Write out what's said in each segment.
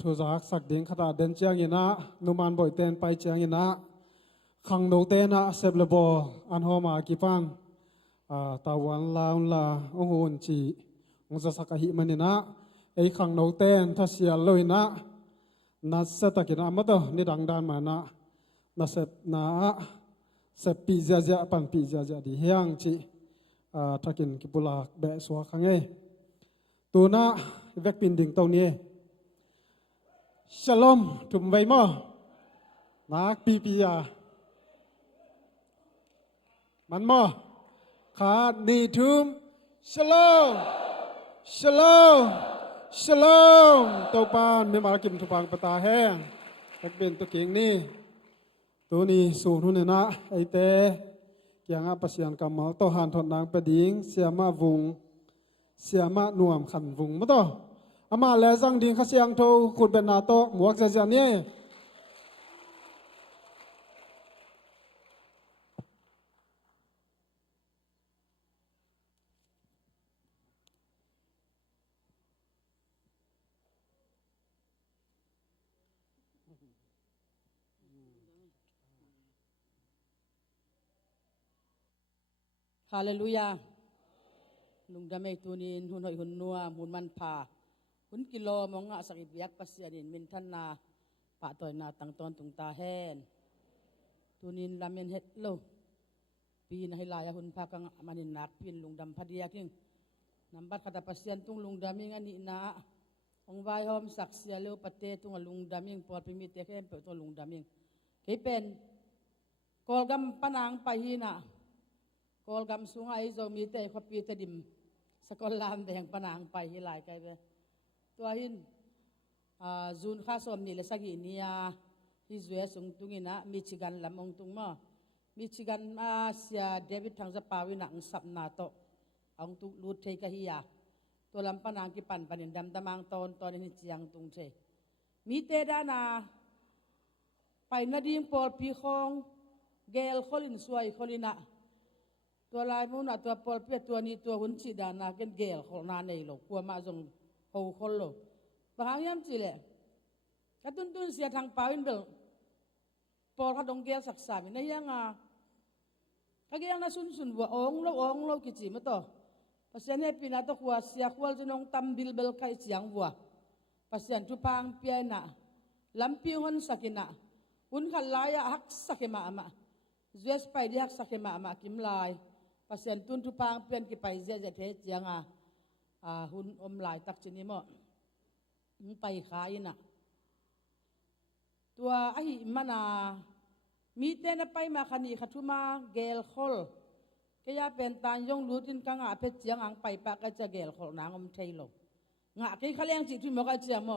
ทุจักสักดิ่งขตาเดินเจียงยินะนุมันบ่อยเต้นไปเจียงยินะขังโนเต้นะเซบเลบออันหอมากิปันตาวันลาวลาองหุ่นจีองจะสักหิมันนะไอขังโนเต้นทัศยาลอยนะนัดเสตกินะมาต่อนี่ดังดานมานะนัดเสพนะเสพปีเจเจปันปีเจเจดีเฮียงจีทักินกิปุลาเบะสัวขังเอตัวน่ะเวกปินดิ่งตรงนี้Shalom ถุมไว้มั้นักปีปีมันมั้ขาดนี่ถุม Shalom Shalom Shalom ตัวปานไม่มากิมทุปังปตาแห้งเวกเป็นตัวเก่งนี่ตัวนี้สูงทุนนะไอเต้ยังอาปัสยันกำมาตัวหันถอดนางประดิ่งเสียมาวุงเสียมาหน่วมขันวุงมั้ต่ออามาเลซังดิ่งข้าเสียงโทขุดเป็นนาโตหมวกเสียเนี่ยฮาเลลูยาลุงดำเมตุนินหุ่นหอยหุ่นนัวหุ่นมันพาหุ่นกิโลมองงะสักอิบยักปัสยานินมินทันนาปะต่อยนาตังตอนตุงตาแหนตุนินลามินเฮ็ดโลปีนให้ลายหุ่นพากังมันินนักปีนลุงดำพัดยากิ้งนำบัดคาตาปัสยันตุงลุงดำมิงอันนี้นาองไว้หอมสักเสียเลวปะเตตุงลุงดำมิงปอดพิมิเตเข้มเปิดตัวลุงดำมิงเกเป็นกอลกำปนางไปฮีน่ะกอลกำสุงไอโซมีเตขปีเตดิมสกอลลามแดงปนางไปฮีหลายไกลไปตัวหินจูนข้าสมนี่เลยสักอีนี่ฮิจเวสุงตุงินะมิชิกันลำองตุงมามิชิกันมาเสียเดวิดทางสปาวินังสับนาโตองตุลูดเทกะฮิยาตัวลำปนางกิปันปันินดำตะมังตอนนี้เจียงตุงเทมีเตดานาไปนาดิงปอลปีคองเกลคอลินสวยคอลินะตัวลายมุนตัวปอลเปียตัวนี้ตัวหุ่นชีดานาเกนเกลของนาเนยโลกัวมาจงโฮคนโลบางอย่างจีเลยกระตุ้นเสียทางป่าวินเบลปอลเขาดงเกลสักสามีในยังก็ยังน่าสุนวัวองโลกิจิมาต่อภาษาเนี่ยปีนั้นตัวขวาเสียขวาจะนองตำบิลเบลไก่เสียงวัวภาษาทุพังเปียนะลำพิฮอนสักินะอุ่นขันลายหักสักมาอาเจสไปดีหักสักมากิมลายภาษาตุนทุพังเปียนกิไปเจเทเจียงหุ่นอมลายตักจินิมอไปขายนะตัวไอ้มันมีเตนไปมาคันีขัทุมาเกลคอลก็ยาเป็นตานยงรู้จินกังเพชรเจียงอังไปปากก็จะเกลคอลนางอมเทยโลงะกี่เขาเลี้ยงจิตที่มอกเจียม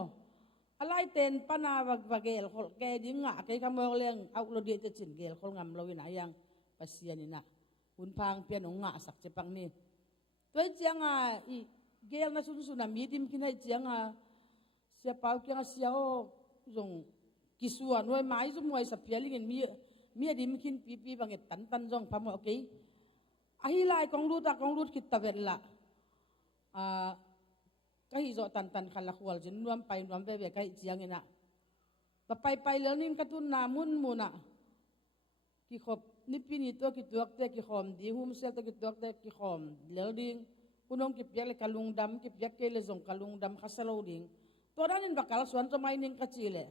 อะไรเต็นปนาบเกลคอลแกดิ้งงะกี่เขามองเลี้ยงเอาโลดีจะจินเกลคอลงามเราวินายังปัสยานินะหุ่นพังเปียนงะสักเจปังนี่ตัวเจียงอีเกลน่ะสุนมีดิมกินให้เจียงเสียเปล่าเกี่ยงเสียจงกิสวนไว้ไม้สมวยสับเพียลิงินมีดิมกินปีบางเอ็ดตันจงพามโอเคไอ้ลายกองรูดคิดตะเวลละก็ฮิโซตันขันละขวลจนรวมไปรวมไปแบบใกล้เจียงเงินะไปเรื่องนี้กระตุ้นนามุนกี่ขบนิพินิตัวกี่ตัวเตะกี่ขอมดีหุ่มเซลตัวกี่ตัวเตะกี่ขอมเลี้ยวดิ้งคุณน้องกี่เปียกเลยกะลุงดำกี่เปียกเกลเลยส่งกะลุงดำข้าสโลดิ้งตัวนั้นนี่บักกะลสวนจะไม่นิ่งกระจีเลย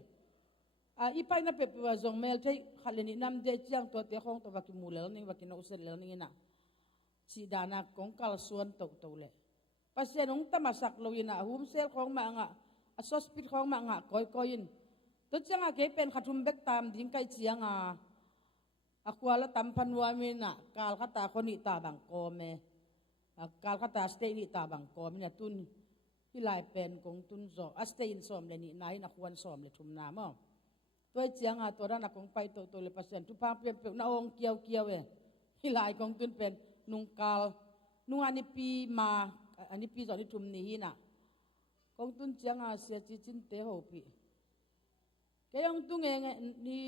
อีไปนับเป็นว่าจงเมลที่ขันนี่นำเดียจังตัวเตะของตัวบักกิมูเลนี่บักกินอุเซลนี่นะชีดานักของกะลสวนตัวเลยปัสยานุงตมาสักโลยินะหุ่มเซลของมังสอสปิดของมังก้อยนตัวจังเก็บเป็นขัดทุมเบกตามดิ้งไก่เจียงควาละตำพันวามินะกาลขัตตาคนนิตาบังโกเมกาลขัตตาสเตนิตาบังโกมินะตุนที่ลายเป็นกงตุนโซสเตอินสอมเลยนี่นายนักวันสอมเลยทุมนามตัวเจียงตัวนั้นนักของไปตัวเลยปัสยานทุพังเปลี่ยนนาองเกียวที่ลายกงตุนเป็นนุงกาลนุงอันนี้ปีมาอันนี้ปีสอนที่ทุมนี่นะกงตุนเจียงเสียจินเตโฮปีแกยังตุ้งเองนี่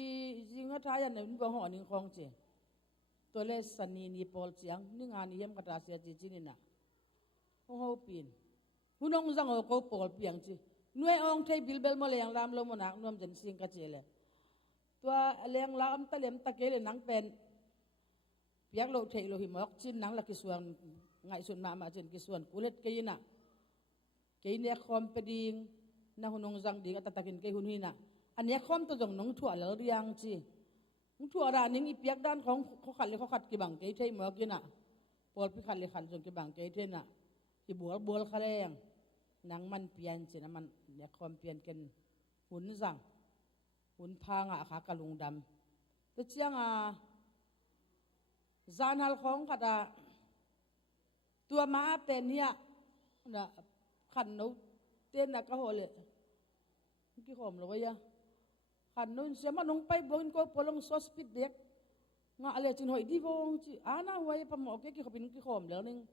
จริงก็ท้ายอันนี้ก็ห่อหนึ่งของเจตัวเลสสันนี่ปอลเจียงนี่งานนี้ยังกระดาษเสียจินนี่นะห้องปีนหุ่นองจังเอาเขาปอลเปียงจี nuôi ông thấy bilbel mà leng lam lo mà nặng nuông dân sinh cái gì lệ tua leng lam ta lem ta cái lệ nắng pen piak lo thấy lo himok chin nắng là cái xuân ngày xuân mà trên cái xuân cú lết cái na cái này khom pe ding na hunong zang ding at tatakin cái hun hina anh này khom to dòng nông thua lỡ riang chi nông thua ra những cái piak đan không khó khăn cái bằng cái thấy mà cái na pol pi khăn le khăn dòng cái bằng cái thế na cái buol khare yang nang man pian chi na man ne khom pian ken hun zang hun pha nga kha kalung dam to chiang a zan hal khong khata tua ma pen hiya na khăn nấu tên là cái hồ lệ cái hòm là vậy khăn nấu xem mà nông bay bông có polong sauce pit đẹp ngã lệ trên hội đi vô chị na vậy pa mỏ cái hòm lớn nên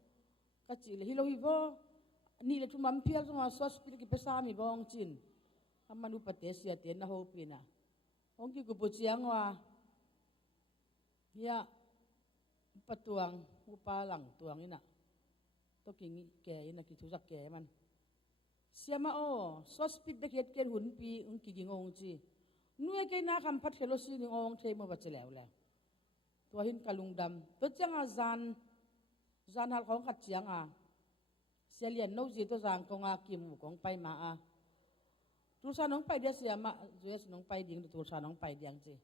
cái chị là hilo hivo ni là chúng mắm pial trong sauce pit cái pesa mi bông chín amma nu pate sia tiền na ho pina ông cái cục chiang hoa ya patuang upa lang tuang ina to king ke ina ki thuzak ke man siama o sospit de het ken hun pi ung ki ngong chi nuai ke na kham phat khelo si ni ong the mo bachelew la to hin kalungdam to changa zan hal khong khat chianga selian no ji to jang konga kim kong pai ma a tu sa nong pai dia siama jes nong pai ding tu sa nong pai diang chi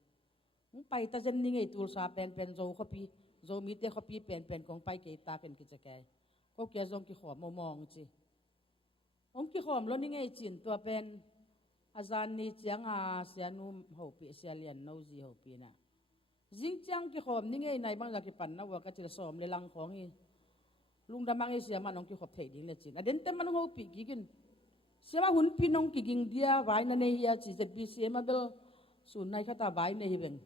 nong pai ta jen ni ngei tu sa pen zo khopi zo mi te khopi pen kong pai ke ta ken ki chakai ko kia zong ki khom mong chi ông ki khom lo ni ngei chin to pen azan ni chiang a sianu ho pi sia lian no ji ho pi na jing chiang ki khom ni ngei nai bang la ki pan na wa ka chi som le lang khong hi lung da mang e sia ma nong ki khop thei ding le chin a den te man ho pi ki gin sia ma hun pi nong ki ging dia vai na nei ya chi zet bi sia ma bel sun nai khata vai nei hi beng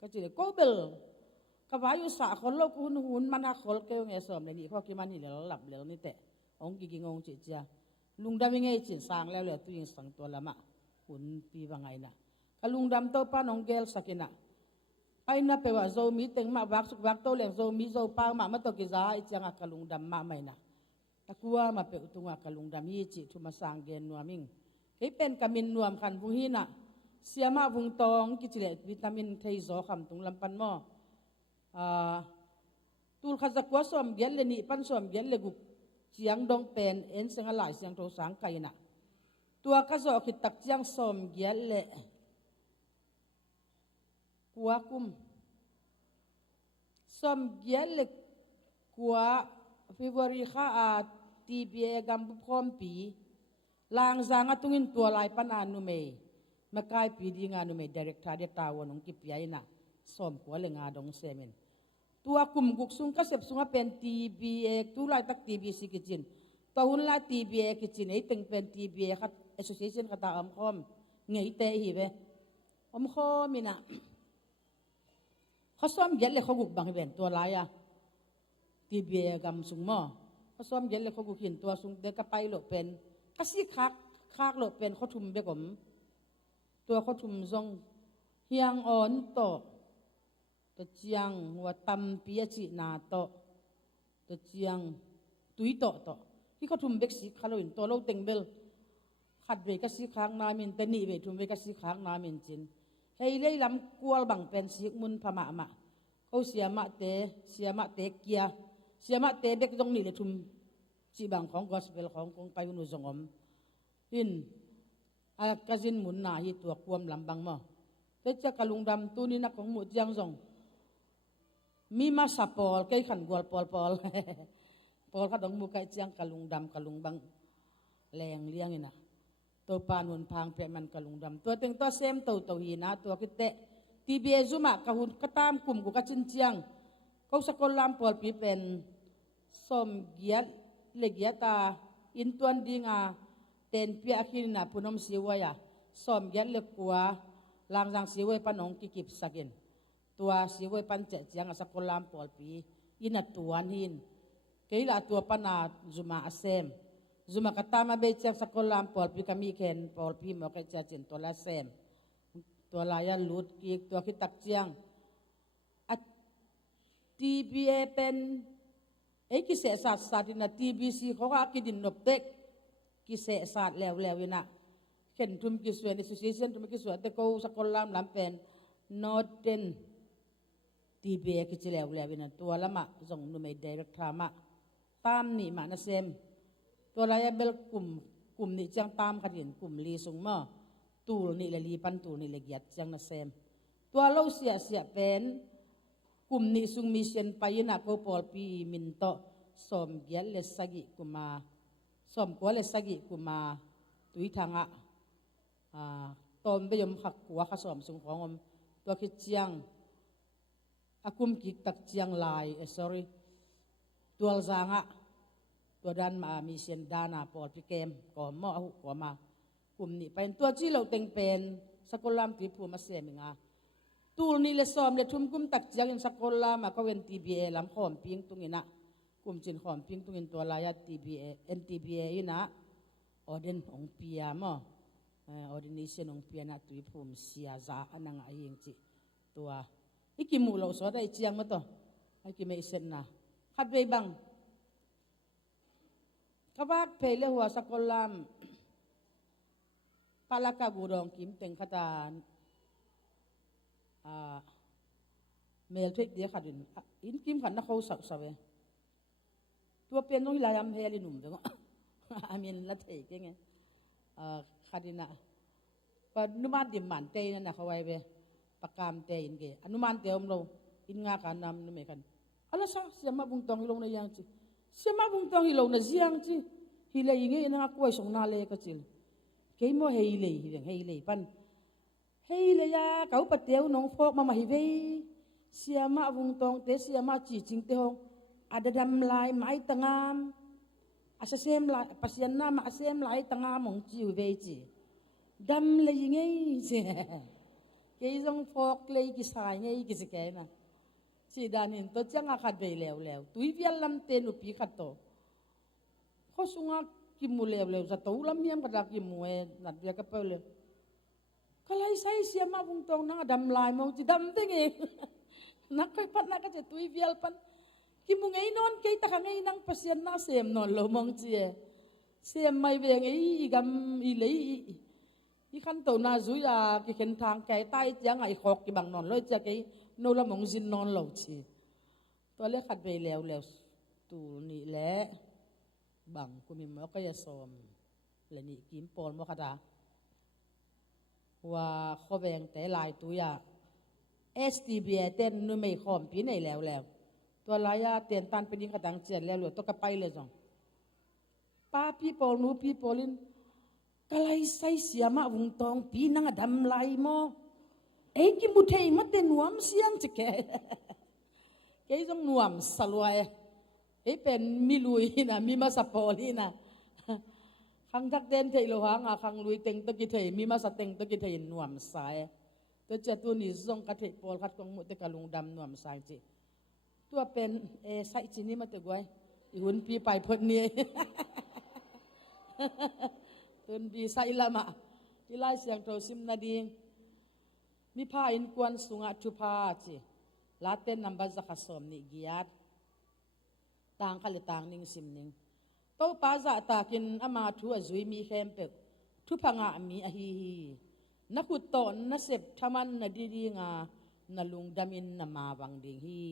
ka chi le ko bel ka vai u sa khol lo kun hun man ha khol ke nge som le ni kho ki man hi le lap le ni te ong ki ging ong chi cha lung dam ngay chin sang leo leo tu yin sang to lama hun pi bangai na kalung dam to pa nong gel sakina ai na pe wa zo mi teng ma wak suk wak to leng zo mi zo pa ma to ki za i changa kalung dam ma mai na takua ma pe utunga kalung dam hi chi thu ma sang gen nuaming ke pen kamin nuam khan bu hi na siama vung tong ki chile vitamin thei zo kham tung lam pan mo tul khaza kwa som gel le ni pan som gel le gup chiang dong pen en senga lai siang to sang kai na tua ka zo ki tak chiang som gel le kwa kum som gel le kwa February kha a tba gam phom pi lang zanga tungin tua lai pana nu me makai pi di nga nu me director de tawon ong ki pi na som ko le nga dong semen tua kum guk sung ka sep sunga pen TBA tu lai tak TBC kitchen to hun la TBA kitchen ei teng pen TBA khat association kata am khom ngei te hi be om khomina khosom gel le khoguk bang ben to la ya TBA gam sung mo khosom gel le khoguk hin to sung de ka pai lo pen ka si khak lo pen khothum be kom to khothum zong hiang on to to chiang wa tam pia chi na to chiang tui to ki ko thum bek si khaloin to lo teng bel khat be ka si khang na min te ni be thum be ka si khang na min chin hei lei lam kwal bang pen si mun phama ma ko siama te kia siama te bek jong ni le thum chi bang khong gospel khong kong pai nu zong om in a kazin mun na hi to kwam lam bang mo te cha kalung dam tu ni na kong mu chiang zong mi ma sapol kai khan gol pol pol ka dong mu kai chiang kalung dam kalung bang leng liang ina to pan hun phang pe man kalung dam to teng to sem to hi na to kite tba zuma ka hun katam kum ku ka chin chiang ko sakol lam pol pi pen som giat le giata in tuan dinga ten pia khin na punom siwaya som giat le kwa lang jang siwai panong ki kip sakin tua siwai pan che chiang asa kolam pol pi ina tuan hin keila tua pana zuma asem zuma katama be chiang sa kolam pol pi kami ken pol pi mo ka cha chin to la sem to la ya lut ki to ki tak chiang at tba pen e ki se sa sa din na tbc ko ka ki din nop tek ki se sa lew ina เข็นทุมกิสวนในสุสีเซนทุมกิสวนแต่ก็สกอลลามลำเป็นนอเดนทีเบกิจเลวเลวินันตัวละมาส่งนุ่มไอเดรักทามาตามนี่มานะเซมตัวรายเบลกลุ่มนี่จังตามกันเห็นกลุ่มลีสุงมาตูลนี่ละลีปันตูลนี่ละเกียดจังนะเซมตัวเราเสียเป็นกลุ่มนี้สุงมิเชนไปนักโกปอลปีมินโตสมเกียรเลสกิกุมาสมกัวเลสกิกุมาตุยทางะตอนไปยมขักกัวข้าสมสุงของตัวคิดเจียงอากุมกิตักเจียงลายsorry ตัวจางะตัวดันมามีเชนดานาปอลพิเกมก่อมอหุก่อมากลุ่มนี้เป็นตัวที่เราเต็งเป็นสกุลามตีผู้มาเสียมิงาตูนี่เลสอมเลทุ่มกุมตักเจียงสกุลามก็เวนทีบีเอลำขอมพิงตุงินะกลุ่มจินขอมพิงตุงินตัวลายทีบีเอเอ็นทีบีเออยู่นะออเดนองเปียมอออเดนิเชนองเปียนะตุยผู้มเสียจาอันนังไอยิงจิตัวอีกิมูเราสอได้เจียงมาต่อไอกิไม่เส้นนะขัดไปบังกบากเพลหัวสกุลามปาลากาบูรองกิมเต็งขตานเมลเทคเดียขัดินอินกิมขันนักเขาสักสเวตัวเป็นน้องลายมเฮลินุ่มจังอามินละเทกยังไงขัดินะปนุมานดิมันเตยนั่นนะเขาไว้เวปากกามเตยอินเกอนุมานเตยอมเราอินงาการนำนุ่มกันอะไรสักเสียมาบุงตองฮิโลในยังจีเสียมาบุงตองฮิโลในเสียงจีฮิเลยังไงนั่งกล้วยส่งนาเลก็จิลเกี่ยมว่าฮิเลยังฮิเลปันฮิเลยาเขาปะเตียวน้องฟอกมาฮิเวเสียมาบุงตองเตเสียมาจีจิงเตหงada dam lai mai tengam asa sem lai pasien na ma sem lai tengam mong chiu ve chi dam le ngai je ke jong fok le ki sai ngai ki se ke na chi danin to chang a khat ve lew lew tui vial lam te nu pi khat to kho sunga ki mu lew lew za to lam yam ka da ki mu e nat ya ka pe le kalai sai sia ma bung tong na dam lai mong chi dam te nge nak kai pat na ka che tui vial pan ki mu ngai non kei ta ngai nang pasien na sem non lo mong chi sem mai ve ngai gam i lei i khan to na zu ya ki khen thang kai tai chang ai khok ki bang non lo cha kai no la mong jin non lo chi to le khat ve lew lew tu ni le bang ku mi mo ka ya som le ni kim pol mo khataว่าข้อแบงแต่ลายตัวอย่า STB เต้นนู่นไม่ขอมปีไหนแล้วตัวลายเต้นตันเป็นยิ่งกระดังเจียนแล้วตัวกระไปเลยจ้องป้าพี่ปอลนูพี่ปอลินกะไลใส่เสียมาวุงตองปีนังดำลายมอเอ้กิมุเทยมาเต้นนวมเสียงจะแก่แกต้องนวมสลวยเป็นมิลุยนะมีมาสปอลีนะขังทักเต้นเทยโลหะงาขังลุยเต็งตะกิเทยมีมาสเต็งตะกิเทยนวมสายตัวเจ้าตัวนี้ส่งกระเทยปอลคัดกองมุตะกะลุงดำนวมสายจีตัวเป็นใส่จีนี่มาตะกวยหุ่นปีไปพ้นนี้ตุนปีใส่ละมาที่ไล่เสียงโทซิมนาดีมีผ้าอินกวนสุงาทุผ้าจีลาเต้นนำบัจกสมนิกิยัดต่างกันเลยต่างนิ่งซิมนิ่งโตป้าจะตากินอามาทัวจุยมีเข้มเป็กทุพังอามีอหิฮีนักขุดตอนนักเสพทามันนดีงานลุงดามินนมาวังดิงฮี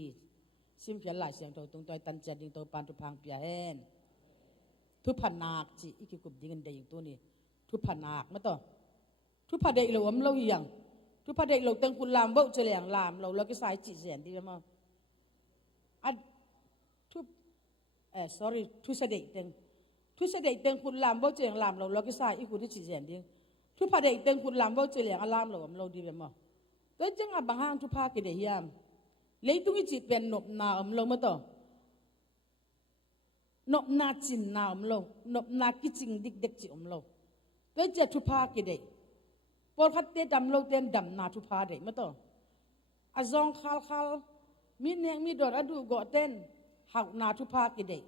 ซิมเพียนหลายเสียงโตตรงตัวตันเจดิงโตปานทุพังเปียเฮนทุพนาคจีอีกกลุ่มดิงเดียงตัวนี้ทุพนาคมาต่อทุพเด็กเราอมเราอย่างทุพเด็กเราตั้งคุณลามเบ้าเฉลียงลามเราก็สายจีเสียนดีมั้งsorry ทุเสด็จเต็งคุณลามเบ้าเจียงลามเราก็สายอีกคุณที่จีเสียนดีทุพเด็กเต็งคุณลามเบ้าเฉลียงลามเราดีมั้งตัวจังอ่ะบางห้างทุพากิเดียมเลยตุ้งจิตเป็นนบนาเรามาต่อนบนาจินนเรานบนากิจิงดิกเด็กจิเราตัวจะทุพากิเดียพอคัดเตดำเราเต้นดำนาทุพาเดียมาต่ออาจงคัลมีเนียงมีดอดอดูกอเต้นหากนาทุพากิเดีย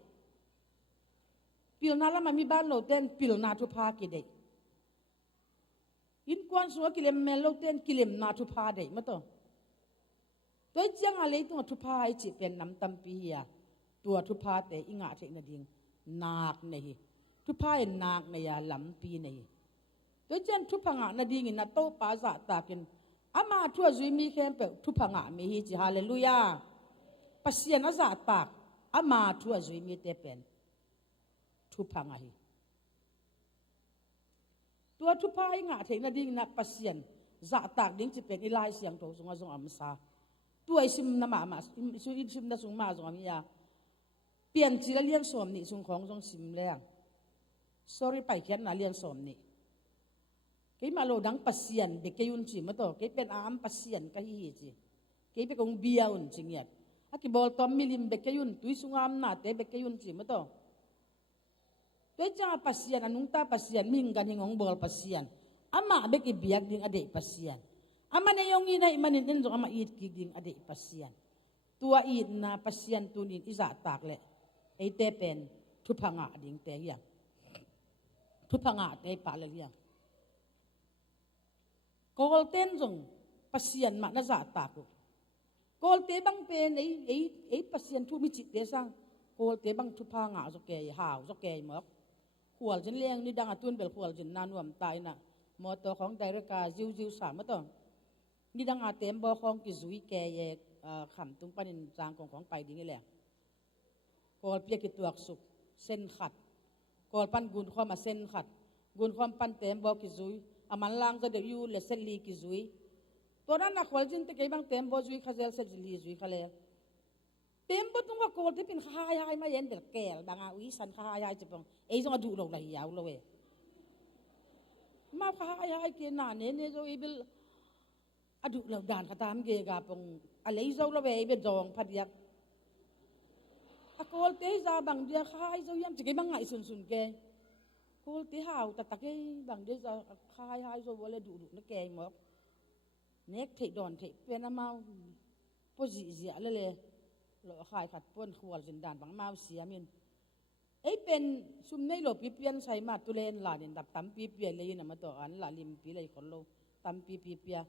ปิลนาละมันมีบ้านเราเต้นปิลนาทุพากิเดียอินกวนสัวกิเลมเมลเราเต้นกิเลมนาทุพาเดียมาต่อตัวจังอะไรตัวทุพาไอจิเป็นน้ำตำปีเฮียตัวทุพาแต่อิงอาเทนดิ่งนักเนี่ยทุพาเอ็นนักเนี่ยลำปีเนี่ย ตัวเจนทุพังะนาดีงินนาโตปาซาตากินอามาทัวจุยมีเข้มเปทุพังะมีฮิจิฮาเลลูยาปัสยานาซาตากอามาทัวจุยมีเตเป็นทุพังะฮิตัวทุพายงะเทนาดีงินนาปัสยานซาตากดิ้งจะเป็นอิไลเสียงโตสงอาสงอัมซาตัวไอซิมนามาซิมนาสงมาสงอามียาเปลี่ยนจีละเลียนสมนี่สงของสงซิมแรง sorry ไปเขียนนาเลียนสมนี่kay malo dang pasyan be kayun chi mato kay pen am pasyan kahi chi kay be kong biyaun chingyat aki bol tom milim be kayun tuisungam na te be kayun chi mato toy cha pasyan anung ta pasyan minggan hingong bol pasyan ama be ki biyak ding ade pasyan ama na yung ina imanin din ama it kiging ade pasyan tua it na pasyan tunin iza takle ay te pen tupanga ding te yang tupanga te palaliang kol ten jong pasien ma na za ta ko kol te bang pen ei pasien thu mi chi te sang kol te bang thu pa nga zo ke haw zo ke mo khwal jin leng ni dang atun bel khwal jin nan wam tai na mo to khong dai ra ka jiu jiu sa ma to ni dang a tem bo khong ki zui ke ye kham tung panin jangของไปding le kol pye ki tuak suk sen khat kol pan gun khom ma sen khat gun khom pan tem bo ki zui aman lang za de yu le sel li ki zui to na na khwal jin te ke bang tem bo zui khazel se li zui khale tem bo tung ko te pin khai hai ma yen del kel bang a ui san khai hai che pong ei zong adu lo la yaw lo we ma khai hai ke na ne zo i bil adu lo dan kha tam ge ga pong a lei zo lo we be dong phat yak a kol te za bang dia khai zo yam che ke bang ngai sun sun ke kol te hào ta ta cái bằng đấy giờ khai hai rồi vô lên đủ nó kề mà nét thị đòn thị bên nó mau có gì gì à lên lọ khai khát quân khual dần đàn bằng mau xía mình ấy bên xung này lọ pi pian sai mà tu lên là đến đập tắm pi pian lấy nằm mà tổ án là lim pi lấy con lô tắm pi pia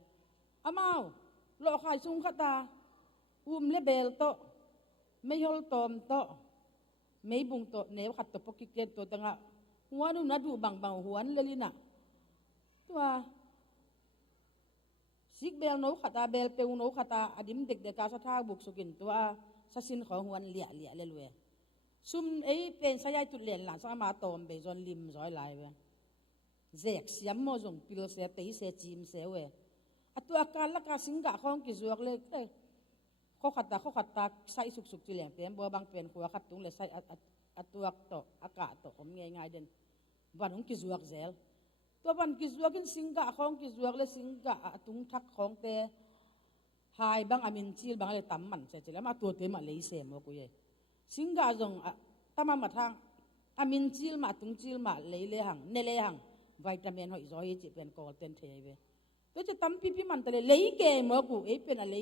à mau lọ khai xung khát ta le bel to mấy hol tom to mấy bung to nếu khát to pokiket to tanga huanu nadu bang bang huan lelina tua sik bel no khata bel pe no khata adim dek de ka sa tha buk sukin tua sa sin kho huan lia le lue sum ei pen sa yai tu len la sa ma tom be zon lim zoi lai we zek siam mo jong pil se te se chim se we atua ka la ka singa khong ki zuak le kho khata sai suk suk ti leng tem bo bang pen khwa khat tung le sai atuak to aka to om ngai den vanung ki zuak zel to ban ki zuak in singa khong ki zuak le singa atung thak khong te hai bang amin chil bang le tam man se chila ma to te ma le se mo ku ye singa jong tama ma thang amin chil ma tung chil ma le hang ne le hang vitamin hoi zoi chi pen kol ten the ve to cha tam pi man te le ke mo ku e pen a le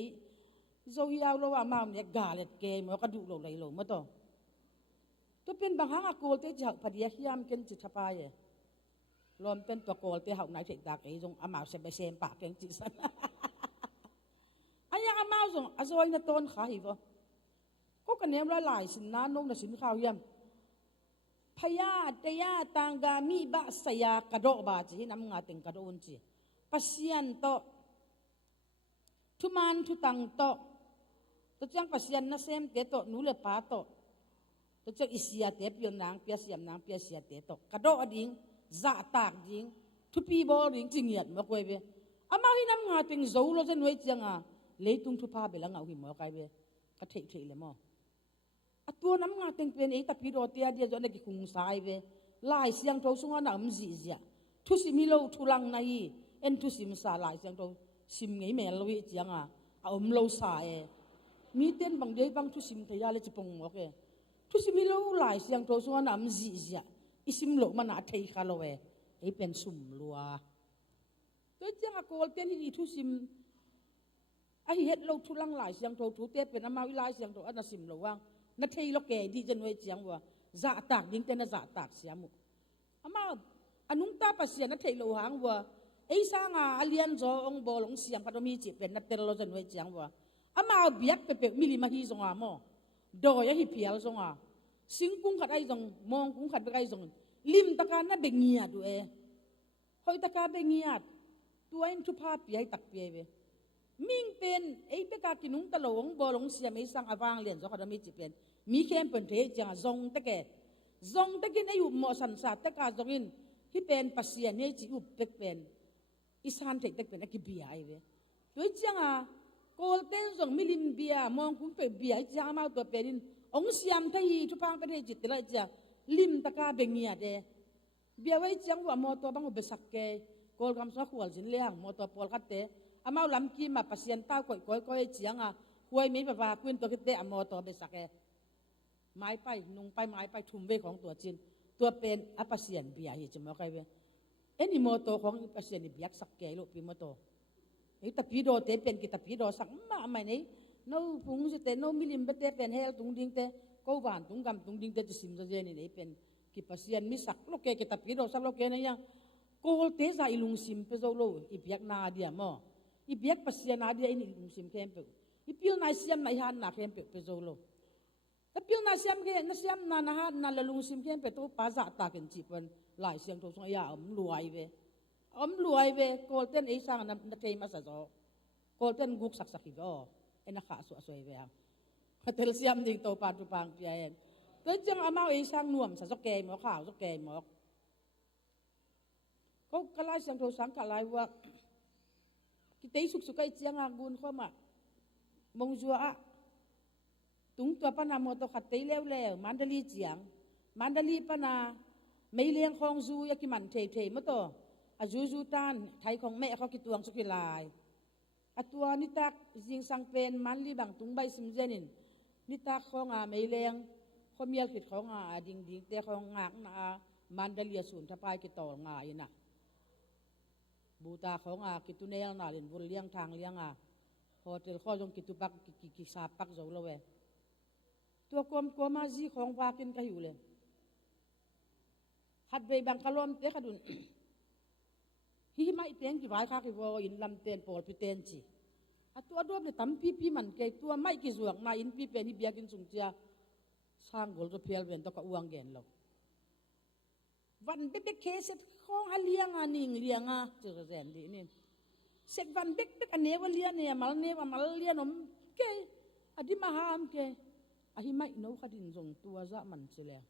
zo yaw lo wa ma ne ga le ke mo ka du lo le lo mo to toเป็นบางหางโกลเตจะพอดีขี้ยามเกินจิตทพายรวมเป็นตัวโกลเตหาไหนถึงตากไอ้จงอามาเสบเสมปากเก่งจิตสันอันยังอามาจงอาซอยนต้นขาหิวก็กันเนมหลายสินน้านงน่ะสินข้าวยามพยาเตยาตังกามีบะสยากระโดบาจีน้ำงาติงกระโดนจีปัสยันโตทุมันทุตังโตตัวจังปัสยันน่ะเซมเตโตนูเลปาโตตัวเจ้าอิสยาเตปยนนางเปียเสียมนางเปียเสียเตตกกระโดดดิ้งจ่าตากดิ้งทุปีบอลดิ้งจิงเงียดมาคุยเบอามาหิน้ำงาติงโซ่เราจะนุ่ยจังอ่ะเลยตุงทุพาเบลังเอาหิมอไกเบกระเทยเลยมั้งตัวน้ำงาติงเป็นไอ้ตะพีโรเตียเดียจนได้กิคุงสายเบลายเสียงโตสุงอันน้ำจีเสียทุสิมิโลทุลังในเอ็นทุสิมสาลายเสียงโตสิมไงแม่ลุยจังอ่ะเอาโลสายมีเต้นบางเดียบางทุสิมทยาเลยจิปงโอเคทุสิมิโลหลายเสียงโตสุงอันน้ำจีเสียอิสิมโลมันอาเทยคาโลเวไอ้เป็นสุ่มลัวตัวจังอ่ะโกลเต้นที่ทุสิมไอ้เฮ็ดโลทุลังหลายเสียงโตทุเตเป็นน้ำมาวิลายเสียงโตอันน่ะสิมโลว่างนาทีเราแก่ดีจนไว้เจียงว่าจ่าตากดิ้งแต่น่ะจ่าตากเสียมุอามาอนุงตาปัสเสียนาทีเราหางว่าไอ้สร้างอาเลียนจอองบอลงเสียงพัดมีจีเป็นนัดเตลเราจนไว้เจียงว่าอามาเบียกเปเปมิลิมาฮีจงอาโมดอยฮิเพียลจงอาสิงกุ้งขัดไอ้จงมองกุ้งขัดไปไอ้จงลิมตะการน่ะเบงเงียดู หอยตะกาเบงียดตัวอินทุภาพใหญ่ตักเปียเวมิงเป็นไอ้เปกากินุงตะหลงบอลงเสียไม่สังอวางเลียนสกัดมีจิเป็นมีเข้มเป็นเทจังซงตะแกซงตะกินอายุหมอสันสัตตะกาซงอินที่เป็นปัสเซียนเนี่ยจิอุบเป็กเป็นอิสานเทตะเป็นอกิเบียไอเวด้วยจังโกลเต้นส่งมิลิมเบียมองคุ้มเป็นเบียจามาตัวเป็นองเสียมไทยทุพางประเทศจิตละจ้ะลิมตะกาเบงียดเดเบียไว้จังว่ามอตัวบังอุบสักเกโกลกำสักขวลสินเลี้ยงมอตัวปอลคัดเตอามาลำกีมาปัสเซียนเต้าก้อยเจียงหวยมีแบบว่าควินตัวคิดเตอมอตัวเบสักเกไม้ไปนุ่งไปไม้ไปทุ่มเวของตัวจินตัวเป็นอปัสเซียนเบียหิจมอใครเวเอ็นี่มอตัวของปัสเซียนนี่เบียกสักเกลูกปีมอตัวไอ้ตะพีโดเตเป็นกิตะพีโดสักมาไม่เนี่ยน้องพุงสิเตน้องมิลิมเบเตเป็นเฮลตุงดิงเตก็หวานตุงกำตุงดิงเตจะสิมจะเจนี่เนี่ยเป็นกิปัสเซียนมิสักโลเกกิตะพีโดสักโลเกเนี่ยยังโกลเตซาอิลุงซิมเปโซโลอีเบียกนาเดียมออีเบียกปัสเซียนนาเดียอินิลุงซิมเข้มเปอีพิลนาเซียมนาฮันนาเข้มเปโซโลแต่พิลนาเซียมเข้มนาเซียมนาฮันนาละลุงซิมเข้มเปตัวป้าจะตากันจีบวันหลายเสียงโทสงยารวยเวรวยเวโกลเตนไอ้สร้างนักเทมาสะโจโกลเตนกุกสักอีกอ๋อไอ้นักขาสวยเวอ่ะเทลเซียมดิ่งโตปานตุปังเปียเองแต่จังอามาไอ้สร้างนวมสะโจเกมข่าวโจเกมก็กลายเสียงโทสังกลายว่ากิเตยสุกไอ้เจียงอากุนเข้ามามงจัวอะตุงตัวปนามอตขัดเตยแล้วมันดลีเจียงมันดลีปนาไม่เลี้ยงคองจูยากิมันเทมตัวอาจูตันไทยของแม่เขาคิดตัวสุกิลายอตัวนิตักจิงสังเป็นมันลีบังตุงใบซิมเจนินนิตักของไม่เลี้ยงเขาเมียคิดของดิ่งแต่ของงากมันดลีสูนทปายกิตองอินะบูตาของกิตุเนียนาลินบุเลี้ยงทางเลี้ยงโฮเทลข้อจงกิตุปักกิสาปักโจลเวตัวกวมาจีของวากินกันอยู่เลยหัดไปบังคลอมเตะขดุนฮิไม่เตียงกี่วายข้ากี่วอินลำเตียนปอลพิเตนจีตัวดวบเลยตั้มพี่มันเกยตัวไม่กี่ส่วนมาอินพี่เป็นที่เบียกินสุงเจียสร้างกอลจะเพียลเป็นตัวก็อ้วงเงินเราวันเด็กเคสของเลี้ยงนิ่งเลี้ยงเจอแสนดีนี่เสกวันเด็กอันนี้ว่าเลี้ยงเนี่ยมาเลี้ยงนมเกยอดีมาหามเกยอหิไม่โน้ขดินส่งตัวจะมันเสียแล้ว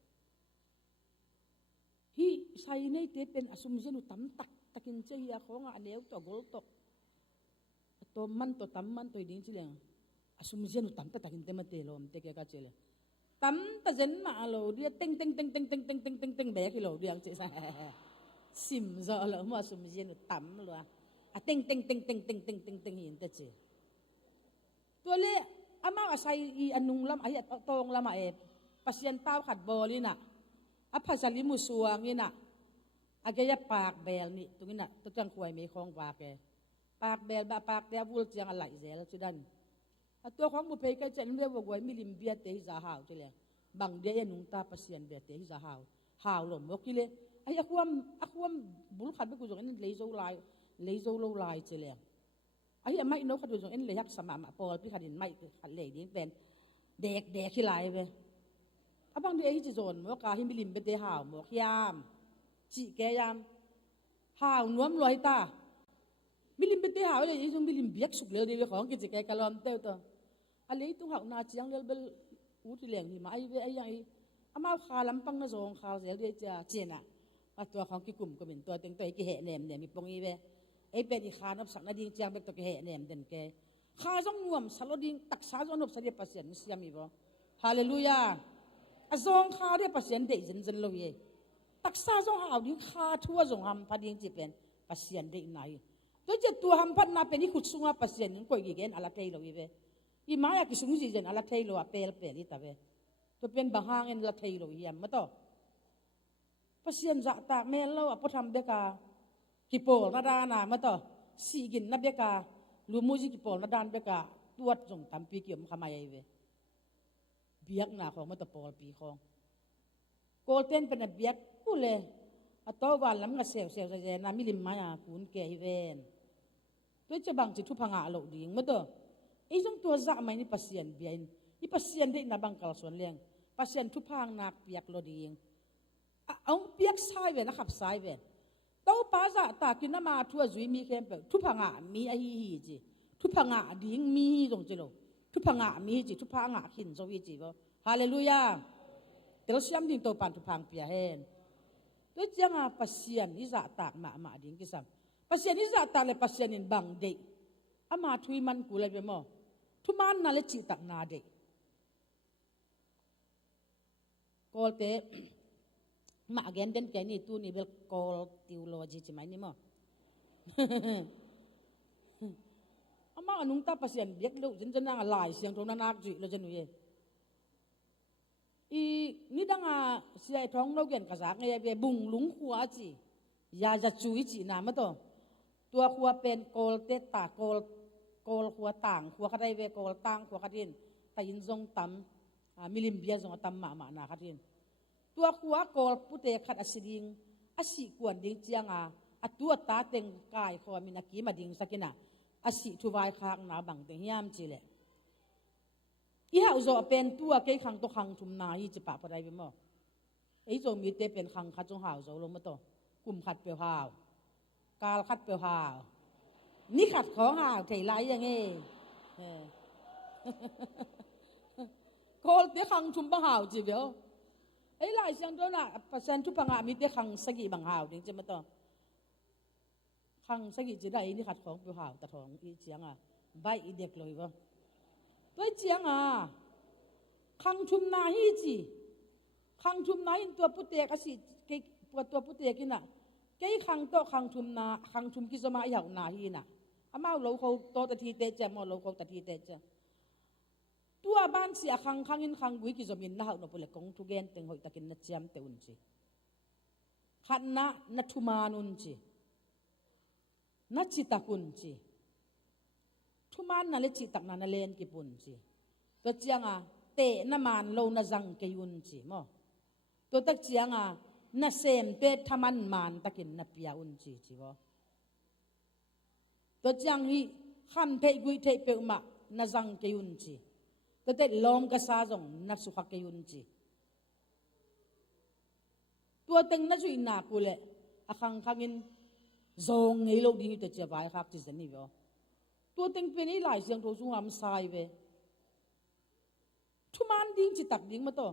ฮีใส่ในเตเป็นอสุมเจนุตั้มตักินเจียของอันนี้ตัวกอลตัวมันตัวตั้มมันตัวดิ้งเสียแล้วอสุมเจนุตั้มตักินเตมันเตลอมเตเกก็เสียแล้วตั้มตะเจนมาโลเดียตึงแบกกิโลเดียงเจ๊ซิมจะเอามาสมเจนุตั้มเลยตึงหินเตเจตัวเล่อามาอาศัยอันนุ่งลำไอ้ตองลำไอ้ปัสยันเต้าขัดบอลิน่ะอาภาษาลิมุสวงนี่น่ะอากยปากเบลนี่ตรงนี้น่ะตัวจังควยไม่คล้องปากแกปากเบลปากเดียบุลจังอะไรเสียแล้วจุดันตัวของบุเพก็จะเรียกว่าไว้มิลิมเบียเตหิซาฮาวจุเลยบางเดียนุ่งตาปัสยันเบียเตหิซาฮาวหล่มบอกกิเลยไอ้อความบุลขัดไปกูจงนั้นเลยโจลายจุเลยไอ้ไม่นกขัดจงนั้นเลยฮักสมามาปอลพี่ขัดินไม่ขัดเลยดิ้งเป็นเด็กขี้ลายไปบางเดียที่จะโจนว่ากาฮิมิลิมเบเตฮาวหมอกยามจีแกยามฮาวน้วมลอยตามิลิมเบเตฮาวเลยยังมิลิมเบียกสุกเลยดีของกิจแกกะลอมเต้าตัวอะไรตุ้งหาวนาเจียงเลเบลอูติเหลียงที่มาไอ้ยังอามาคาลำปังนะโจงคาเสียเดียจะเจน่ะตัวของกิกุ่มก็เป็นตัวเต็งตัวไอ้กิเหเนมเนี่ยมีปงอีเวไอ้เป็นอีคานับสักนาดีเจียงเป็นตัวกิเหเนมเด่นแกคาจงงวมสลดิงตักสาจงนบเสียปัสเซียนเสียมีบ่ฮาเลลูยาอาจงคาเรียปัสเซียนเดจนเลยตักสาจงหาวดิ้งคาทั่วจงหำพัดดิ้งจีเป็นปัสเซียนเดไหนตัวเจ้าตัวหำพัดนาเป็นที่ขุดสุงาปัสเซียนก็อีกเงินอะไรเทโลอีเวอีมาอยากกิสุงจีเจนอะไรเทโลเปลอีตาเวตัวเป็นบางห้างเงินอะไรเทโลอีมมาต่อปัสเซียนจะตากเมลโลพอทำเบกากิโปนาดานามาต่อสีกินนับเบกาลูมูจิกิโปนาดานเบกาตัวจงทำปีเกี่ยมขมายเวเบียกหนาของมาต่อปอลปีของโกลเต้นเป็นเบียกกูเลยตัววันล้ำกับเซลใจนามิลิมมาคุณแก่เวนตัวจะบังจิตทุพังอาโลดิ่งมาต่อไอ้ตรงตัวจะไม่นี่ปัสเซียนเบียนนี่ปัสเซียนได้นาบังกัลส่วนเลี้ยงปัสเซียนทุพังนักเบียกโลดิ่งเอาเบียกซ้ายเวนนะครับซ้ายเวน tàu pa za ta kin na ma thua zui mi khem pe thu phanga mi a hi hi ji thu phanga ding mi dong chi lo thu phanga mi ji thu phanga khin zo wi ji bo hallelujah tel siam ding to pan thu phang pia hen to changa pasian ni za tak ma ding ki sam pasian ni za ta le pasian in bang de ama thui man ku le be mo thu man na le chi tak na de kol te ma again den ke ni tu ni bel kol theology chi mai ni mo ama anung ta pasian biak lo jin jana lai siang thong na nak ji lo janu ye i ni danga siai thong no gen ka sak nge be bung lung khua chi ya ja chui chi na ma to tua khua pen kol te ta kol khua tang khua ka dai ve kol tang khua ka din ta in zong tam milim bia zong tam ma na ka din tua khua kol pute khat asiding asi kwan ding chianga atua ta teng kai kho mi na ki ma ding sakina asi thu vai khak na bang te hiam chi le i hau zo pen tua ke khang to khang thum na hi chi pa pa dai be mo ei zo mi te pen khang kha chung hau zo lo ma to kum khat pe hau kal khat pe hau ni khat kho hau thei lai yang e kol te khang thum ba hau chi be ấy lại sang đó là percent thu bằng mi te khang sagi bằng hào ding chama to khang sagi chỉ đây ni khat khong pu hào ta thong i chiang bai i dek loi ba toi chiang khang thum na hi chi khang thum na in tua pute ka si ke tua pute kina ke khang to khang thum na khang thum ki zoma yau na hi na amao lo kho to ta thi te cha mo lo kho ta thi te cha tua ban si khang in khang gui ki zomin na no pole kong tu gen teng hoi takin na chiam te un chi khan na thuman un chi na chi takun chi thuman na le chi tak na len ki pun chi to chianga te na man lo na zang ke yun chi mo to tak chianga na sem te thaman man takin na pia un chi chi bo to chiang hi kham te gui te pe ma na zang ke yun chi to te lom ka sa jong na su khak ke yun chi tua teng na chui na ku le akhang khangin zong ngei lo ding te che vai khak chi zen ni bo tua teng pe ni lai siang tho su am sai ve thu man ding chi tak ding ma to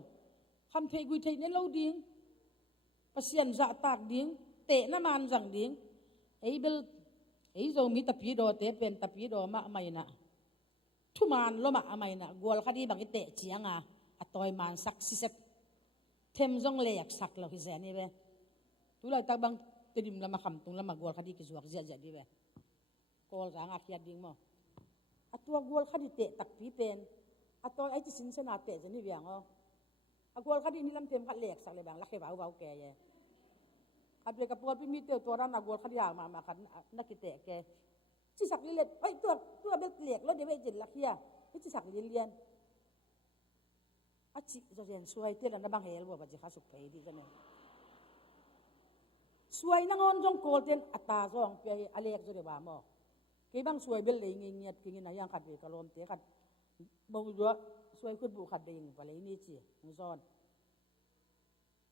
kham thei gui thei ne lo ding pasian za tak ding te na man jang ding ei bel ei zo mi ta pi do te pen ta pi do ma mai na thu man lo ma mai na gol khadi bang ite chianga atoi man sak si set them jong le yak sak lo hi ze ni be tu lai tak bang tedim lama kham tung lama gol khadi ki zuak zia di be kol ra nga khia ding mo atua gol khadi te tak pi pen atoi ai ti sin se na te jani biang o a gol khadi ni lam tem khat lek sak le bang la khe bau ke ye abe ka por pi mi te to ra na gol khadi ma khat na ki te ke chi sak li let ai tua bel lek lo de be jin la khia chi sak li lian a chi zo ren suai te na bang hel bo ba ji kha suk phei di jane suai na ngon jong kol ten ata jong pe alek zo de ba mo ke bang suai bel le ngi ngiat ki na yang khat be ka lom te khat bong jo suai khut bu khat ding pa le ni chi ng zon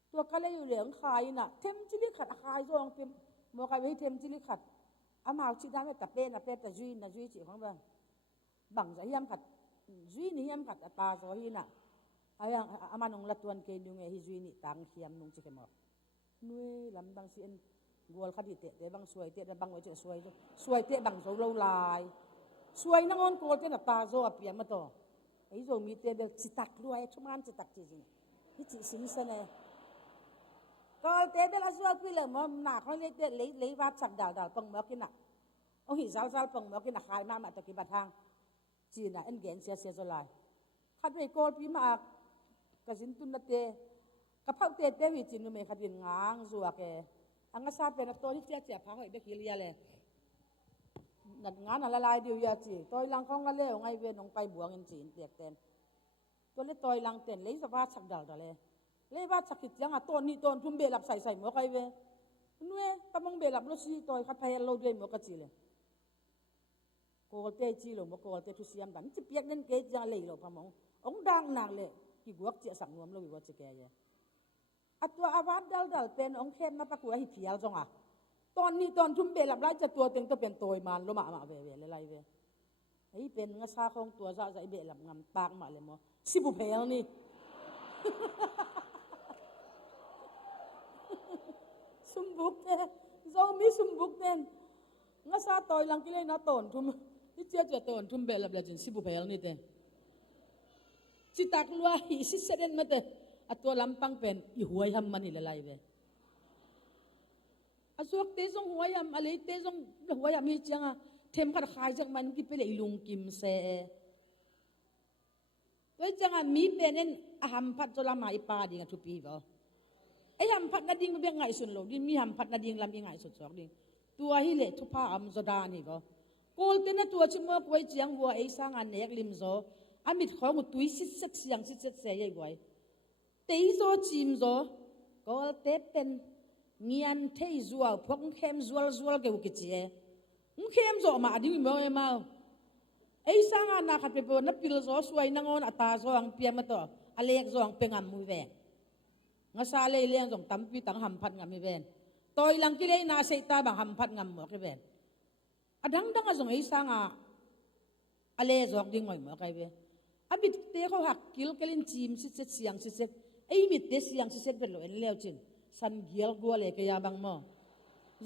tua ka le yu leng khai na them chi li khat khai jong pe mo ka be them chi li khat amao chi da me ta pe ta jui na jui chi khong bang za hiam khat jui ni hiam khat ata zo hi na ayang amanong latuan ke nu nge hi jui ni tang hiam nung chi ke mo nuôi làm bang si en gol khadi te bang suai te bang wai che suai te bang zo lo lai suai na ngon kol te na ta zo apia ma to ei zo mi te bel chitak luai chuman chitak chi jin hi chi sim sa ne kol te bel azua pi le mo na khoi le te le wa chak dal pang mo kina o hi zal pang mo kina khai ma ta ki ba thang chi na en gen sia zo lai khat be kol pi ma ka jin tun na te ka phau te wi chin nu me khatin ngang zuwa ke anga sa pe na to hi che pha hoi be khilia le nat nga na la lai diu ya chi toy lang khong la le ngai ve nong pai buang in chin tek ten to le toy lang ten le sa wa chak dal le wa chak kit yang a ton ni ton thum be lap sai mo kai ve nuwe tamong be lap lo si toy khat phai lo de mo ka chi le ko te chi lo mo ko te thu siam dan chi piak den ke jang le lo phamong ong dang nak le ki guak chi sang nuam lo wi wa chi ke ye atwa awan dal pen ong khem na pakua hi phial zonga ตอนนี้ตอนทุ่มเบลับไล่จะตัวเต็งตัวเป็นตัวมันลมาเวอะไรเวไอ้เป็นงาซาของตัวซาใจเบลับงำตากมาเลยมั้งสิบุเพลนี่สมบุกเต้เรามีสมบุกเต้งาซาตัวหลังกิเลนตอนทุ่มที่เจ้าจะตอนทุ่มเบลับเลยจนสิบุเพลนี่เต้สิตักลัวหิสิเสด็จมาเต้อัตัวลำปังเป็นอีหัวทำมันนี่อะไรเวอสวกเตจงหัวยำอะไรเตจงหัวยำมีจังอ่ะเทมขัดขายจังมันกิไปเลยลุงกิมเสไว้จังอ่ะมีเป็นนั่นอาหารพัดจลามาอีปาดิ่งทุปีบ่ไอ้หำพัดนาดิ่งมันเป็นไงสุดโลดิมีหำพัดนาดิ่งลำยังไงสุดสอกดิ่งตัวฮิเล่ทุพาอัมจดานี่บ่โกลเตนะตัวชิมอกไว้จังวัวไอ้สร้างอันเนกลิมโซอามิดของตุยสิสักเสียงสิสักเสียใหญ่ไว้เตยโซจิมโซโกลเตเป็นเงียนเทยจัวพวกเข้มจัวเกี่ยวกับเจ้เข้มจัวมาดิ้งมั้ยมาไอ้สร้างอาณาขัดไปปนนับพิลจัวสวยนางอนอัตาจัวอังเปียมาตัวอเล็กจัวอังเป็งอัมมือแหวนงาซาเลยเลี้ยงจังตั้มปีตั้งหำพัดงามมือแหวนตัวหลังกิเลนาเสตาบังหำพัดงามมือแหวนอดังจังจังไอ้สร้างอเล็กจัวดิ้งมั้ยมือแหวนอบิดเตะเขาหักกิลกลินจีมสิเซเสียงสิเซไอ้มิดเตะเสียงสิเซเป็นโลเอ็นเลี้ยวจินสันเกียลกัวเลยก็ยาบังมอ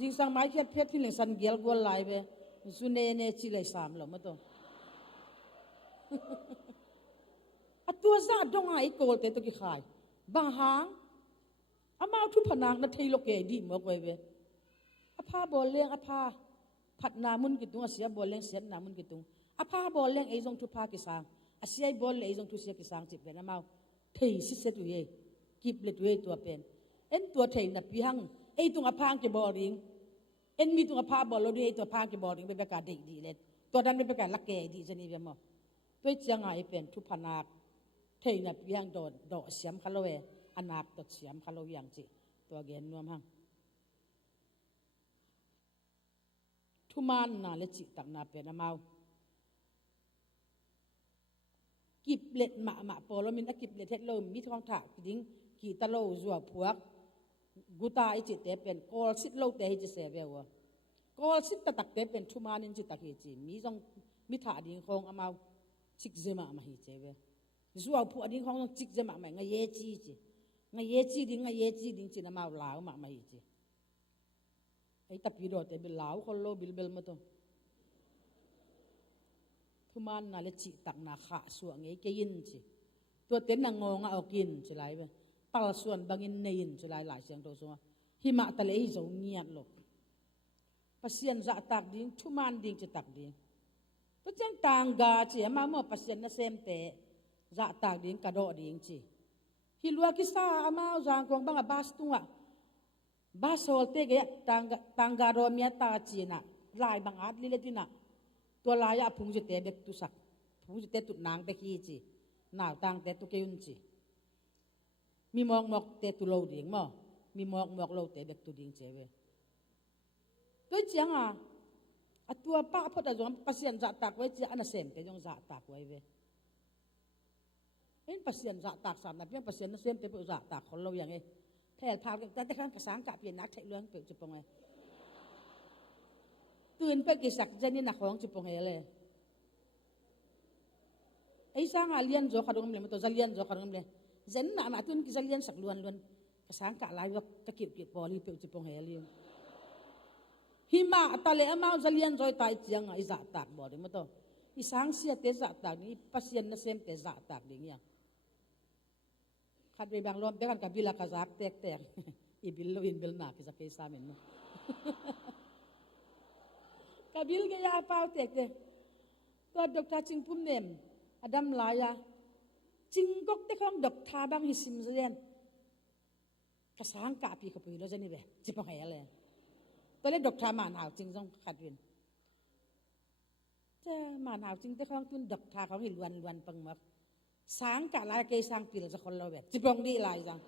จิงสังไม้แค่เพชรที่หนึ่งสันเกียลกัวลายไปสุเนเนชิเลยสามหรอมาตัวตัวซาดงไอ้โกลเตตัวกี่ขายบางหางอามาทุพนางนัทเทโลเกดีมอกไว้เวอาพาบอลเลี้ยงอาพาผัดนามุนกิตุงอาเสียบอลเลี้ยงเสียนามุนกิตุงอาพาบอลเลี้ยงไอ้จงทุพากิสังอาเสียบอลเลยไอ้จงทุเสียกิสังจิบเป็นอามาเทสิเซตุเยกิบเลตุเยตัวเป็นเอ็นตัวเทนับพิหังไอ้ตัวอพางจะบอริงเอ็นมีตัวอพาบอลเราด้วยไอ้ตัวพางจะบอริงเป็นประกาศเด็กดีเลยตัวนั้นเป็นประกาศลักแก่ดีจะนี่เป็นมั้งด้วยจังไงเป็นทุพนาคเทนับพิหังโดเสียมคาโลเวอนาคตเสียมคาโลยังจีตัวเกณฑ์นวมหังทุมานนาเลจิตักนาเป็นอามากิบเล็ดหมาปอลมินกิบเล็ดเทลมมีท้องถากดิ้งกีตะโลจัวพวกกูตาไอจิตเตเป็นกอลสิทโลเตให้จะเสียเบลวะกอลสิทตะตักเตเป็นชุมานินจิตตะเฮจีมีจงมีถาดิ้งของอามาจิกเจมามาฮิเจเบจัวพวกดิ้งของจิกเจมาไม่งเยจีจีงเยจีดิ้งจินามาลาวมาฮิเจไอตะปีโดเตเบลลาวคนโลบิลเบลมาตัวทุมานนาเลจิตักนาขาส่วนไงเกยินจีตัวเต็นนางงงเอากินจะไรไปตัลส่วนบางอินเนินจะไรหลายเสียงตัวสัวหิมะทะเลจะเงียบหลบปัสยันจะตักดิ้งทุมานดิ้งจะตักดิ้งปัจจัยต่างกาจีมาเมื่อปัสยันนั่นเซมเตะจะตักดิ้งกระโดดดิ้งจีฮิลัวกิสาอามาจางกวงบังบาสตุงะบาสโซลเตะกะต่างกาโรมียตาจีน่ะลายบางอาดลิเลติน่ะตัวลายอะพุงจะเตะเด็กตุสักพุงจะเตะตุนางเตะขี้จีหนาวต่างเตะตุเกยุนจีมีมอกเตะตุโลดิ่งมั้งมีมอกโลเตะเด็กตุดิ่งเจเวตัวเจียงอ่ะตัวป้าพอแต่จงปัสยันจะตักไว้เจียอันนั้นเสมเตะจงจะตักไว้เวเอ็นปัสยันจะตักสามนับยังปัสยันนั่นเสมเตะเปจะตักคนเราอย่างไงแทนพาแต่ครั้งกระสังกะเปลี่ยนนักเทเรื่องเปจะปงไงตื่นไปกิสักเจนี่นักของจะปงไงเลยไอ้สร้างเลียนโจขดงเลยมันตัวจะเลียนโจขดงเลยเจนน่ะมาตุนกิจะเลียนสักล้วนกระสังกะลายว่าตะเกียบบอลีเปจะปงไงเลยหิมะตะเลอามาจะเลียนโจตายเจียงไอ้จะตักบอดีมันตัวไอ้สร้างเสียเตจะตักนี่ปัสยันนั่นเสมเตจะตักดิ่งยังขัดไปบางลมแต่กันกับบิลากระซักแตกอีบิลโลอินบิลหนักกิจะเกษาเหม็นมั้งกับบิลก็ยาเปล่าแตกเลยตัวดอกทาจิงพุ่มเนมอดัมลายาจิงกกเตของดอกทาบางฮิซิมเซียนกระสังกะปีขบุยแล้วจะนี่เว้ยจิปงไงอะไรตัวเล็กดอกทามาหนาวจริงต้องขัดวินแต่มาหนาวจริงแต่ของตุนดอกทาของหิลวนปังมักสังกะลายเกสังปีเราจะคนเราเว้ยจิปงดีลายจัง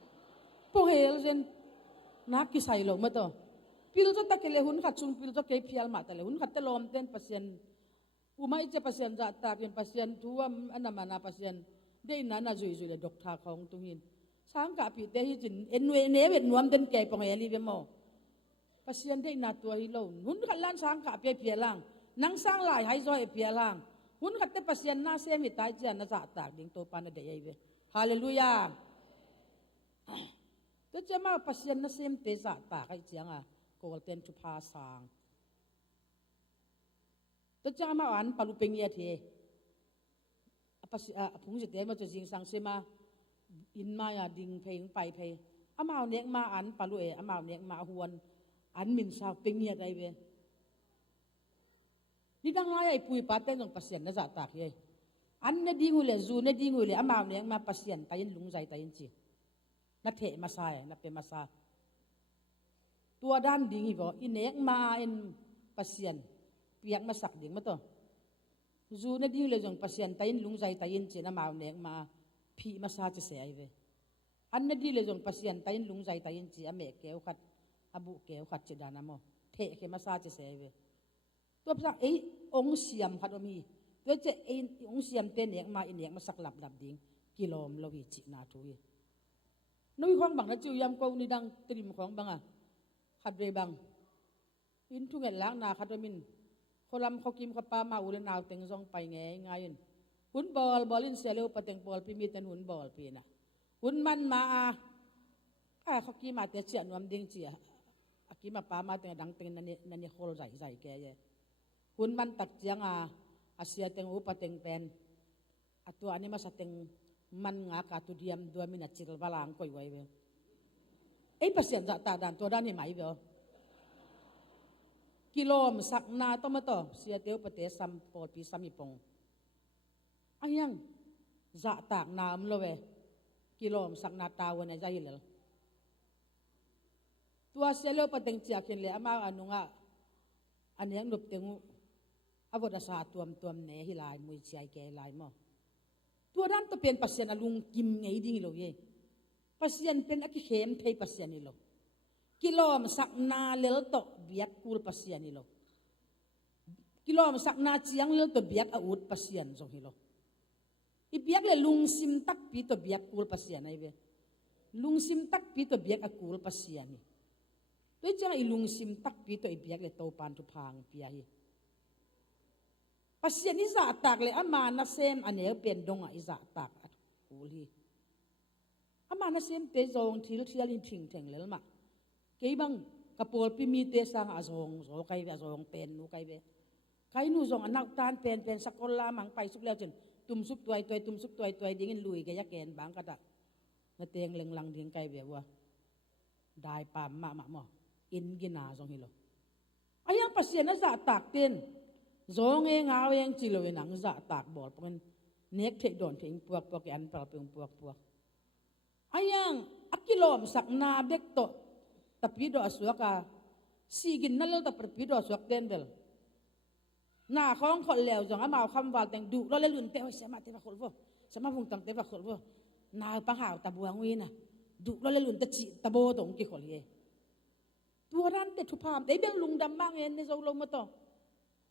ปงเฮลเซนนักกิไซโลมาตัวปีเราจะตะเกลหุ่นขัดซุงปีเราจะเกพิลมาแต่เลยหุ่นขัดตะลมเต้นเปอร์เซ็นต์umai je pasien za ta pian pasien tuam anamana pasien de nana zui zui le dokta khong tungin sang ka pi te hi jin enwe ne wet nuam den ke pong eli be mo pasien dei na tua hi lo hun khat lan sang ka pe pia lang nang sang lai hai zo e pia lang hun khat te pasien na se mi tai jan na za tak ding to pa na de ai ve hallelujah to chama pasien na sem te za ta kai chiang a kol ten chu pha sang to chama an palu peng ye the a phung je te ma cho jing sang se ma in ma ya ding pheng pai phei amao nek ma an palu e amao nek ma huan an min sa peng ye dai ve ni dang lai ai pui pa ten jong pasien na za ta ye an na dingu le zu na dingu le amao nek ma pasien ta yin lung zai ta yin chi na the ma sa na pe ma sa tua dan ding hi bo inek ma in pasien piak ma sak ding ma to zu na dingu le jong pasien ta yin lung zai ta yin chi na amao nek ma phi ma sa chi se ai ve an na di le jong pasien ta yin lung zai ta yin chi a me keu khat abu keu khat chi dana mo the ke ma sa chi se ai ve to psa ei ong siam khat mi to che ei ong siam te nek ma in nek ma sak lap lap ding kilom lo wi chi na thu wi noi khong bang na chu yam ko ni dang trim khong bang a khat re bang in thu nge lang na khat min kholam khokim kha pa ma ul naw teng jong pai nge ngayin hun bolin selo pateng bol pi mi ten hun bol pi na hun man ma a khoki ma te chia nuam ding chia aki ma pa ma te dang teng na ni khol zai zai ke ye hun man tak chiang a asia teng u pateng pen atu ani ma sa teng man nga ka tu diam 2 minute chil balang koi wai ve ei pasien za ta dan to dan ni mai ve kilom sak na to ma to sia teu pate sam pol pi sam ipong ayang za tak nam lo ve kilom sak na ta wan ai zai lel tua selo pateng chia ken le ama anunga aneng nup tengu avoda sa tuam ne hi lai mui chiai ke lai mo tua dan to pen pasien alung kim ngei ding lo ye pasien pen aki khem thei pasien ni lo kilom sak na lel to biak kul pasien ni lo kilom sak na chiang lel to biak a ut pasien zo hi lo i biak le lung sim tak pi to biak kul pasien ai ve lung sim tak pi to biak a kul pasien ni toi chang i lung sim tak pi to i biak le to pan tu phang pi ai pasien ni za tak le ama na sem ane pen dong a i za tak at kul hi ama na sem te zong thil thial in thing theng lel ma ke bang kapol pi mi te sang a zong zo kai ve zong pen nu kai ve kai nu zong anak tan pen sakol la mang pai suk le chen tum sup tuai ding in lui ke ya ken bang ka da na teng leng lang ding kai ve wa dai pa ma mo in gina zong hi lo ayang pasien na za tak ten zong e ngaw yang chi lo nang za tak bol pen nek the don thing puak an pal pung puak ayang akilom sak na bek to tapido asuaka sigin nal ta perpido asuak ten bel na khong khol lew jong amao kham wal teng du lo le lun te sama te va khol vo sama vung tang te va khol vo na pa haw ta buang wi na du lo le lun te chi ta bo dong ki khol ye tuaran te thu pham te bel lung dam bang en ne zo lo ma to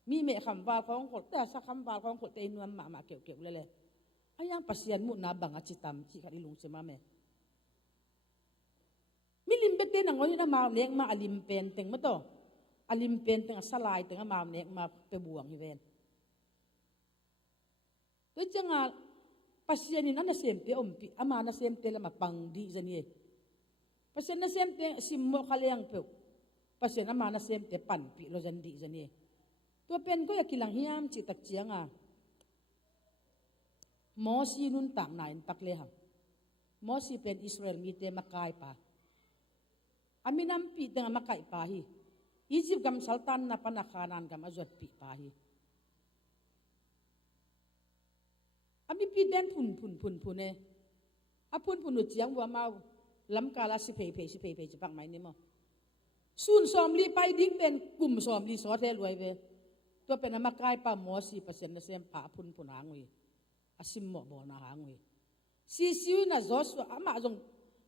mi me kham wal khong khol ta sa kham wal khong khol te nuam ma keu le le ayang pasien mu na bang a chitam chi khari lung se ma me milim bete na ngoi na ma nek ma alim pen teng ma to alim pen teng salai teng ma nek ma pe buang hi ven to changa pasien in na sem te pi ama na sem te la ma pang di zani pasien na sem te sim mo khaleang pe pasien ama na sem te pan pi lo zan di zani to pen ko ya kilang hiam chi tak chianga mo si nun tak na in tak le ham mo si pen Israel mi te makai pa aminam pi teng makai pa hi Egypt gam sultan na panakanan gam azot pi pa hi ami pi den phun e a phun chiang wa mau lam kala si pe chi pak mai ni mo sun som li pai ding ten kum som li so the loi ve to pen makai pa mo si pasen na sem pa phun hangui asim mo bo na hangui si siu na Joshua ama jong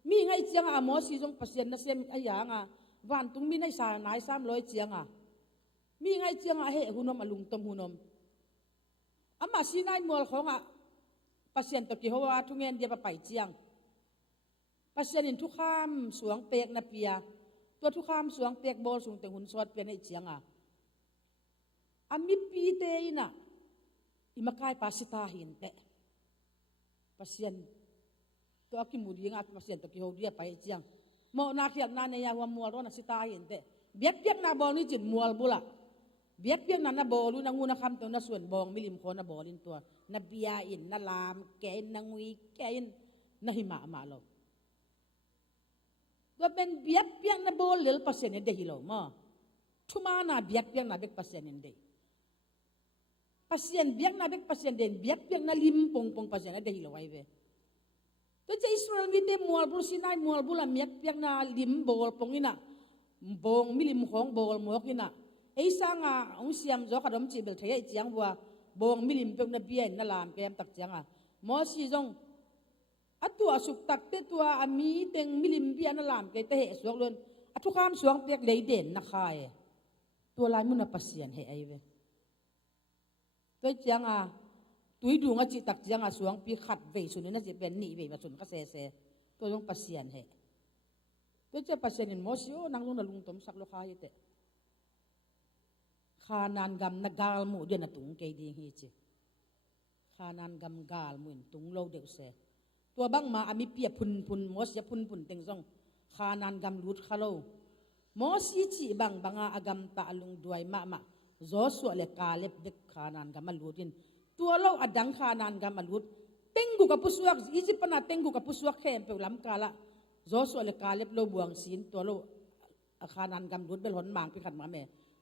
mi ngai chiang a mo si jong pasien na sem ayanga van tung mi nai sa nai sam loi chiang a mi ngai chiang a he hunom alung tom hunom ama si nai mol khonga pasien to ki howa thungen dia pa pai chiang pasien in thu kham suang pek na pia ตัวทุกข้ามสวงเปียกบอลสูงแต่หุ่นสวดเป็นไอ้เจียงอามิปีเตยน่ะอิมากายปัสตาหินเตะปัสยันตัวกิมูดีงาปัสยันตัวกิโฮเดียไปเจียงโมนาเขียนนาเนียว่ามัวร้อนสิตาหินเตะเบียดเปียกนาบอลนี่จิตมัวบุละเบียดเปียกนาบอลลูนังูนักคำตัวนัส่วนบองมิลิมโคนาบอลินตัวนาเบียอินนาลามแกอินนางวีแกอินนาหิมาลตัวเป็นเบียดเปียกนาบอลเลลปัสยันเดฮิโลมาทุมานาเบียดเปียกนาเบกปัสยันเดpasien biak na bek pasien den biak na lim pong pasien ada hilawai be to je Israel mi de mual bul sinai mual bula biak na lim bol pong ina bong milim khong bol mok ina ei sanga ong siam zo kadom chi bel thei chiang bua bong milim pek na bien na lam kem tak chianga mo si jong atua suk tak te tua ami teng milim bian na lam ke te he suak lon atu kham suang pek lei den na khai tua lai mun na pasien he ai beตัวจังตุยดูงจิตตักจังสวงปีขัดเวสุนนั่นจะเป็นหนีเวมาสุนก็เสตัวต้องปัสยันเหตัวจะปัสยันมอสิโอนังลุงนัลุงตมสักโลกายเตะขานานกำนักกาลมูเดียนตุงเกดีฮีจิขานานกำกาลมุนตุงโลเดียวเสตัวบังมาอามิเปียพุนมอสิพุนเต็งซองขานานกำลุดขะโลมอสิจิบังอากำตาลุงด้วยมาโจสัวเลกาเล็บเด็กขานันกามาลุดินตัวเราอดังขานันกามาลุดเต็งกูกับผู้สวกอีจิปนาเต็งกูกับผู้สวกแค่เปลำกาละโจสัวเลกาเล็บโลบวงศีลตัวเราขานันกาลุดเบลหนมางพิขัดมาเม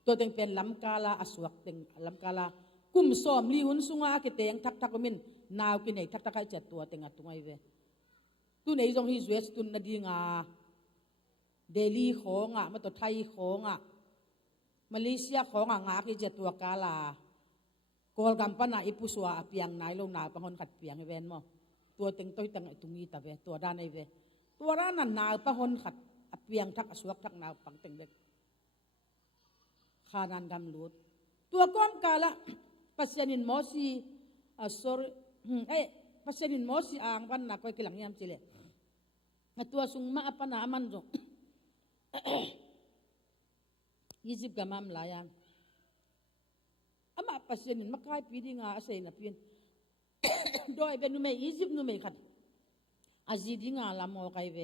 ตัวเต็งเป็นลำกาละอสวกเต็งลำกาละกุมซ้อมลีหุนสุงาเกเตงทักมินนาวกินไหนทักให้จัดตัวเต็งตุงไอเวตัวไหนจงฮิสเวสตุนนาดีงาเดลีของมาตัวไทยของมาเลเซียของงาคิเจตัวกาลากอลกัมปนาอิปุสวาเปียงนายลงนาปังหอนขัดเปียงเวนมอตัวเต็งต้อยตังไอตุงีตาเวตัวด้านไอเวตัวด้านนั้นนาปังหอนขัดเปียงทักอสวกทักนาปังเต็งเด็กขานันดำลุดตัวก้อมกาละปัสยานินมอสีปัสยานินมอสีอ่างวันนักไว้กิหลังยามจิเลตัวสุงมาปนามันจงอียิปต์กับมัมลายังอามาปัสยานินมักไก่ปีดีงาเสนาพินโดยเป็นนุ่มอียิปต์นุ่มขัดอาจีดีงาลามอไกเว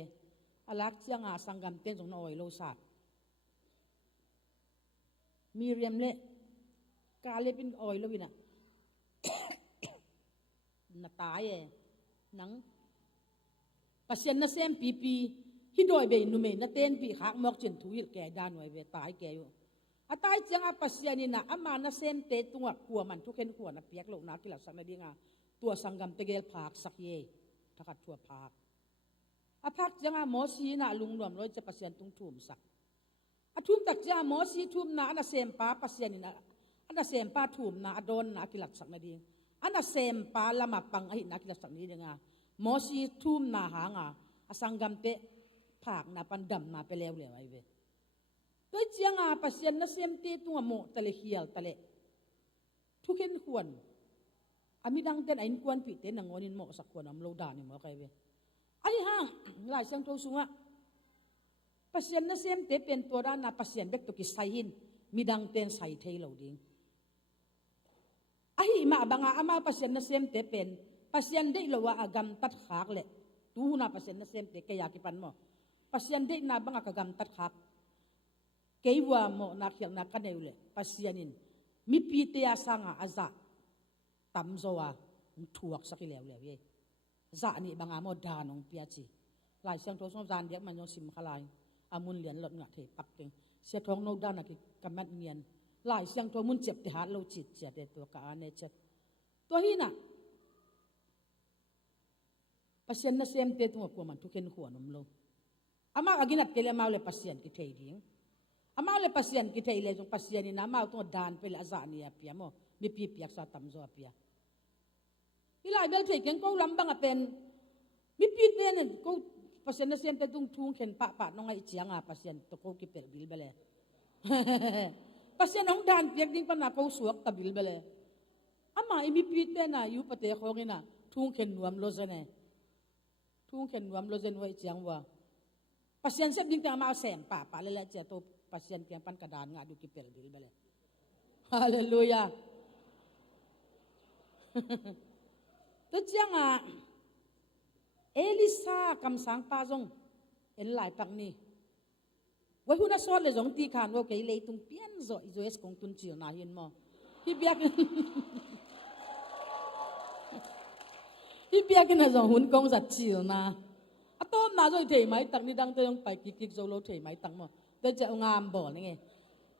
อลักเชียงาสังกัมเต้นจงนอยโลซามีเรียมเล่กาเลเป็นออยโลวินะน่าตายนังปัสยานน่ะเซมปีฮิดอยเบนุเมนเต้นปีขากมอกเจนทุยแก่ดานหน่วยเวตายแก่อยู่อาตายจังอาปัสยานินะอามานะเซมเตตัวกัวมันทุกเห็นขวนะเปียกโลกนากิลสังนาดีงาตัวสังกัมเตเกลผากสักเย่ทักทัวผากอาพักจังอาหมอสีนะลุงรวมร้อยจะปัสยานตุงทุ่มสักอาทุ่มตักจังหมอสีทุ่มนะอันเซมป้าปัสยานินะอันเซมป้าทุ่มนะอดอนนะกิลสังนาดีอันเซมป้าละมาปังอหินะกิลสังนาดีงาหมอสีทุ่มนะหางอาสังกัมเตผากนาปันดำนาไปแล้วไอ้เวตัวเจียงปัสยันน่ะเซมเตตัวโมตะเลเฮียลตะเลทุกเห็นควรอามิดังเต้นไอ้นควรผิดเต้นนางอนินโมสักควรอำโลดานี่หมอไกเวไอ้ห่างหลายเสียงโทสุงปัสยันน่ะเซมเตเป็นตัวด้านนาปัสยันเบกตุกิไซหินมิดังเต้นไซเทยเหล่าดิ้งไอ้มาบังอามาปัสยันน่ะเซมเตเป็นปัสยันได้ละว่าอากำตัดขากเลยตูนาปัสยันน่ะเซมเตกยากิปันโมpasien dek na bang akagam takhak keiwa mo nakyang nakaneule pasianin mipite asanga aza tamzowa thuak sakilew lew ye za ni banga mo danong piachi lai siang tho som zan dek man yong sim khalai amun lian lot nga the pak teng se thong no dan ki kamat nian lai siang tho mun chep te ha lo chit che te to ka ane chet to hi na pasien na sem te tu ko man tu ken khuanom lo ama aginat kele ma le pasien ki thei ding ama le pasien ki thei le jong pasien ni na ma to dan pe la za ni apia mo mi pi piak sa tam zo apia ilai bel thei ken ko lambang apen mi pi ten ko pasien na sem te tung thung ken pa no ngai chianga pasien to ko ki pel bil bele pasien ong dan piak ding pa na ko suak ta bil bele ama i mi pi ten na yu pate khongina thung ken nuam lo zane thung ken nuam lo zen wai chiang wa pasien sep ding tang mau sem pa le che to pasien kian pan kadan nga du ki pel bil bale haleluya to chiang a Elisa kam sang pa jong en lai pak ni wa huna so le jong ti khan wo ke le tung pian zo zo es kong tun chil na hin mo hi biak hi biak na jong hun kong zat chil na atom na rồi thầy máy tăng đi đăng tôi phải kịch kịch rồi lâu thầy máy tăng mà tôi chạy ngam bỏ này nghe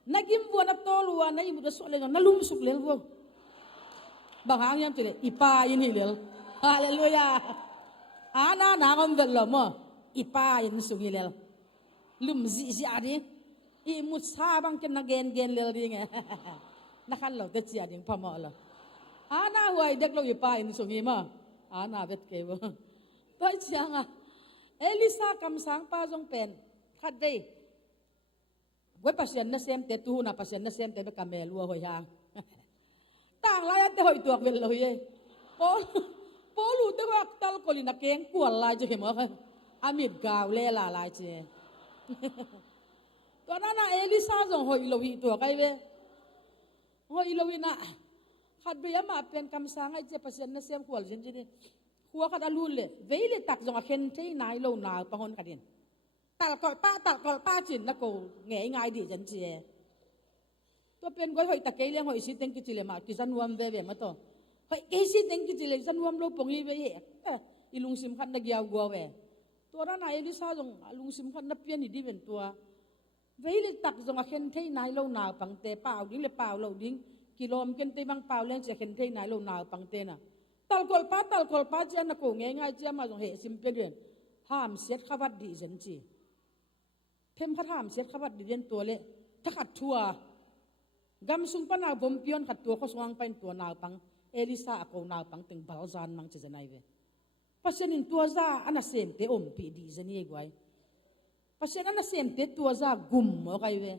nãy kim vua nắp to luôn nãy một số lên nó lum sụp lên vua bằng hàng em chỉ để ipa in hi lên hallelujah na ông vật lắm mà ipa in sung hi lên lum gì đi i mút sa bằng cái na gen lên đi nghe na khăn lâu tôi chỉ đi phàm mỏ là na hoài đắc lâu ipa in sung hi mà na biết cái vua tôi chẳng à Elisa kam sang pa jong pen khat dei we pasien na sem te tu na pasien na sem te be kamel wo hoi hang tang la te hoi tuak vel lo ye po lu te wa tal ko li na keng kual la je mo amit gaw le la la che to na Elisa jong hoi lo hi tuak ai we hoi lo na khat be ama pen kam sang ai che pasien na sem kual jen jeหัวขัดอลูนเลยเวลตักจงอาเคนที่นายโลนาปะฮอนกันเด่นตักกอลป้าจินนักโกเงยง่ายดีจันเจตัวเป็นก้อยหอยตะเกียเลี้ยงหอยสิเต็งกิจิเลมากิจันวมเวเวมาตัวหอยเกสิเต็งกิจิเลจันวมโลปงยีเวเอีลุงซิมขันนักยาวกัวเวตัวนั้นนายลิซ่าจงลุงซิมขันนับเพียนดีเป็นตัวเวลตักจงอาเคนที่นายโลนาปังเตเปล่าดิ้งเลยเปล่าโลดิ้งกิโลมเกันเตบังเปล่าเลี้ยงจะเคนที่นายโลนาปังเตน่ะtal kolpa jan na ko ngai chia ma jong he sim pe den ham set khawat di jen chi them khat ham set khawat di den to le ta khat thua gam sung pa na bom pion khat to ko swang pain to na pang Elisa ko na pang teng balzan mang che janai ve pasien in tua za ana sem te om pi di jen ye gwai pasien ana sem te tua za gum mo kai ve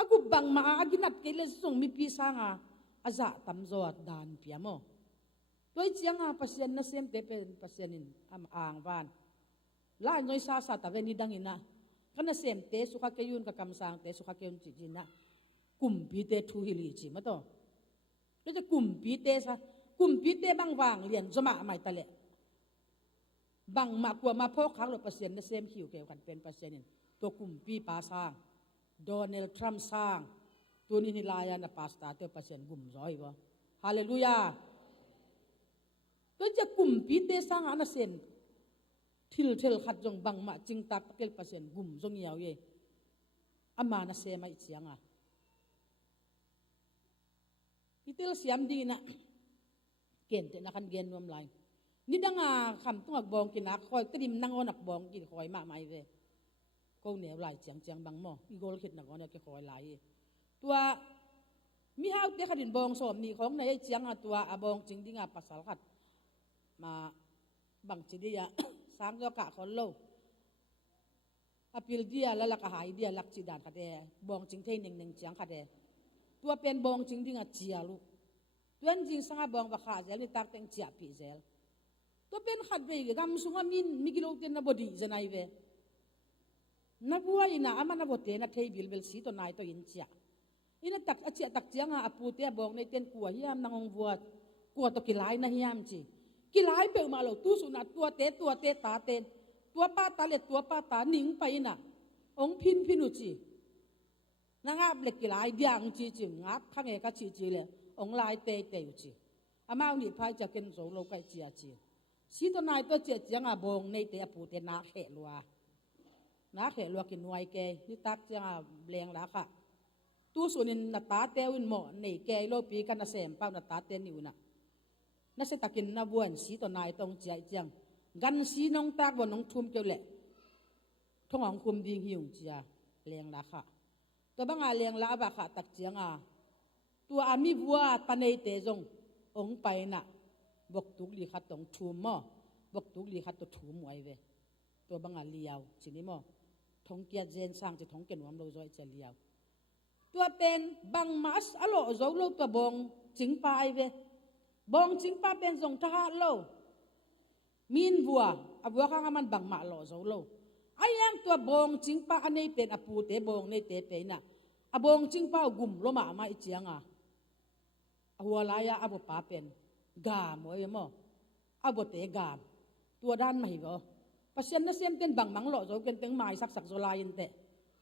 agu bang ma aginat ke le sung mi pi sanga aza tam zo dan pia mo tôi chiang pasien na sem te pen pasien in ang van la noi sa ta ven ni dang ina kana sem te suka ke yun ka kam sang te suka ke yun chi jina kum pi te thu hi li chi ma to leจะkum pi te sa kum pi te bang wang lian zoma mai ta le bang ma kwa ma phok khang lo pasien na sem hiu ke kan pen pasien in to kum pi pa sang Donald Trump sang tu ni ni la ya na pasta te pasien gum roi bo hallelujah tôiจะกลุ่มปีเตสร้างอาณาเซนทิลเทลขัดจงบังมาจิงตักเกลเปอร์เซ็นต์กลุ่มจงเยาวเย่อามานาเซมาอีเสียงอีเตลเสียมดีนะเกณฑ์แต่นักเกณฑ์รวมลายนี่ดังคำต้องอักบองกินนักคอยกระดิมนั่งอักบองกินคอยมาไม่เว่ก็เหนียวลายเจียงบังหม้ออีโกลคิดนักเนี่ยแกคอยลายตัวมีห้าวเด็กขัดินบองสมนี่ของในเจียงตัวอบองจริงดีงาภาษาขัดมาบังจีเดียสามก็กะคนโลอพิลเดียแล้วลักหายเดียลักจีดานขัดเดบองจริงเท่หนึ่งเจียงขัดเดตัวเป็นบองจริงที่งัดเจียลูตัวจริงสังบองบักขาเจลนี่ตักเต็งเจียปีเจลตัวเป็นขัดเบกกำสุงมินมิกิโลเตนนบดีจะไหนเวนับว่าอินะอามันนบเตนเทบิลเบลสีตัวนายตัวอินเจียอินะตักเจียตักเจียงอาปูเตะบองในเต็นกัวเฮียมนางองวัวกัวตัวกิไลนะเฮียมจีกิไลเปลมาเราตู้สุนัตตัวเตตาเตนตัวป้าตาเล็ดตัวป้าตาหนิงไปน่ะองพินอุจีนางอาบเล็กกิไลเดียงจีจิงอาบข้างเอกจีเลยองลายเตอุจีอามาอุนิพายจะเกินโซโลไกจีสีตัวนายตัวเจียงอาบองในเตะปูเตนาเขลัวกินไวแกนี่ตักเจียงอาเลียงละค่ะตู้สุนินนัตตาเตวินหมอในแกโลปีกันนาเสมเป้านัตตาเตนิวน่ะนั่นสิตะกินนาบวนสีตัวนายตรงเจียเจียงกันสีน้องตากบนน้องทุ่มเจ้าแหละท้องของคุมดิงหิวเจียเลียงละค่ะตัวบังอาเลียงละบะค่ะตักเจียงตัวอามีบัวตะเนเตจงองไปน่ะบกตุกลีขัดตรงทุ่มหม้อบกตุกลีขัดตัวทุ่มไว้เวตัวบังอาเลียวสินี่หม้อท้องเกียเจนสร้างจะท้องเกนวมเราจอยจะเลียวตัวเป็นบังมัสอโลโจโลตัวบองจิงปายเวบองจิงปาเป็นทรงทหารโลมีนวัวอบัวข้างมันบังมาโลโจโล ayang tua bong chingpa anei pen apu te bong nei te pe na abong chingpa gum loma ma ichianga awalaya abo pa pen gam oi mo abo te gam tua dan mai go pasien na sem ten bang mang lo zo ken teng mai sak sak zo lain te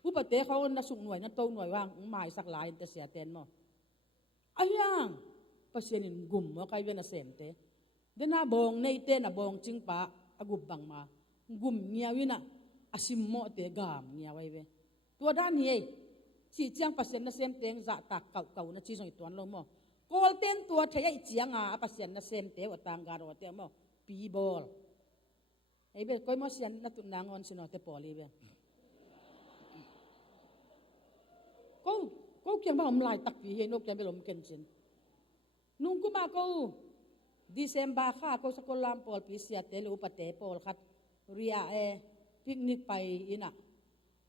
upa te kho na sung noi na to noi wang mai sak lain te sia ten mo ayang pasien in gum mo kai ve na sem te dena bong nei te na bong chingpa agub bang ma gum ngiawina asim mo te gam ngiawai ve tua dan ni chi chiang pasien na sem teng za tak kau kau na chi song tuan lo mo kol ten tua thaya chiang a pasien na sem te watang ga ro te mo pi bol ai be koi mo sian na tu nangon sino te poli be ko kyang ba om lai tak pi he no kyang be lom ken chin nung ku ma ko December kha ko sa kolam pol pi sia te lu pa te pol khat ria picnic pai ina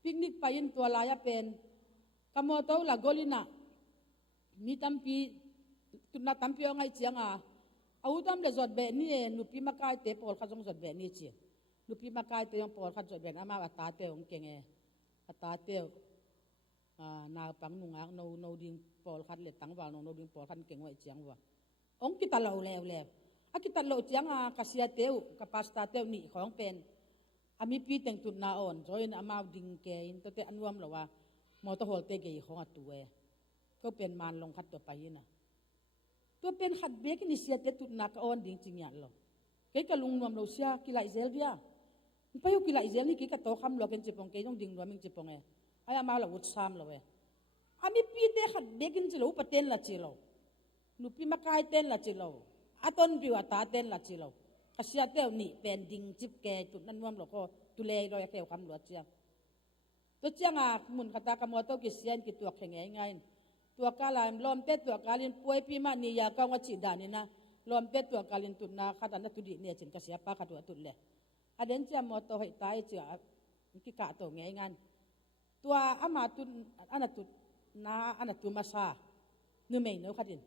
picnic pai in tua la ya pen kamo to la golina mi tampi tunna tampi ngai chianga autam le zot be ni nu pi makai te pol kha jong zot be ni chi nu pi makai te yong pol kha zot be ama ata te ong kenge ata te na pang nu ngang no ding pol khat le tang wal no ding pol khan keng wai chiang wa ong kita lo le akita lo chianga kasia teu kapasta teu ni khong pen ami pi teng tut na on join ama ding ke in to te anwam lawa mo to hol te ge khong atuwe ko pen man long khat to pa hina to pen khat be ki ni sia te tut na ka on ding chingya lo ke ka lung nom lo sia ki lai zel bia pa yu ki lai zel ni ki ka to kham lo ken chipong ke jong ding noming chipong e aya ma la ut sam lo we ami pi te khat be kin chilo paten la chilo nu pi makai ten la chilo aton biwa ta ten la chilo kasia te ni pen ding chip ke tut nan nom lo ko tu le lo ya ke kham lo chia to chianga mun khata ka mo to ki sian ki tuak kheng ngai tua kalam lom te tua kalin puai pi ma ni ya ka ngachi dani na lom te tua kalin tut na khata na tu di ne chin ka sia pa kha tu tut le aden chia mo to hoi tai chia ki ka to ngai ngan tua ama tu ana tu na ana tu masa nu mei no khatin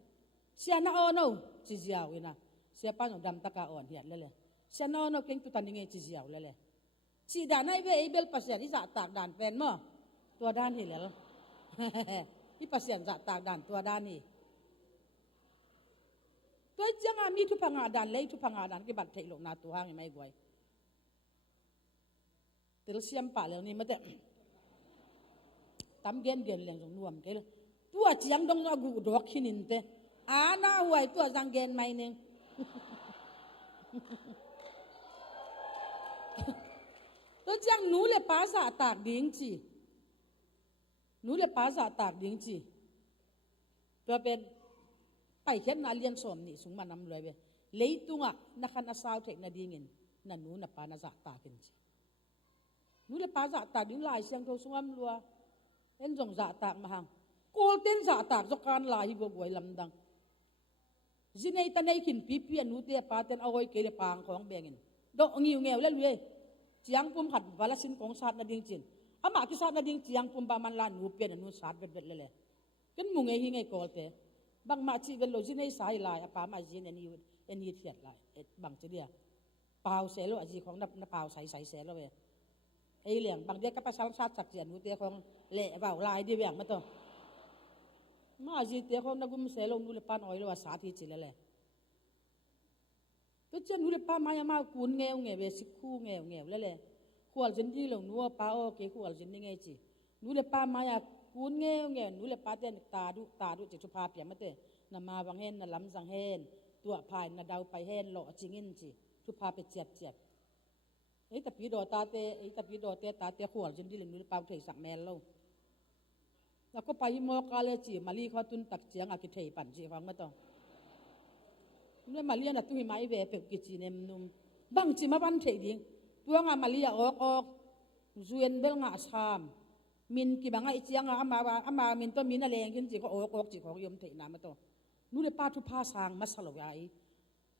sia na ono chi jiao ina sia pa no dam ta ka on hiat le sia na ono keng tu tan nge chi jiao le chi da nai ve e bel pasien i za tak dan pen mo tua dan hi le i pasien za tak dan tua dan ni toi chang a mi thu panga dan le thu panga dan ki bat thei lo na tu hang mai goi tel siam pa le ni ma te tam gen leng jong nuam ke tua chiang dong na gu dok khinin te ana huai tua jang gen mai neng to chiang nu le pa sa tak ding chi nu le pa sa tak ding chi to pen pai khen na lian som ni sung manam loi be leitunga na khan asaw thek na dingin na nu na pa na za ta kin chi nu le pa za ta ding lai siang tho sungam lua en jong za ta ma hang kol ten za ta zo kan lai bo goi lam dang zinei ta nei kin pi pi anu te pa ten awoi ke le pang khong bengin do ngiu ngeu le lue chiang pum khat wala sin kong sat na ding chin ama ki sat na ding chiang pum ba man la nu pen anu sat vet vet le ken mu ngei hi ngei kol te bang ma chi vel lo zinei sai lai apa ma jin ani thiat lai bang chi dia pau se lo aji khong na pau sai se lo we ei liang bang dia ka pa sal sat sak jian nu te khong le wau lai di wiang ma to ma ji te khong na gum se lo nu le pan oi lo sa thi chi le to chen nu le pa ma ya ma kun ngeu nge ve sik khu ngeu le khwal jin di lo nu pa o ke khwal jin ni nge chi nu le pa ma ya kun ngeu nu le pa ten ta du chi chu pa pya ma te na ma wang hen na lam jang hen tua phai na dau pai hen lo chingin chi chu pa pe chet ei ta pi do ta te ta te khwal jin di le nu le pa thei sak mel lo na ko pai mo ka le chi mali kha tun tak chiang a ki thei pan chi khang ma to ne mali na tu hi mai ve pe ki chi nem num bang chi ma ban thei ding tua nga mali a ok zuen bel nga sam min ki banga i chiang a ama min to min a leng kin chi ko ok chi khong yom thei na ma to nu le pa thu pha sang ma salo ai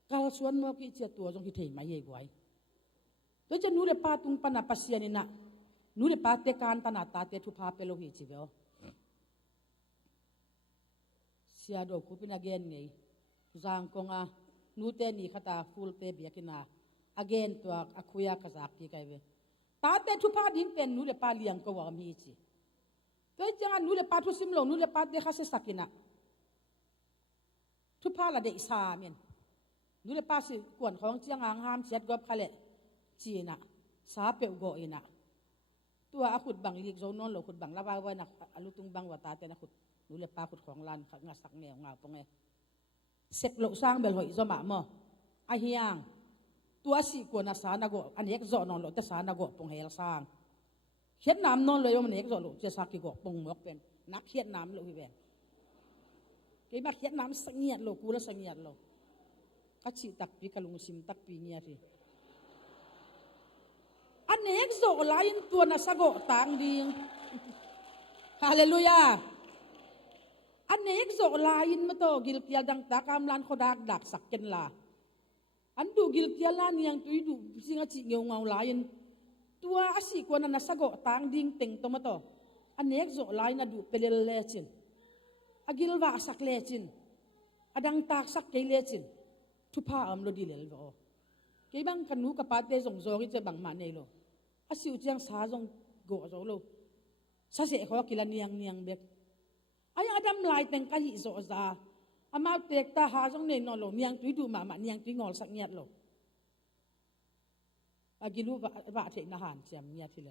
kal suan mo ki chi tua jong ki thei mai ye gwai to cha nu le pa tung pa na pasian na nu le pa te kan ta na ta te thu pha pe lo hi chi ve sia do ku pin again ngei zang konga nu te ni khata full te biakina again to akhuya ka zak ki kai ve ตาเตทุพาดิ้งเป็นนูเลปาเลียงก็ว่ามีจีตัวจังนูเลปาทุสิมโลนูเลปาเดข้าเสสักินะทุพาละเดอิสาเมียนนูเลปาสิกวนของเจียงอ่างหามเจ็ดกบเขาเละจีนะสาเปียวโกอินะตัวอาขุดบังลีกโซนนหลขุดบังลาวาไว้นะอลุตุงบังวัตาเตนะขุดนูเลปาขุดของลานขัดงาสักเงวงาปงเอเสกโลสร้างเบลหอยจอมาโมไอเฮียงตัวสิกวนสานาโกอันนี้ก็จอนนหลแต่สานาโกปงเฮลสร้างเขียนน้ำนอนเลยว่ามันเอกจอหลจะสักกี่กปงมกเป็นนักเขียนน้ำเลยพี่แบงกี่มาเขียนน้ำสังเงียดโลกูละสังเงียดโลกัจจิตักปีกะลุงซิมตักปีเงียทีอันนี้ก็โลายน์ตัวนัสโกต่างดีฮาเลลูยาอันนี้ก็ลายน์มาโตกิลเกียดังตากามลานขดักดักสักเกินลาอันดูกิลเกียลานยังตุยดูสิงห์จิเงาเงาลายน์ตัวอาศัยกวนนัสโกต่างดิ่งเต็งตัวมาโตอันนี้ก็ลายน์ดูเปลือยเลจินอากิลว่าสักเลจินอดังตากสักเกลเลจินทุพาอัมโลดีเลลโวเกี่ยบังกันนูกับปาเตจงโซกิจะบังมาเนโลอาศัยอุจยังสาจงโกโซโลซาเสเขากิลานียงเบกไอ้อดัมลายแต่งกะหิโซซาอามาเตกตาหาจงเนนอโลเนียงตุยดูมาเนียงตุยงอลสักเงียดโลอากิลูว่าเทนอาหารเสียมเงียดทีเล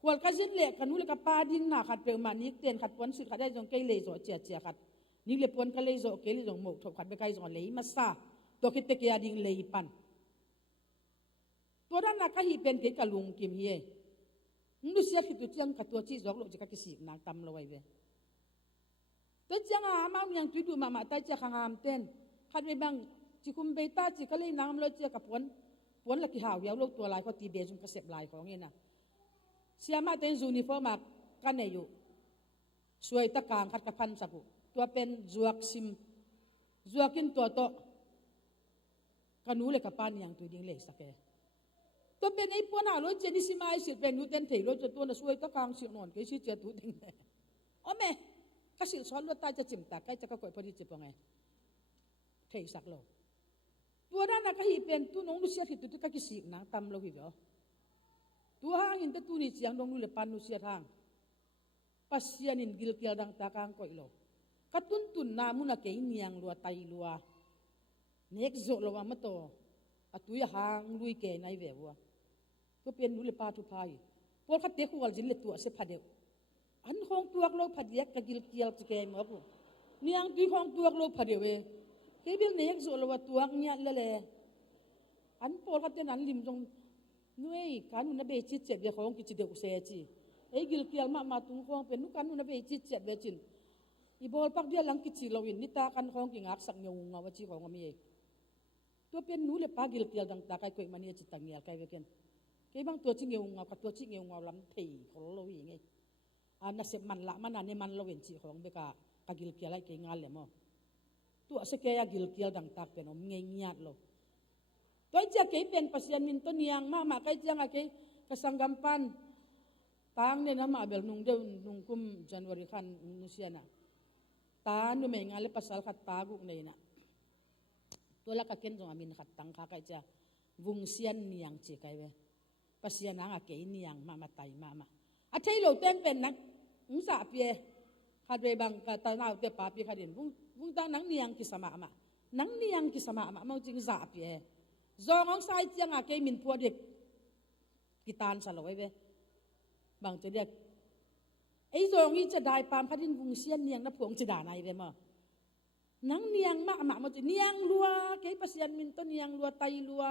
ควรกระสินเล็กกันนู้นเลยกับปาดิ้งหน้าขัดเปลมานิกเตียนขัดปนสุดขัดได้จงเกลี่ยโซเจียขัดนิกเล็บปนกะเลยโซเกลี่จงหมกถกขัดไปไกลจงเลยมาซาตัวคิดเตกียดิ้งเลยปันตัวด้านนักหิเป็นเกกะลุงกิมเฮนุเสียคิดตัวเจียงกับตัวชีจอกโลจะกักสิบนางตำเราไว้เวตัวเจียงอามาเมียงตุยดูมาใต้เจียขังหามเต้นขัดไปบังจิคุมเบต้าจิกะเลยนางเราเจียกับปนละกี่หาวยาวโลตัวลายเขาตีเบจงกระเสบลายของเงี้ยนะเสียมาเต็นยูนิฟอร์มกันเนอยู่สวยตะกางขัดกระพันสักุตัวเป็นจวกซิมจวกินตัวโตกันนู้เลยกับปานยังตัวดิ้งเล็กสักแกตัวเป็นไอ้ปวนาโรเจนิสิมาไอสิเป็นนูเต็นเถยโรจตัวน่ะสวยตะกางสินอนก็สิเจอตัวดิ้งเน่อ๋อแม่ก็สิสอนรถตาจะจิมตาใกล้จะก็ก่อยพอดีจิบว่าไงเถยสักโลตัวด้านนักหิเป็นตัวน้องลูเซียที่ตัวก็กิสินางตำเราหิวตัวหางอินแต่ตัวนี้เสียงดงนู่นเลยปานุเสียทางปัสยานินกิลเกียดังตากางก่อยโลกระตุ้นตุนนามุนักเกยเนียงลัวไตลัวเน็กโซลัวมาโตอะตุยหางลุยเกยในเววัวก็เป็นนู่นเลยปาทุพายพวกขัดเตะคู่กันจินเลตัวเสพเดียวอันของตัวโลพัดเดียกกิลเกียจะเกยมั้งกูเนียงตุยของตัวโลพัดเดียวเองเกยเบลเน็กโซลัวตัวเงี้ยละเลยอันพวกขัดเตะนั้นริมตรงนุ้ยการนุนเบจิตเจ็บเดี๋ยวของกิจเดือดเสียจีไอ้กิลเกียลมาตุ้งของเป็นนุการนุนเบจิตเจ็บเดี๋ยวจินอีบอลปักเดียหลังกิจเราอินนิตากันของกิงักสักเงางาวจีของมีตัวเป็นนู้เลยปากิลเกียลดังตาใครคุยมันเนี่ยจิตตังเงียใครเวกันใครบางตัวจิเงางากับตัวจิเงางาล้ำถี่ของเราอย่างไงอันนั้นเสพมันละมันอันนี้มันเราเห็นจีของเบกากิลเกียลไอ้เกงานเลยมั้งตัวเสกยากิลเกียลดังตาเป็นอมเงียบเราตัวเจ้าเกยเป็นปัสยามินต้นยังมาใครเจ้าไงกสังกัมปันตางเนี่ยนะมาเบลนุ่งเดินนุ่งคุมจันวารีขันนุเซียนะตาหนูไม่งานเลยภาษาขัดตากุกเนี่ยนะตัวละก็เกินจงอามินขัดตังข้าใครเจ้าวุงเซียนเนียงเจ๊ใครเว้ปัสยานังเกยเนียงมาไตมาอาทิตย์เราเต้นเป็นนักมุสาเปียขัดไปบางกตาหน้าเตปาเปียขัดเด่นวุงตานังเนียงกิสมานังเนียงกิสมามันจริงสาเปียจองของสายเจียงอาเกมินพัวเด็กกีตาร์สลอยเว้บางจะเรียกไอ้จองนี้จะได้ปามพัดินวุงเซียนเนียงนับพวงจะด่าในเว้มานังเนียงมันจะเนียงลัวเกยปัสยานมินต้นเนียงลัวไตลัว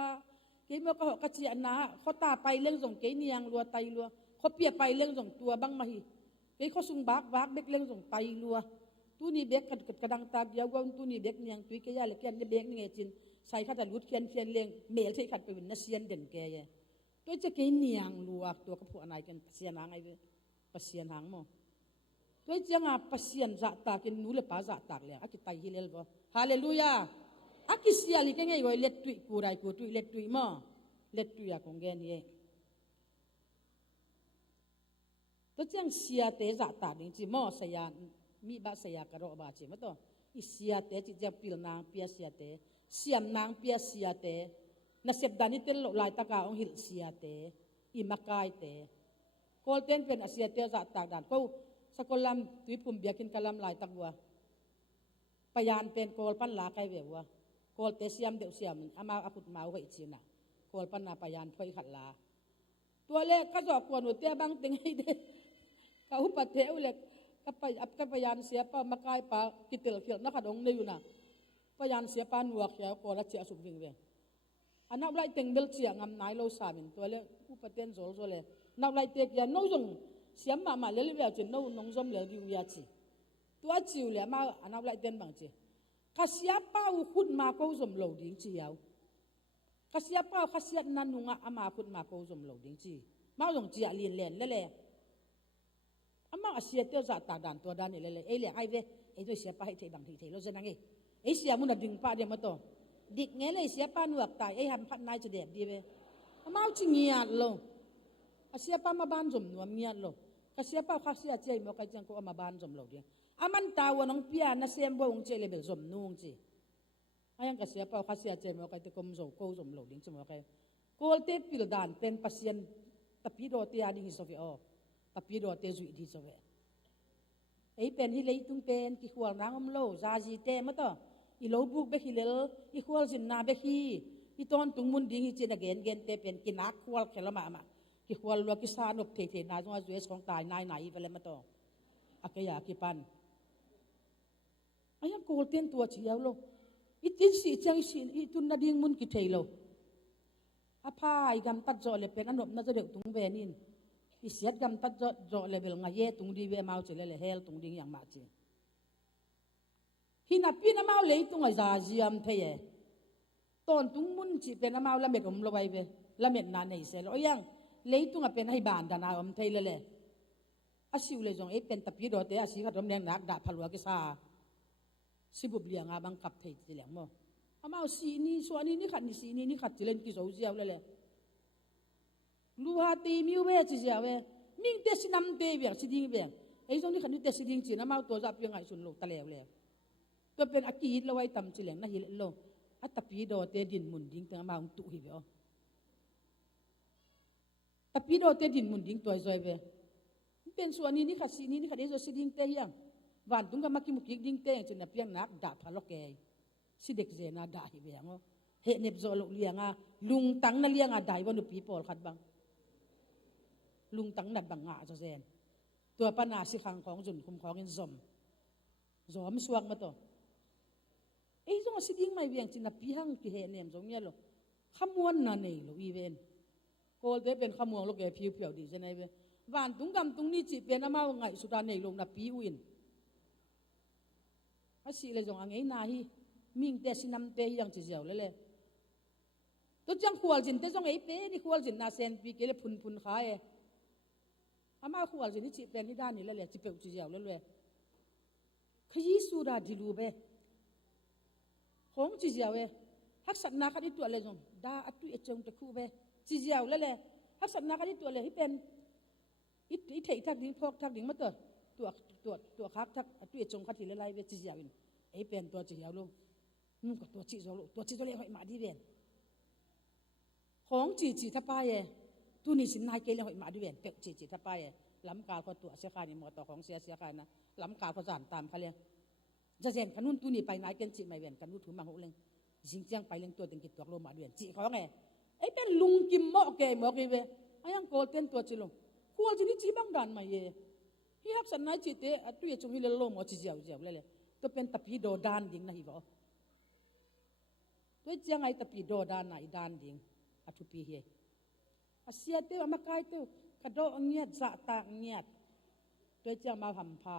เกยเมื่อก็กระเจียนนะเขาตาไปเรื่องส่งเกยเนียงลัวไตลัวเขาเปียไปเรื่องส่งตัวบังมาฮีเกยเขาซุงบากเบกเรื่องส่งไตลัวตู้นี้เบกกระดังตาเดียวกันตู้นี้เบกเนียงตุยเกยยาเล็กแก่นเบกนี่ไงจินใส่ขัดลุดเขียนเลี้ยงเมลที่ขัดไปเป็นนักเสียนเด่นแก่ตัวจะเกยเนียงลัวตัวกระพุ้นายกันเสียนหางไอ้ปัสเสียนหางมั้งตัวจะงาปัสเสียนจะตากินนู้เลยป้าจะตากเลยอากิตายฮิเลลบ่ฮาเลลูยาอากิเสียลิกันไงก็เล็ดตุยกูไรกูตุยเล็ดตุยมั้งเล็ดตุยอะคงแกนี่ตัวจังเสียเตะจะตากจริงๆมั้งเสียมีบาเสียกระโดดบาจิมั้งตัวอีเสียเตะจิจะพิลนางเปียเสียเตะเสียมนางเปียเสียเตะนักเสพดานิเตลลายตะกาองหิลเสียเตอิ i makai te kol ten pen asia te za tak dan ko sakolam tui pum biakin kalam lai takwa payan pen kol pan la kai vewa kol te siam de siam ama akut mau ho ichina kol pan na payan phoi khat laตัวเลขก็จอกกวนหัวเตี้ยบางติงให้เด็กเขาปัดเทวเล็กก็ไปอับก็พยานเสียป้ามากายป้ากิติลเขียวนักขดงในอยู่น่ะพยานเสียป้าหนวกเขียวก็ละเจียสุกวิ่งเวียนอันนับไล่ติงเบลเจียงำนายโลสามินตัวเลขผู้ปฏิเสธโซโซเลยนับไล่เตียกยาโนยงเสียมาเลลิเวียจินโนนงซอมเลลิวิอาจีตัวจิวเลยมาอันนับไล่เตียนบางจีข้าเสียป้าอุคุดมาก็สมโลดิ้งจีเอาข้าเสียป้าข้าเสียนันนุงะอามาคุดมาก็สมโลดิ้งจีมาลงจีอาลีนเลนเล่อามาเสียเตี้ยจัดตาดันตัวดันนี่เลยไอ้เล่ไอ้เว้ไอ้ตัวเสียป้าให้เทบังทีเทเราจะนั่งไอ้เสียมุนดึงป้าเดียวมาต่อดิกเงี้ยเลยเสียป้าหนวกตายไอ้หันพัดนายจะเด็ดดีเว้อามาจิงเงียดลงเสียป้ามาบ้านสมนวมเงียดลงข้าเสียป้าข้าเสียเจ้ามีโอกาสจังก็มาบ้านสมโลดิ้งอามันตาวน้องเปียน่ะเสียมบ่งเจเลยเบลสมนุ่งจีไอ้ยังข้าเสียป้าข้าเสียเจ้ามีโอกาสจะกลมโซโก้สมโลดิ้งจะมีโอกาสโกลเตปิลดานเป็นปัสยันtapi do te ading isofi o tapi do te zui di sofe ei pen hi leitung pen ki khwal nangom lo zaji te ma to I lo buk be hilel I khwal jin na be hi I ton tung mun ding hi chen again gen te pen ki nak khwal khelama ma ki khwal lo ki sa nok the the na jong jues kong tai nai nai vele ma to akaya ki pan ayam kol ten tua chi yaw lo itin si chang sin I tun na ding mun ki thei lo apa I gam tat jo le pen anop na jodeu tung ve nin I siat gam tat jo le bel nga ye tung di ve mau chele le hel tung ding yang ma chi hina pin mau le tung ai za jiam the ye ton tung mun chi pen mau la met om lo bai ve la met na nei se lo yang le tung a pen hai ban da na om thei le asiu le jong e pen tapi do te asi kha dom neng nak da phalwa ki sa sibub liang a bang kap thei ti leng mo amao si ni so ani ni khat ni si ni khat tilen ki zo jiaw le lu ha ti miu we chi jiaw we ming te sinam te ber si ding ber ei jong ni khat ni te si ding chi na mau to za pi ngai sun lo ta lew le to pen aki lo wai tam chi leng na hi lo atapi do te din mun ding te amao tu hi be o tapi do te din mun ding toy zoi we pen so ani ni khat si ni khat ei zo si ding te yang van tung ka maki mukik ding te chin na piang nak da thalo ke si dek zena da hi be ngo he nep zo lo lianga lung tang na lianga dai wonu people khat bang lung tang na bang nga zo zen tua pa na si khang khong jun kum khong in zom suak ma to ei zo si ding mai wiang chin na pi hang ki he nem zo nya lo khamuan na nei lo I ven kol te pen khamuang lo ke phiu phiu di zen ai ve van tung gam tung ni chi pen ama ngai su da nei lo na pi win asi le jong angai na hi ming te sinam te yang chi jaw le to jang khwal jin te jong ei pe ni khwal jin na sen pi ke le phun kha e ama khwal jin ni chi pen ni da ni le chi pe chi jaw le khyi su da dilu be khong chi jaw e hak sat na kha di tu le jong da atu e chong te khu be chi jaw le hak sat na kha di tu le hi pen i thei thak ding phok thak ding ma toตัวคักทักตัวจงคัดทีละลายเวจิยาวินไอ้เป็นตัวจิยาวลงก็ตัวจิโซโลตัวจิโซเลหอยมาดีเวนของจีทับป้ายตัวนี้สินนายเกลหอยมาดีเวนเป็ดจีทับป้ายล้ำกาลก็ตัวเสียขานี่หมดต่อของเสียขานะล้ำกาลก็จานตามเขาเลยจะเห็นขนุนตัวนี้ไปนายเกลจีไม่เวนขนุนถือมาหัวเล่งสิงเจียงไปเล่งตัวติงกิดตัวโลมาดีเวนจีเขาไงไอ้เป็นลุงกิมหม้อแกหม้อกีเวไอ้ยังโกลเต้นตัวจิลงควรจะนี่จีบังดันมาเย่ที่ฮักสันนายจิตเตอตุยจงฮิเลโลมอจิเจียวเลยตัวเป็นตะพีโดดานดิ่งนะฮิบอตัวเจียงไอตะพีโดดานไหนดานดิ่งอทุปีเฮอาเซียเตอมาไกเตอกระโดดเงียดจะตากเงียดตัวเจียงมาทำพา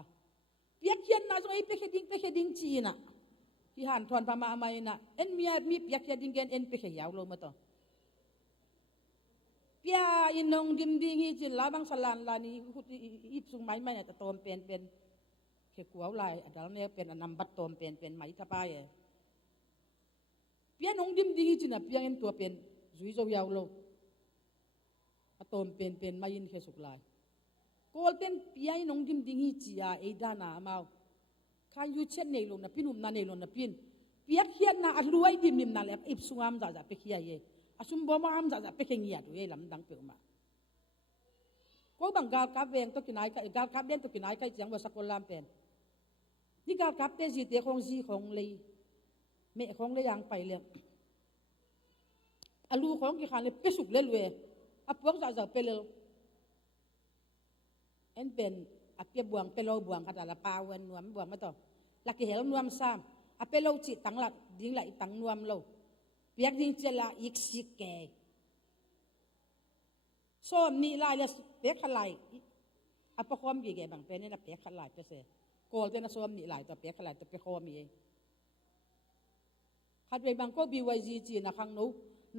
เปียกเขียนนะจงไอเปเคดิ้งจีน่ะที่หันทวนพามาไม่น่ะเอ็นมีเปียกเขียนดิ้งเกนเอ็นเปเคยาวลงมาต่อเปียอินนงดิมดิ้งฮีจินลาบังสลานลานีอีสุงไม้เนี่ยแต่ตอมเป็นเขกัวลายอันนั้นเนี่ยเป็นนำบัตตอมเป็นไม้ทับไปเปียนงดิมดิ้งฮีจินอ่ะเปียนตัวเป็นจุยโจยาวโลตอมเป็นไม้ยินเขสุกลายโกลเป็นเปียนงดิมดิ้งฮีจีอาเอดานาเมาข้าอยู่เช่นในลงนะพี่นุ่มนั่นในลงนะพี่เปียเขียนนะรวยดิมนั่นแหละอิบสุงามจ่าไปเขียเยอสุมบ่มามจ่าไปเขียนดูเอลำดังเปล่ามา ko bang gal kap veng to kinai ka gal kap den to kinai kai chiang ba sakol lam pen ni gal kap te ji te khong ji khong lei me khong le yang pai le alu khong ki khan le pesuk le lue a puak za za pe le en pen a pe buang pe lo buang kata la pa wen nuam buang ma to la ki hel nuam sam a pe lo chi tang la ding la i tang nuam lo piak ding chela ik sik ke som ni lai le pe khalai a pa khom gi ge bang pe ne na pe khalai pe se kol te na som ni lai to pe khalai to pe khom mi hat be bang ko BYG chi na khang no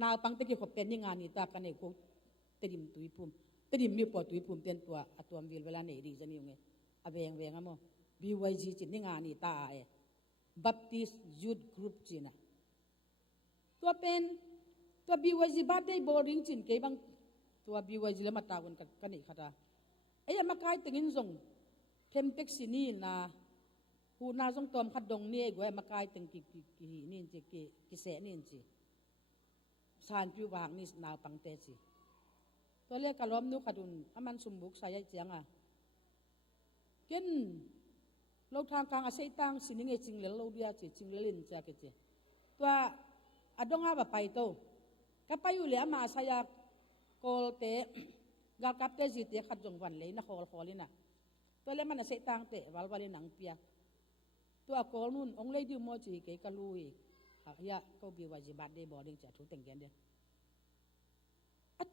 na pang te ki khop pen ni nga ni ta kan e ko te dim tui pum te dim mi po tui pum ten tua atuam vil wala nei ri jani nge a veng veng amo BYG chi ni nga ni ta e Baptist Youth Group chi na tua pen tua BYG birthday boarding chin ke bang tua BYG la ma ta won kan nei khata ai ma kai tengin zong them tek sini na hu na zong tom khat dong ni go ma kai teng ki ni chi ki se ni chi san pi wang ni na pang te chiตัวเลขกะล้อมนุกขดุนอามันสมบุกใส่เจียงอ่ะเกินเราทางกลางอาศัยตังสินิงเอจิงเลเราเดียจิจิงเลลินเจ้าเกจิตัวอดงอาบไปโตก็ไปอยู่แล้วมาใส่โกลเตะกากับเตจิเตะขัดจงวันเลยนะคอลินะตัวเลขมันอาศัยตังเตะวัลหนังเปียตัวโกลนู่นองเลยดิวโมจิเกกะลุยฮะก็บีวาจิบัดเดบอดิ้งจะถูกแต่งกันเดีย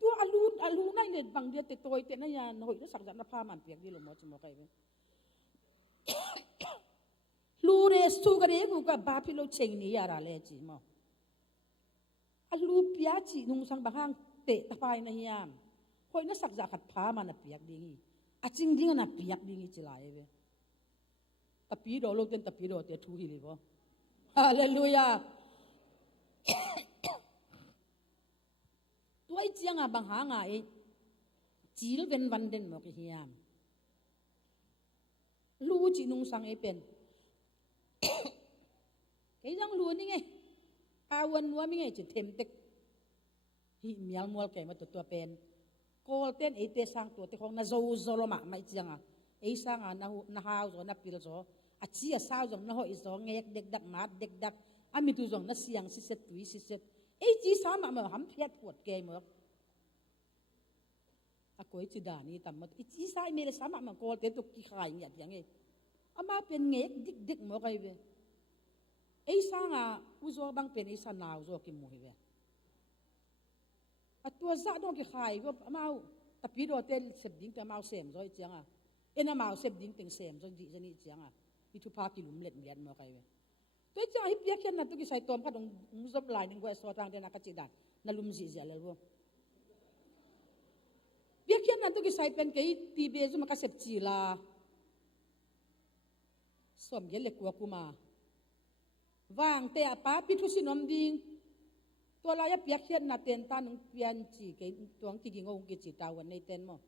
ตัวอาลูนั่นเนี่ยบางเดียแต่ตัวแต่นั่นยาหน่อยแล้วสักจันทร์พามันเปียกดีหรือหมดจะมาใครเป็นลูเรสตูกระเดกูกับบาพิโลเชงนี่ยาราเลจิมออาลูเปียจีนุ่งสังบางห้างเตะตะไคร้ในยามหอยนั่นสักจันทร์พามันเปียกดีงี้อาจริงดีนะเปียกดีงี้จิลายเว้ตะปีโดโลกเต้นตะปีโดเตะทูฮิลิบอฮาเลลูยาตัวไอ้เจียงอ่ะบางหางไอ้จีลเป็นวันเด่นหมอกเฮียมรู้จีนุ่งสังไอ้เป็นไอ้ยังรู้นี่ไงอาวันนัวมีไงจะเต็มเต็กหิมียลมัวแก่มาตัวเป็นโกลเต้นไอ้เตสังตัวเตของนาโซโลมาไม่เจียงอ่ะไอ้สังอ่ะนาฮาวโซนาปิลโซอาเจียสาวจงนาหอยโซเงกเด็กดักมาเด็กดักอามิตุจงนาเสียงสิเซตุยสิเซตไอ้จีสามมาหำเพียดปวดแกหมดอากูไอ้จีดานี่ทำหมดไอ้จีสายเมลสามมาโกลเต้นตุกขี้ขายอย่างอย่างเงี้ยอามาเป็นเงกดิกหมดไอ้เว้ไอ้สังอ่ะอุโซบังเป็นไอ้สันนาวโซกิมวยเว้อาตัวซาดองขี้ขายก็มาตะปีโดเต้นเสพดิ้งแต่มาเสมโซไอ้เจียงอ่ะเอ็นมาเสพดิ้งแต่เสมโซดีจะนี่เจียงอ่ะอิทุพากิลุมเล็ดเลียนหมดไอ้เว้ตัวเจ้าฮิปยักษ์ยันนั่นตุกิใส่ตัวมันก็ต้องมุสลิมลายหนึ่งก็สอดทางเดินนักจิตดานนั่นลุมซีเสียเลยบ่ยักษ์ยันนั่นตุกิใส่เป็นกี่ตีเบซุมันก็เสพจีลาสมเย็นเล็กกว่ากูมาวางแต่ป้าพิทุสินอมดิงตัวลายยักษ์ยันนั่นเต็นตาหนึ่งเปลี่ยนจีกี่ตัวกิกิงงกิจิตาวันในเต็นมั้ง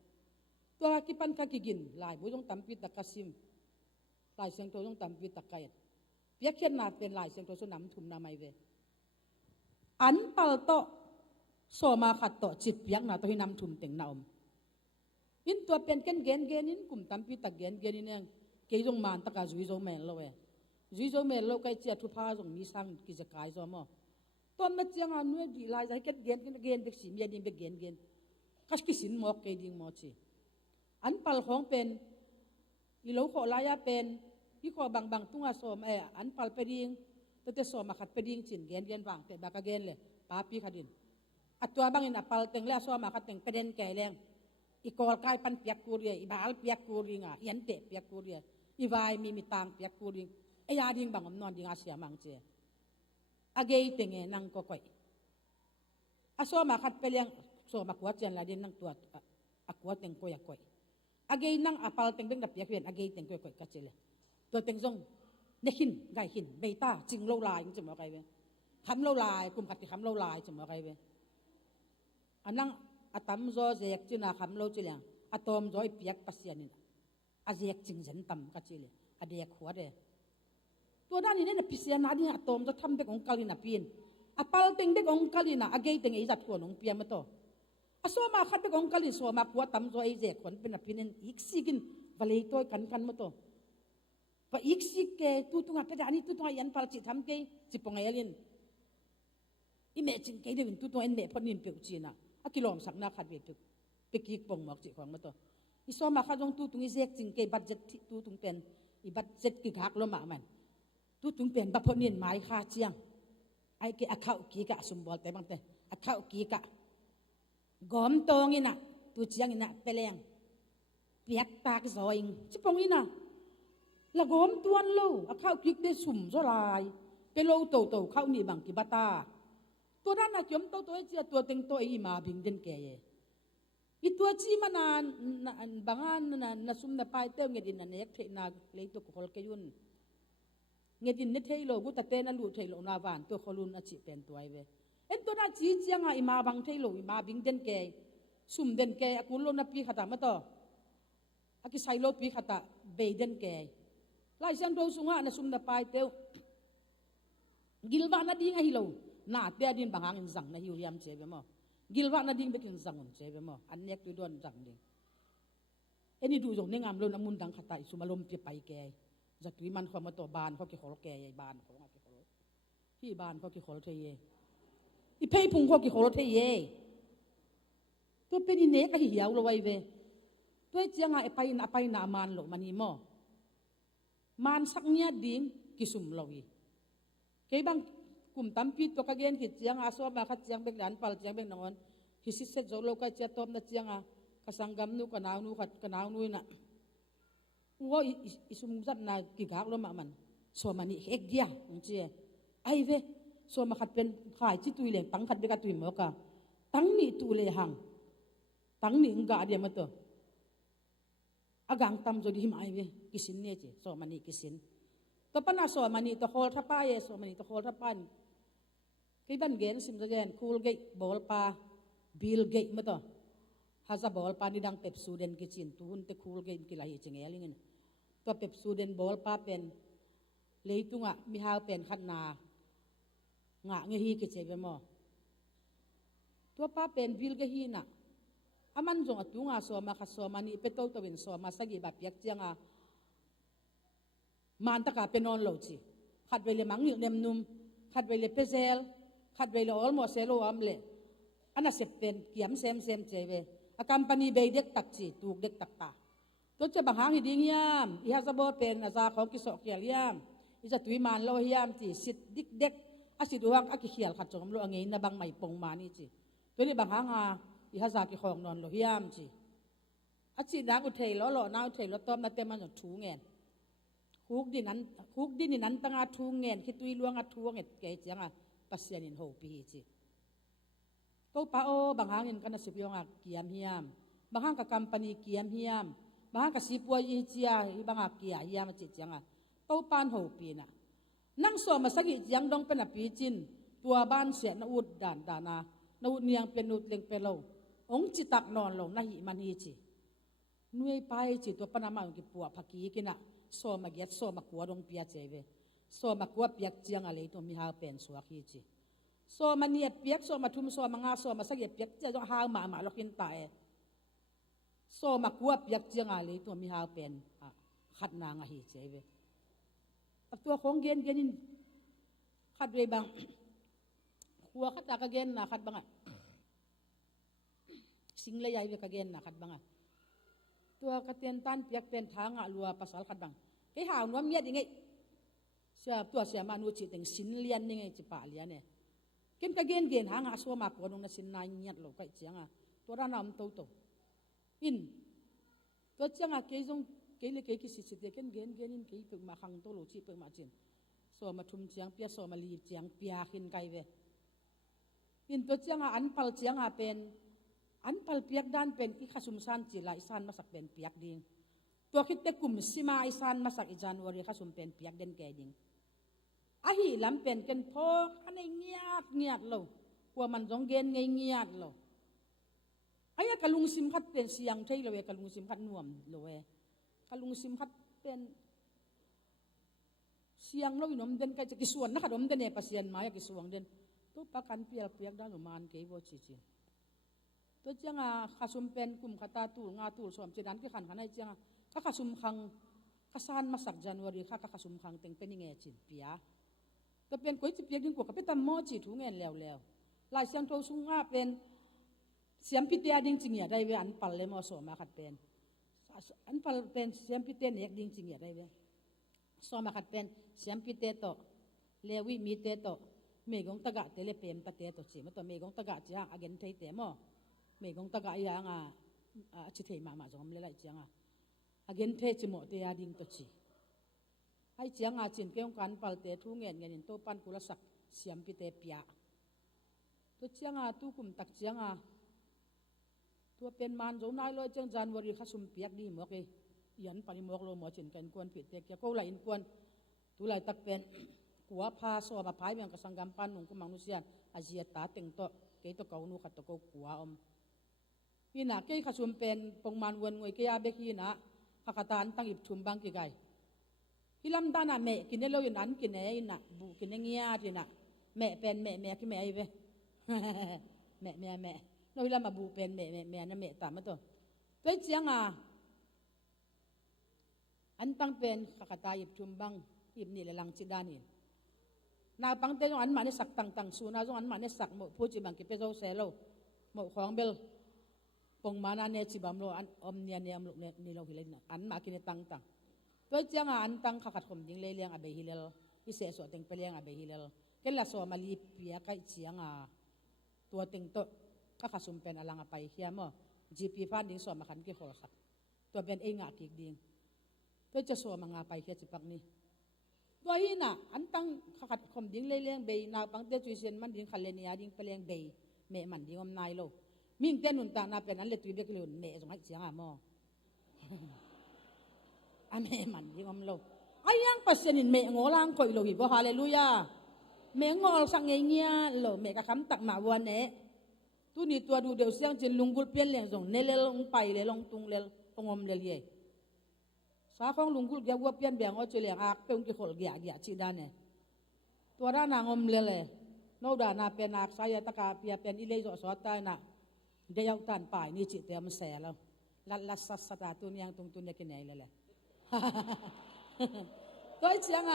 ตัวกิปันกกิกินลายบุญต้องตำปิดตะกัสิมลายเสียงตัวต้องตำปิดตะไคร้เปียกเขียนนาเป็นลายเสียงตัวสนามถุมนาไม่เวอันเปลโตโซมาขัดโตจิตเปียกนาตัวให้นำถุมเต็งนาอมอินตัวเป็นเกนเกนอินกลุ่มตำปีตะเกนอินเองเกยจงมันตะกาจุยโจเมนโลเวจุยโจเมนโลใกล้เจียทุพาจงมีสังกิจกายโซมอตอนมาเจียงอันนู้นดีลายใจเกนเด็กสีเมียดินเบเกนกัสกิสินหมอกเกดิงหมอชีอันเปลของเป็นอีโลขอลายเป็นพี่ขอบางตุ้งอาสมอันปัลเปดิงตัวเตสมมาขัดเปดิงจินเกนวางแต่บากเกนเลยป้าพี่ขัดินอัตัวบางอินปัลเต็งแล้วสมมาขัดเต็งเปเดนแก่แรงอีกอลกายปันเปียกกูเรียอีบาลเปียกกูริงอ่ะยันเตะเปียกกูเรียอีวายมีตังเปียกกูริงไอยาดิงบางอมนอนดิงอาเสียมังเจอาเกยเต็งนังก็ก่อยอาสมมาขัดเปลียงสมมาขวดเจนละดินนังตัวอาขวดเต็งก็อยากก่อยอาเกยนังอปัลเต็งเด้งดับเปียกเวียนอาเกยเต็งก็ก่อยกัจเจเลยตัวเต็งซงเนหินไก่หินเบต้าจิงโลลายจะมาไกเวคำโลลายกลุ่มขัดที่คำโลลายจะมาไกเวอันนั้นอะตัมโซเจกจีน่าคำโลจิเลียงอะตอมโซอีเปียกปัสยานินอะเจกจิงเซนตัมกัจจิเลอะเดียกหัวเดตัวด้านนี้เนี่ยพิเศษนาดีอะตอมจะทำเด็กองค์กาลินาปีนอะปัลเต็งเด็กองค์กาลินาอะเกยเต็งไอจัดหัวน้องเปียมาโต asoma khat be gong kali soma kwa tam zo ai je kon pen apinen iksigin valei toy kan mo to pa iksik ke tu tunga pe dani tu tunga yan pal chi tham ke chi pongai alin imagine ke de tu tunga en me phonin pe china akilom sakna khat be pe ki pong mak chi khong mo to isoma kha jong tu tung izek ching ke budget tu tung pen i budget ki gak lo ma man tu tung pen ba phonin mai kha chiang ai ke akhau ki ka sumbol te bang te akhau ki ka gom tong ina tu chiang ina peleng piak tak zoing chipong ina la gom tuan lo akhau ki te sum zo lai pe lo to to khau ni bang ki bata to dan na chom to to chia to teng to i ma bing den ke ye i to chi manan bangan na sum na pai te ngedin na nek the na le to ko hol ke yun ngedin ne thei lo gu ta te na lu thei lo na van to kholun a chi pen to ai ve en to na chi chiang a ima bang thei lo ima bing den ke sum den ke akul lo na pi khata ma to aki sai lo pi khata be den ke lai siang do sunga na sum na pai te gilwa na ding a hi lo na te din bangang in zang na hiu yam che be mo gilwa na ding bekin zang on che be mo an nek tu don zang ding eni du jong ne ngam lo na mun dang khata isu malom pi pai ke zakri man kho ma to ban kho ki khol ke ye ban kho ma ki khol hi ban kho ki khol the ye i pei phung kho ki khol the ye to pe ni ne ka hi yaw lo wai ve to chianga e pai na man lo mani mo man sak nya ding ki sum lo wi ke bang kum tampi to ka gen ki chianga so ma kha chiang bek dan pal chiang bek nongon hi si se zo lo ka chia tom na chianga kasangam nu ka naw nu na wo isum zat na ki gak lo ma man so mani hek dia ngchi ai ve so ma khat pen khai chi tui le tang khat be ka tui mo ka tang ni tu le hang tang ni nga dia ma to agang tam zo di him ai ve kisin ne che so mani kisin to pana so mani to hol tha pa ye so mani to hol tha pan kai ban gen sim zo gen cool ge bol pa bill ge ma to haza bol pa ni dang pep student ki chin tu hun te cool ge ki lai chenge lingin to pep student bol pa pen leitunga mi ha pen khat na nga nge hi ke che be mo to pa pen bill ge hi na aman jong atunga so ma kha so mani pe to win so ma sagi ba piak chianga man ta ka penon lo chi khat vele mangil nem num khat vele pezel khat vele almost elo amle ana se pen kiam sem che ve a company be dek tak chi tuk dek tak ta to che bang hang hi ding yam i ha za bo pen a za khong ki so kial yam i za tui man lo yam ti sit dik dek a si duang a ki khial khat chom lo angei na bang mai pong ma ni chi to ni bang hang a i ha za ki khong non lo yam chi a chi dang u thei lo na u thei lo tom na te man thu ngen huk di nan tanga thu ngen ki tui luang a thu nget ke changa pasian in ho pi chi to pa o bang hang in kana sipyong a kiam hiam bang hang ka company kiam hiam bang ka sipua yi chia hi bang a kia hiam chi changa to pan ho pi na nang so ma sagi jiang dong pe na pi chin tua ban se na ut dan dana na ut niang pen ut leng pe lo ong chi tak non lo na hi man hi chi nuai pai chi to panama ki puwa phaki kina so ma get so ma kwa dong pia cheve so ma kwa piak chiang a le to mi ha pen suak hi chi so ma ni piak so ma thum so ma nga so ma sagi piak cha jo ha ma lokin ta e so ma kwa piak chiang a le to mi ha pen khat na nga hi cheve a to khong gen in khat re bang kwa khat ka gen na khat bang sing le yai ve ka gen na khat bangตัวกระเตียนตันเปียกเป็นทางอ่ะลัวภาษาขัดบังไอ้ห่าวน้อมเมียดยังไงเสียตัวเสียมานูจิตถึงสินเลียนยังไงจิป่าเลียนเนี่ยกินกระเกนเกนหางอ่ะสัวมาปวดตรงนั้นสินนายเงียดหลงไก่เจียงอ่ะตัวร้านน้ำโตอินตัวเจียงอ่ะเกยจงเกยเลยเกยกิสิสิเดกันเกนอินเกยเปิงมาขังโตโลจิเปิงมาจินสัวมาทุ่มเจียงเปียสัวมาลีเจียงเปียขินไก่เวอินตัวเจียงอ่ะอันปัลเจียงอ่ะเป็นอันปัลเปียกด้านเป็นอีขสุมสันจีลาอิสานมาสักเป็นเปียกดิ่งตัวคิดแต่กลุ่มสิมาอิสานมาสักอีจานวรีขสุมเป็นเปียกเด่นแก่ดิ่งอาหีลำเป็นกันพอขันไอเงียดเรากลัวมันจงเกนเงียดเราไอ้กะลุงซิมคัดเป็นเสียงเทยเราเอกะลุงซิมคัดน่วมเราเอกะลุงซิมคัดเป็นเสียงเราอยู่น้ำเด่นใกล้จะกิส่วนนะคะน้ำเด่นเนี่ยปัสเซียนมาอยากกิส่วนเด่นตัวประกันเปียกด้านหนุมานเกย์วอชิจิ ตัวเจ้าข้าซุมเป็นกลุ่มขตาตูงาตูสวมจีดันที่ขันขันให้เจ้าข้าซุมขังข้าสานมาสักจันวารีข้าซุมขังเต็งเป็นยังไงจีเปียตัวเป็นก๋วยจีเปียดิ้งกว่ากับเป็นตำโมจีถูเงินแล้วลายเสียงโทสุงอาเป็นเสียงพิเตียดิ้งจริงอย่าได้เวอันปัลเลมอสมาขัดเป็นอันปัลเป็นเสียงพิเตียเนี่ยดิ้งจริงอย่าได้เวสมาขัดเป็นเสียงพิเตียโตเลวิมีเตโตเมกงตะกะเตเลเปมตะเตโตจีมาตัวเมกงตะกะจีอ่ะอเกนเทเตมอเมกงตะกะยังชิเทมาจงเลไลจีอ่ะอเกนเทจิโมเตียดิ้งตัวจีไอจีอ่ะจินเกี่ยวกันปัลเตทุเงินเงินโตปันกุลสักเสียงพิเตเปียตัวจีอ่ะตุกุมตักจีอ่ะตัวเป็นมันโจนายลอยจังจันวารีข้าซุมเปียกดีหมอกเลยยันปนิมอกโลหมอจินกันกวนผิดเตกก็ไหลอินกวนตุไลตักเป็นกัวพาสอบพายเมียงกสังกัมปันนุ่งกุมังนุเซียนอาเจียตาเต็งโตเกยโตเกานูขัดโตเกากัวพี่นักเกยข้าซุมเป็นปงมันวนงวยเกยอาเบกีนะข้าขตานตั้งอิบชุมบังกิไกพี่ลำดานะแม่กินเนโลยนันกินเนยนะบุกินเนเงียทีนะแม่เป็นแม่กินแม่ไอเวแม่เราพี่ลำมาบุเป็นแม่นะแม่ตามมาตัวตัวเจียงอันตั้งเป็นข้าขตาอิบชุมบังอิบนี่เลยลังจิดานี่นาปังเตยอันมาเนี่ยสักตังสูนาจงอันมาเนี่ยสักหมดพูดจีบังกิเปโซเซโลหมดของเบลปงมานาเนี่ยจีบัมโลอันอมเนี่ยมลุกเนี่ยนี่เราหิเลนอันมากินตังตัวเจ้าอันตังขัดขมยิงเลี้ยงอาเบฮิเลลอิเสสวดเต็งเปลี้ยงอาเบฮิเลลเกล่าสวมาลีเปียกัยเชียงตัวเต็งโตข้าขสุมเป็นอลังไปเฮียมจีพีฟันดิ้งสวมาขันกี่คนขัดตัวเป็นเองกิกดิ้งตัวจะสวมางาไปเฮียจีปักนี่ตัวหินะอันตั้งขัดขมดิ้งเลี้ยงเบย์นาปังเตจุยเซนมันดิ้งขันเลนียดิ้งเปลี้ยงเบย์เมมันดิ้งอมนายโลมิ่งเต้นนุนตานาเป็นนั้นเลยตุยเบกลุนเมสงให้เสียงมออเมมันดิ้งอมโลไอ้ยังปัสยันินเมงอลังคอยโลหิบฮาเลลูยาเมงอลสังเงียโลเมกะคำตักมาวันเนตุนี่ตัวดูเดียวเสียงจินลุงกุลเปลี่ยนเลี้ยงส่งเนเลลงไปเลยลงตุงเลลตรงอมเลลีสาของลุงกุลเกี่ยวกับเปลี่ยนแบ่งว่าจะเลี้ยงอักเป็นกี่คนเกี่ยชีดานเนี่ยตัวด้านนางอมเลเลยโนดานาเป็นอักสายตะกาเปียเป็นอิเลโซสอดใต้น่ะเดียวตันป่ายนี่จิตเตมันแสแล้วลัดสัสตาตัวนี้ยังตรงตัวนี้กินไหนเลยตัวเชียง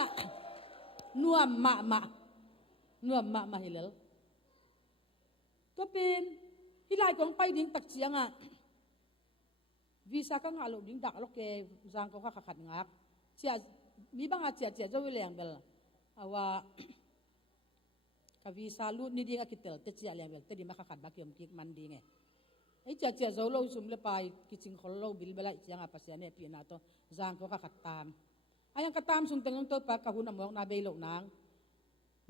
นัวมาฮิเลลตัวเป็นฮิไลของไปดิ้งตักเชียงวีซ่าก็งาลดิ้งดักลูกเกจางก็ข้าขัดงักเชียมีบางอาเจียเจ้าวิเลงเบลว่ากับวีซ่าลูดนี่ดิ้งกิเตลเตเจียเลงเบลแต่ดีมาข้าขัดบักยมกิกมันดีไงไอ้เจ้าเจ้าเราซุ่มเลยไปกิจิงคนเราบิลเบลเชียงปัสยาเนี่ยพี่นาตัวจางก็ข้าขัดตามไอ้ยังกระตามสุ่มเต็งตัวปากกะหุ่นอมองนาเบลนาง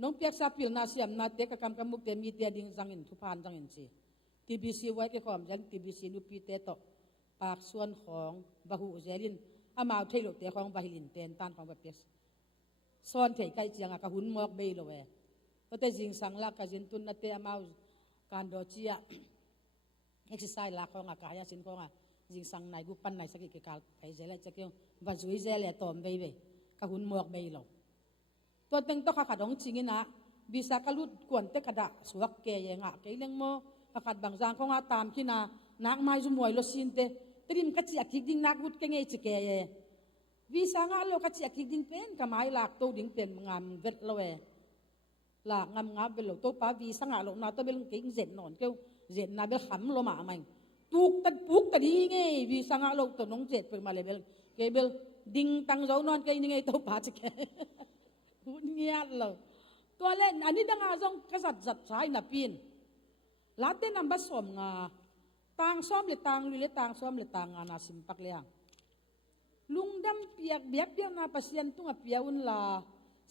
น้องเปียกซาปิลนาเซียมนาเตกกำมุกเตมีเตียดิ้งจังอินทุพานจังอินจีทีบีซีไว้ก็ความยังทีบีซีนูปีเตโตปากส่วนของบาหูเจรินอามาเทโลเตของบาฮิลินเตนตันของแบบเปียกซ้อนเทไกเจียงกะหุ่นมอกเบลเวก็แต่จิงสังลักกะจินตุนนาเตอามาการโดเชียเอ็กซ์ไซส์ลักของกายสินของจิงสังในกุปันในสกิกกาไปเจเลจะเกี่ยวบาจุยเจเลตอมเบย์กะหุ่นมอกเบลตัวเต็งตัวขัดองจิงินะบิสากลุดกวนเตกระดาสวกเกยงะเกยเลงโมขัดบางจางของตามขี้นานักไม้จุมวยลสินเตตริมกัจจิกิดิ้งนักวุดเกงจิเกยวิสางะโลกัจจิกิดิ้งเป็นกะไม้หลักโตดิ้งเป็นงามเวทโลเวหลักงามเวทโลโตป้าวิสางะโลนาโตเบลเก่งเจ็ดนอนเกี่ยวเจ็ดนาเบลขำโลมาไหมตุกตัดดีไงวิสางะโลตัวน้องเจ็ดเป็นมาเลเบลเกเบลดิ้งตังเจ้านอนเกยนี่ไงโตป้าจิเกหุ่นเงียบเลยตัวเล่นอันนี้ดังอาจงกษัตริย์จัดใช้นับปีนลาเต้นนำบัสอมงาต่างซ้อมเลยต่างลุยเลยต่างซ้อมเลยต่างงานาสิมปักเลียงลุงดำเปียกเบียบเปียกนาปัสยันตุงเปียอุนลา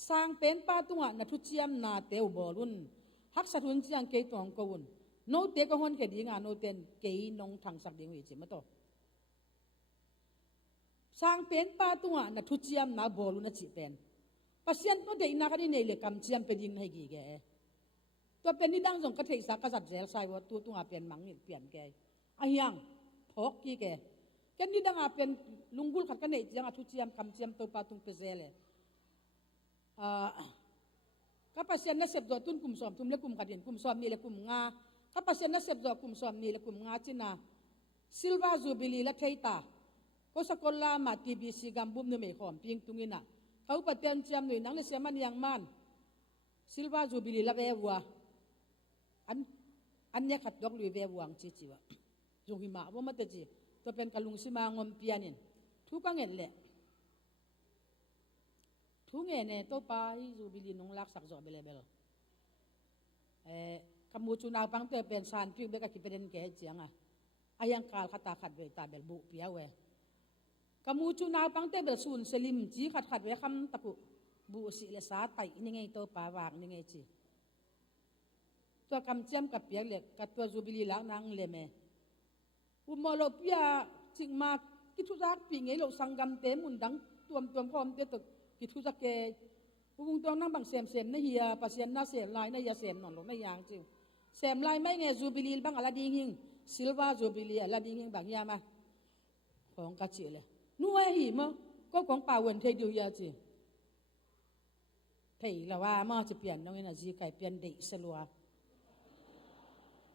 สร้างเป็นป้าตุงนาทุเจียมนาเตวบอลุนฮักสัตุนเจียงเกยตองกวนโนเตก็ฮอนเกดีงาโนเตนเกยนงทางสักเดียงวิจิมาโตสร้างเป็นป้าตุงนาทุเจียมนาบอลุนจิเป็นpasien no de ina kani nei le kam chiam pedin hai gi ge to pen ni dang jong ka thei sa ka sat zel sai wa tu tunga pen mang ni pian ke ayang phok ki ke ken ni dang a pen lungul khat ka nei jang a thu chiam kam chiam to pa tung pe zele ka pasien na sep do tun kum som tum le kum kadin kum som ni le kum nga ถ้าเปอร์เซ็นต์นั้นเสพดอกกลุ่มสวมนี่และกลุ่มงาจินาซิลวาจูบิลีและเทตาก็สกอลลามาทีบีซีกัมบุมนุเมฆอมพิงตุงินะเขาปฏิเสธจำหน่วยนังเลเซียมันยังมันซิลวาจูบิลีละเววัวอันนี้ขัดดอกลุยเววัวงจีวะจงหิมะว่ามันจะจีตัวเป็นกะลุงซิมางอมเปียนินทุกกังเงินแหละทุกเงินเนี่ยตัวไปจูบิลีนงลักสักจอบเบลเบลคำมูจูนาปังเตเป็นซานพิงเบกกิเป็นแก่เจียงอายังกาลขัดตาขัดเวตาเบลบุเปียเวคำมูจูนาปังเตเบลซูนเซลิมจีขัดเวคำตะปุบุสิเลสาไตนี่ไงตัวปาวางนี่ไงจีตัวคำเจียมกับเปียเล็กกับตัวจูบิลีล้างนางเลเมอุมาโลเปียจิงมาคิดทุจักปีไงเราสังกัมเตมุนดังตัวพร้อมเตตคิดทุจักเกวงตัวนั่งบังเสมนี่เฮียปัสยันน่าเสมลายน่ายาเสมนอนหลงไม่ยางจิวเสมลายไม่ไงจูบิลีบังอะไรดิ้งหิงซิลวาจูบิลีอะไรดิ้งหิงบางยามาของกัจเจเลยนู่นหิมะก็ของป่าวันเทดิวยาจิเทยละว่ามาจะเปลี่ยนน้องนี่นะจีไก่เปลี่ยนเด็กสลัว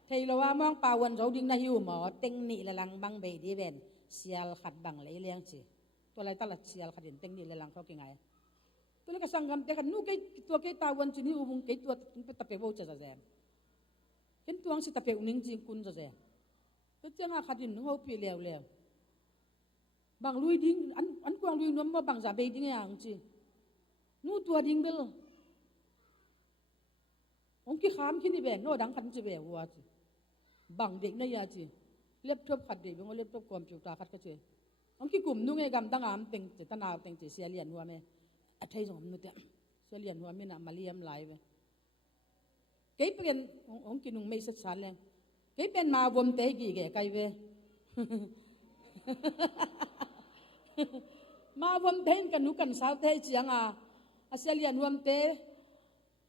เทยละว่ามองป่าวันเราดิ้งน่าหิวหมอเต็งนี่ละลังบังเบดีเวนเสียลขัดบังเลยเลี้ยงจิตัวอะไรตลาดเสียลขัดเห็นเต็งนี่ละลังเขาเก่งไงตัวเล็กสังกัมแต่กันนู่นตัวเกตาวันจีนี่อุบงเกตัวตะเปวจะแซมเห็นตัวสิตะเปวนิ่งจริงคุณจะแซมตัวเจ้าขัดดินเขาปีเลี้ยวบางลุยดิ้งอันกวางลุยน้ำว่าบางจะเบดิ้งอย่างจีนู่ตัวดิ้งเบลองค์ขี้ขามขี้นี่แบงโน่ดังขันจะแบวัวจีบางเด็กนี่ยาจีเล็บทบขัดเด็กบางเล็บทบความผิวตาขัดก็เจองค์ขี้กลุ่มนุ่งไงกำตั้งอามเต็งเจตนาเต็งเจเสียเลียนหัวแม่ไทยสมนุษย์เสียเลียนหัวไม่น่ามาเลี้ยมไหลไปเก็บเป็นองค์กินุ่งไม่สัดสารเลยเก็บเป็นมาวนเตะกี่แก่ไกลเวมาวนเทนกันนุกันสาวเทเจียงเสียเลียนวนเตะ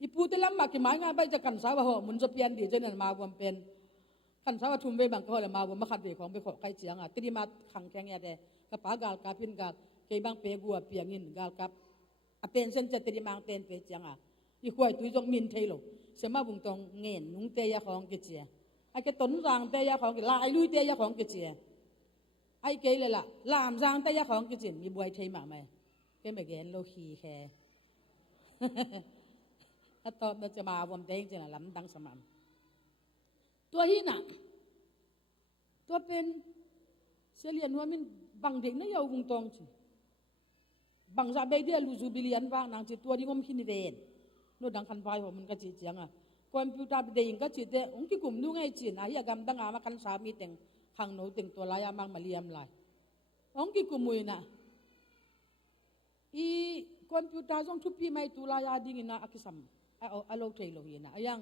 อีปูเตลัมมากี่ไม้งานไปจะกันสาวหัวมุนจะเปลี่ยนดีจนนั่นมาวนเป็นกันสาวทุ่มไปบางก็เลยมาวนมาขัดเด็กของไปขอไกลเจียงตีดีมาขังแข็งแย่เด้กระป๋ากาลกาพินกาเก็บบางเปกัวเปียงินกาลกับเป็นเส้นจะตีดีมาเป็นเปจียงอีขวายตุยจงมินเทโลเสมาบุงตองเงินนุงเตยของกิจเจียไอ้แกต้นรางเตยของกิลาไอ้ลุยเตยของกิจเจียไอ้เกยเลยล่ะลามรางเตยของกิจเจียมีบวยเทมาไหมก็ไม่เกนโลคีแค่ถ้าตอบเราจะมาวนเตยจริงๆลำดังสม่ำตัวที่น่ะตัวเป็นเสียเลียนว่ามันบางเด็กนั่นยาวบุงตองจีบางจะไปเดียลูจูบิลีอันว่างนางจิตตัวที่งมขินเวนโนดังคันไฟหัวมันก็จีเจียงคอมพิวเตอร์เดียงก็จีเตะองค์ที่กลุ่มนู้งไงจีน่ะอยากกำตั้งอามาคันสามีแต่งขังโนแต่งตัวลายมังมาเลียมลายองค์ที่กลุ่มมือน่ะอีคอมพิวเตอร์ส่งทุบปีไม่ตัวลายดิ่งน่ะอักษรอโลเทโลฮีน่ะยัง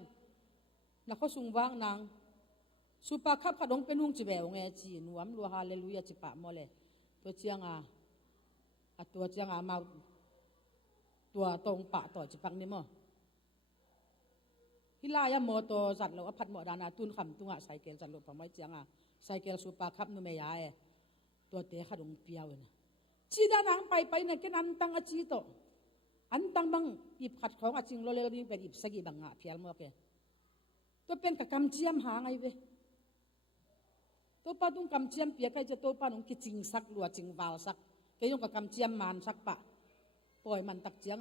นักข้อสูงว่างนางสุภาพขัดองเป็นหุ่งจีเบลไงจีนวมรัวฮาเลลูยาจีปะโมเลตัวเจียงตัวเจียงมาตัวตรงปะต่อจีปังนี่มั้งฮิลายามโมโตจัดเราพัดหมอดานาตุนคำตุงไซเกลจัดเราพอไม่เจียงไซเกลสุปาคับนุเมียตัวเตะขัดองเปียวนะจีดานางไปเนี่ยแค่นั้นตั้งอาจีโตอันตั้งบังอิบขัดของอาจิงโลเลนี่เป็นอิบสกีบังเพียลมั้งแกตัวเป็นกับกำเจียมหาไงเว้ตัวป้าตุ้งกำเจียมเปียกใครจะตัวป้านุ่งกิจิงสักลัวจิงวาวสักก็ยงกับกำเจียมมันสักปะปล่อยมันตักเจียง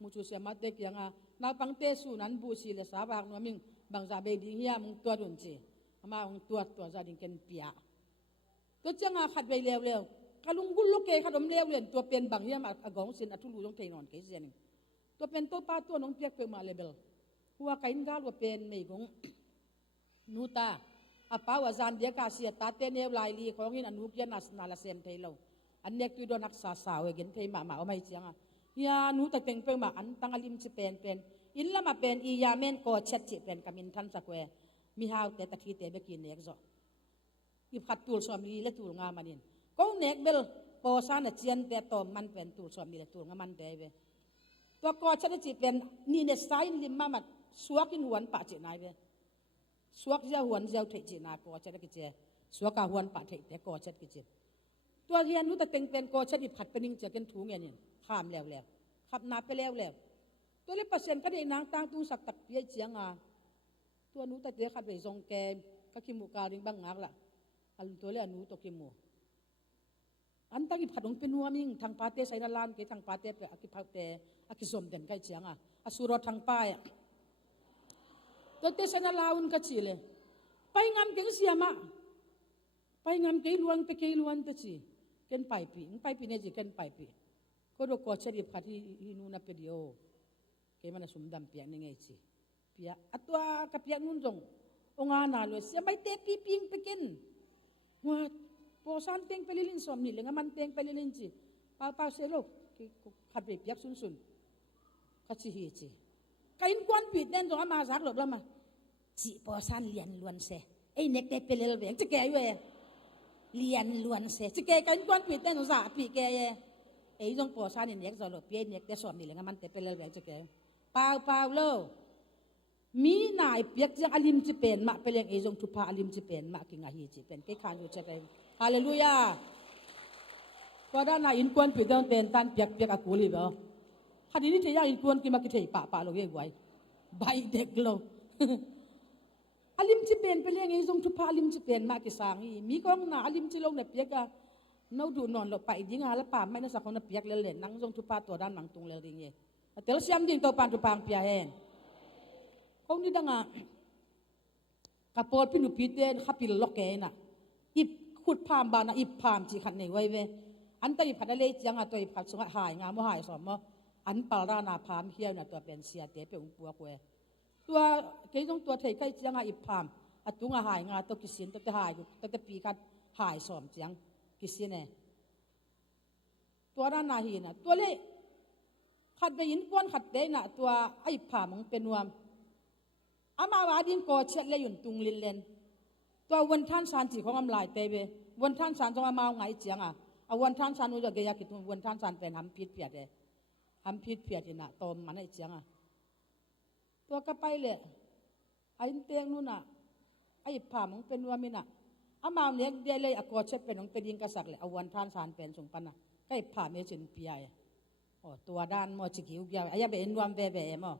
มุจูเสียมาเด็กยังนาปังเตสูนั้นบูชีเลสาบางนัวมิงบางจะเบดิ้งเฮียมึงตัวดุนจีมามึงตัวจะดิ้งกันเปียตัวเจียงขัดไปเร็วกะลุงกุลลูกเกขัดมเร็วเรียนตัวเป็นบางเฮียมากองสินอัตุลูต้องเทนอนเกษียนตัวเป็นตัวป้าตัวน้องเปียกเปมาเลเบลหัวไก่กาลัวเป็นไม่กงนูตาป้าวจานเดียกาเสียตาเตเนวลายลีของหินอนุเกียนัสนาลเซมเทโลอันเนี้ยคือโดนนักสาวเกินเทมาเอาไม่เจียงยานูแต่เต็งเปมาอันตั้งอลิมจะเป็นอินละมาเป็นอียาเมนก็เช็ดจิเป็นกามินทันสักเวมีฮาวแต่ตะคีเตเบกินเน็กซ์อีพัดตูลสวมีและตูลงามันนินก็เน็กเบลปอซานเจียนแต่ตอมมันเป็นตูลสวมีและตูลงามันเดเวตัวก็เช็ดจิเป็นนี่เนสไซน์ลิมมามัดสวกินหวนปะจินายเวสวกเจ้าหวนเจ้าเทจินาก็เช็ดกิเจสวกาหวนปะเทแต่ก็เช็ดกิเจตัวเฮียนุตเต็งเป็นก็เช็ดผัดเป็นนิ่งจะกันถูเงี้ยนี่ข้ามแล้วขับนาไปแล้วตัวเล็กเปอร์เซ็นต์ก็ได้นางตั้งตุ้งสักตักเพียเจียง ตัวหนูแต่เดี๋ยวขัดไปทรงแกก็คิมูกาลิงบังงักละอันตัวเลี้ยหนูตัวคิมูอันตั้งอีผัดองเป็นนัวมิงทางปาเต้ใส่ละลานเกทางปาเต้ไปอากิพักเตอากิสมเด่นใกล้เชียงอสุรทางป้ายตัวเต้ใส่ละลานก็ชีเลยไปงามเก่งเสียมาไปงามเก่งล้วนไปเก่งล้วนตัวชีเก่งไปปีเนี่ยจีเก่งไปปีก็ดูกอดเฉลี่ยขัดที่นูนับเดียวเก่งมันสมดำเปียนี่ไงจีเปียอัตัวกับเปียนุ่นจงองอานาเลยเสียไม่เตะปีปิงไปกินว่าพอสันเต็งไปลินสอมนี่เลยงั้นมันเต็งไปลินจีเปล่าเสลกขัดไปเปียกสุนก็ชีฮีจีกินกวนปีเด่นจงอามาสักหลบแล้วมาจีพอสันเลียนล้วนเสไอ้เน็กเตะไปเลี้ยงจะแก่อยู่เลียนล้วนเสจะแก่กันกวนปีเด่นจงสาปีแก่ไอ้จงพอสันเน็กจะหลบเปียเน็กเตะสอมนี่เลยงั้นมันเตะไปเลี้ยงจะแก่เปล่าเลยมีนายเปียกจังอลิมจะเป็นมาไปเลี้ยงไอ้จงทุพาอลิมจะเป็นมากินอาฮีจะเป็นไปขานอยู่จะไปฮาเลลูยาก็ด้านนายอินกวนปีเด่นเป็นตันเปียกอากูลีบ่คดีนี้ที่ยากอินกวนกินมากินเทปะเราเรียกไว้ใบเด็กเราอลิมจะเป็นไปเลี้ยงไอ้จงทุพาอลิมจะเป็นมากิสางอีมีก็หนาอลิมจะลงในเปียกน้าดูนอนเราไปยิงหาแล้วป่าไม่น่าสักคนเปียกเล่นนั่งจงทุพาตัวด้านหลังตรงเลยดิ่งเย่แต่เราเสียมดิ่งตัวปานทุพางเปียเห็นคงนี่ดังกระโปรงพินุพิเตนขับปิลล็อกแกน่ะอิบขุดพามบานะอิบพามจีขันในไว้เวอันตัวอิบพัดเลยจังตัวอิบพัดสงหายงามหายสอมอันปารานาพามเฮียวน่ะตัวเป็นเสียเตะเป็นปัวกวยตัวเกี่ยงตัวไทยใกล้จังอิบพามอัตุงหายงาตัวกิสินตัวหายตัวปีกัดหายสอมจังกิสินเนี่ยตัวรานาฮีน่ะตัวเล่ขัดไปยินกวนขัดเตน่ะตัวอิบพามมันเป็นวมอามาวาดินกอเช็ดเลยยุ่นตุงลินเลนตัววันท่านสารจีของอำลายเตเบวันท่านสารจะมาเมาไงเจียงเอาวันท่านสารนู้จะเกียกิตุวันท่านสารเป็นหำพิษเปียดหำพิษเปียดน่ะตอมมันไอเจียงตัวก็ไปเลยไอ้เตียงนู้นไอ้ผ่ามันเป็นว่ามิน่ะอามาเลี้ยงเดียเลยกอเช็ดเป็นของเป็นยิงกระสักเลยเอาวันท่านสารเป็นสงปันไอ้ผ่าเมจินเปียตัวด้านมอจิกิวเปียไอ้ยาเป็นรวมเบมอ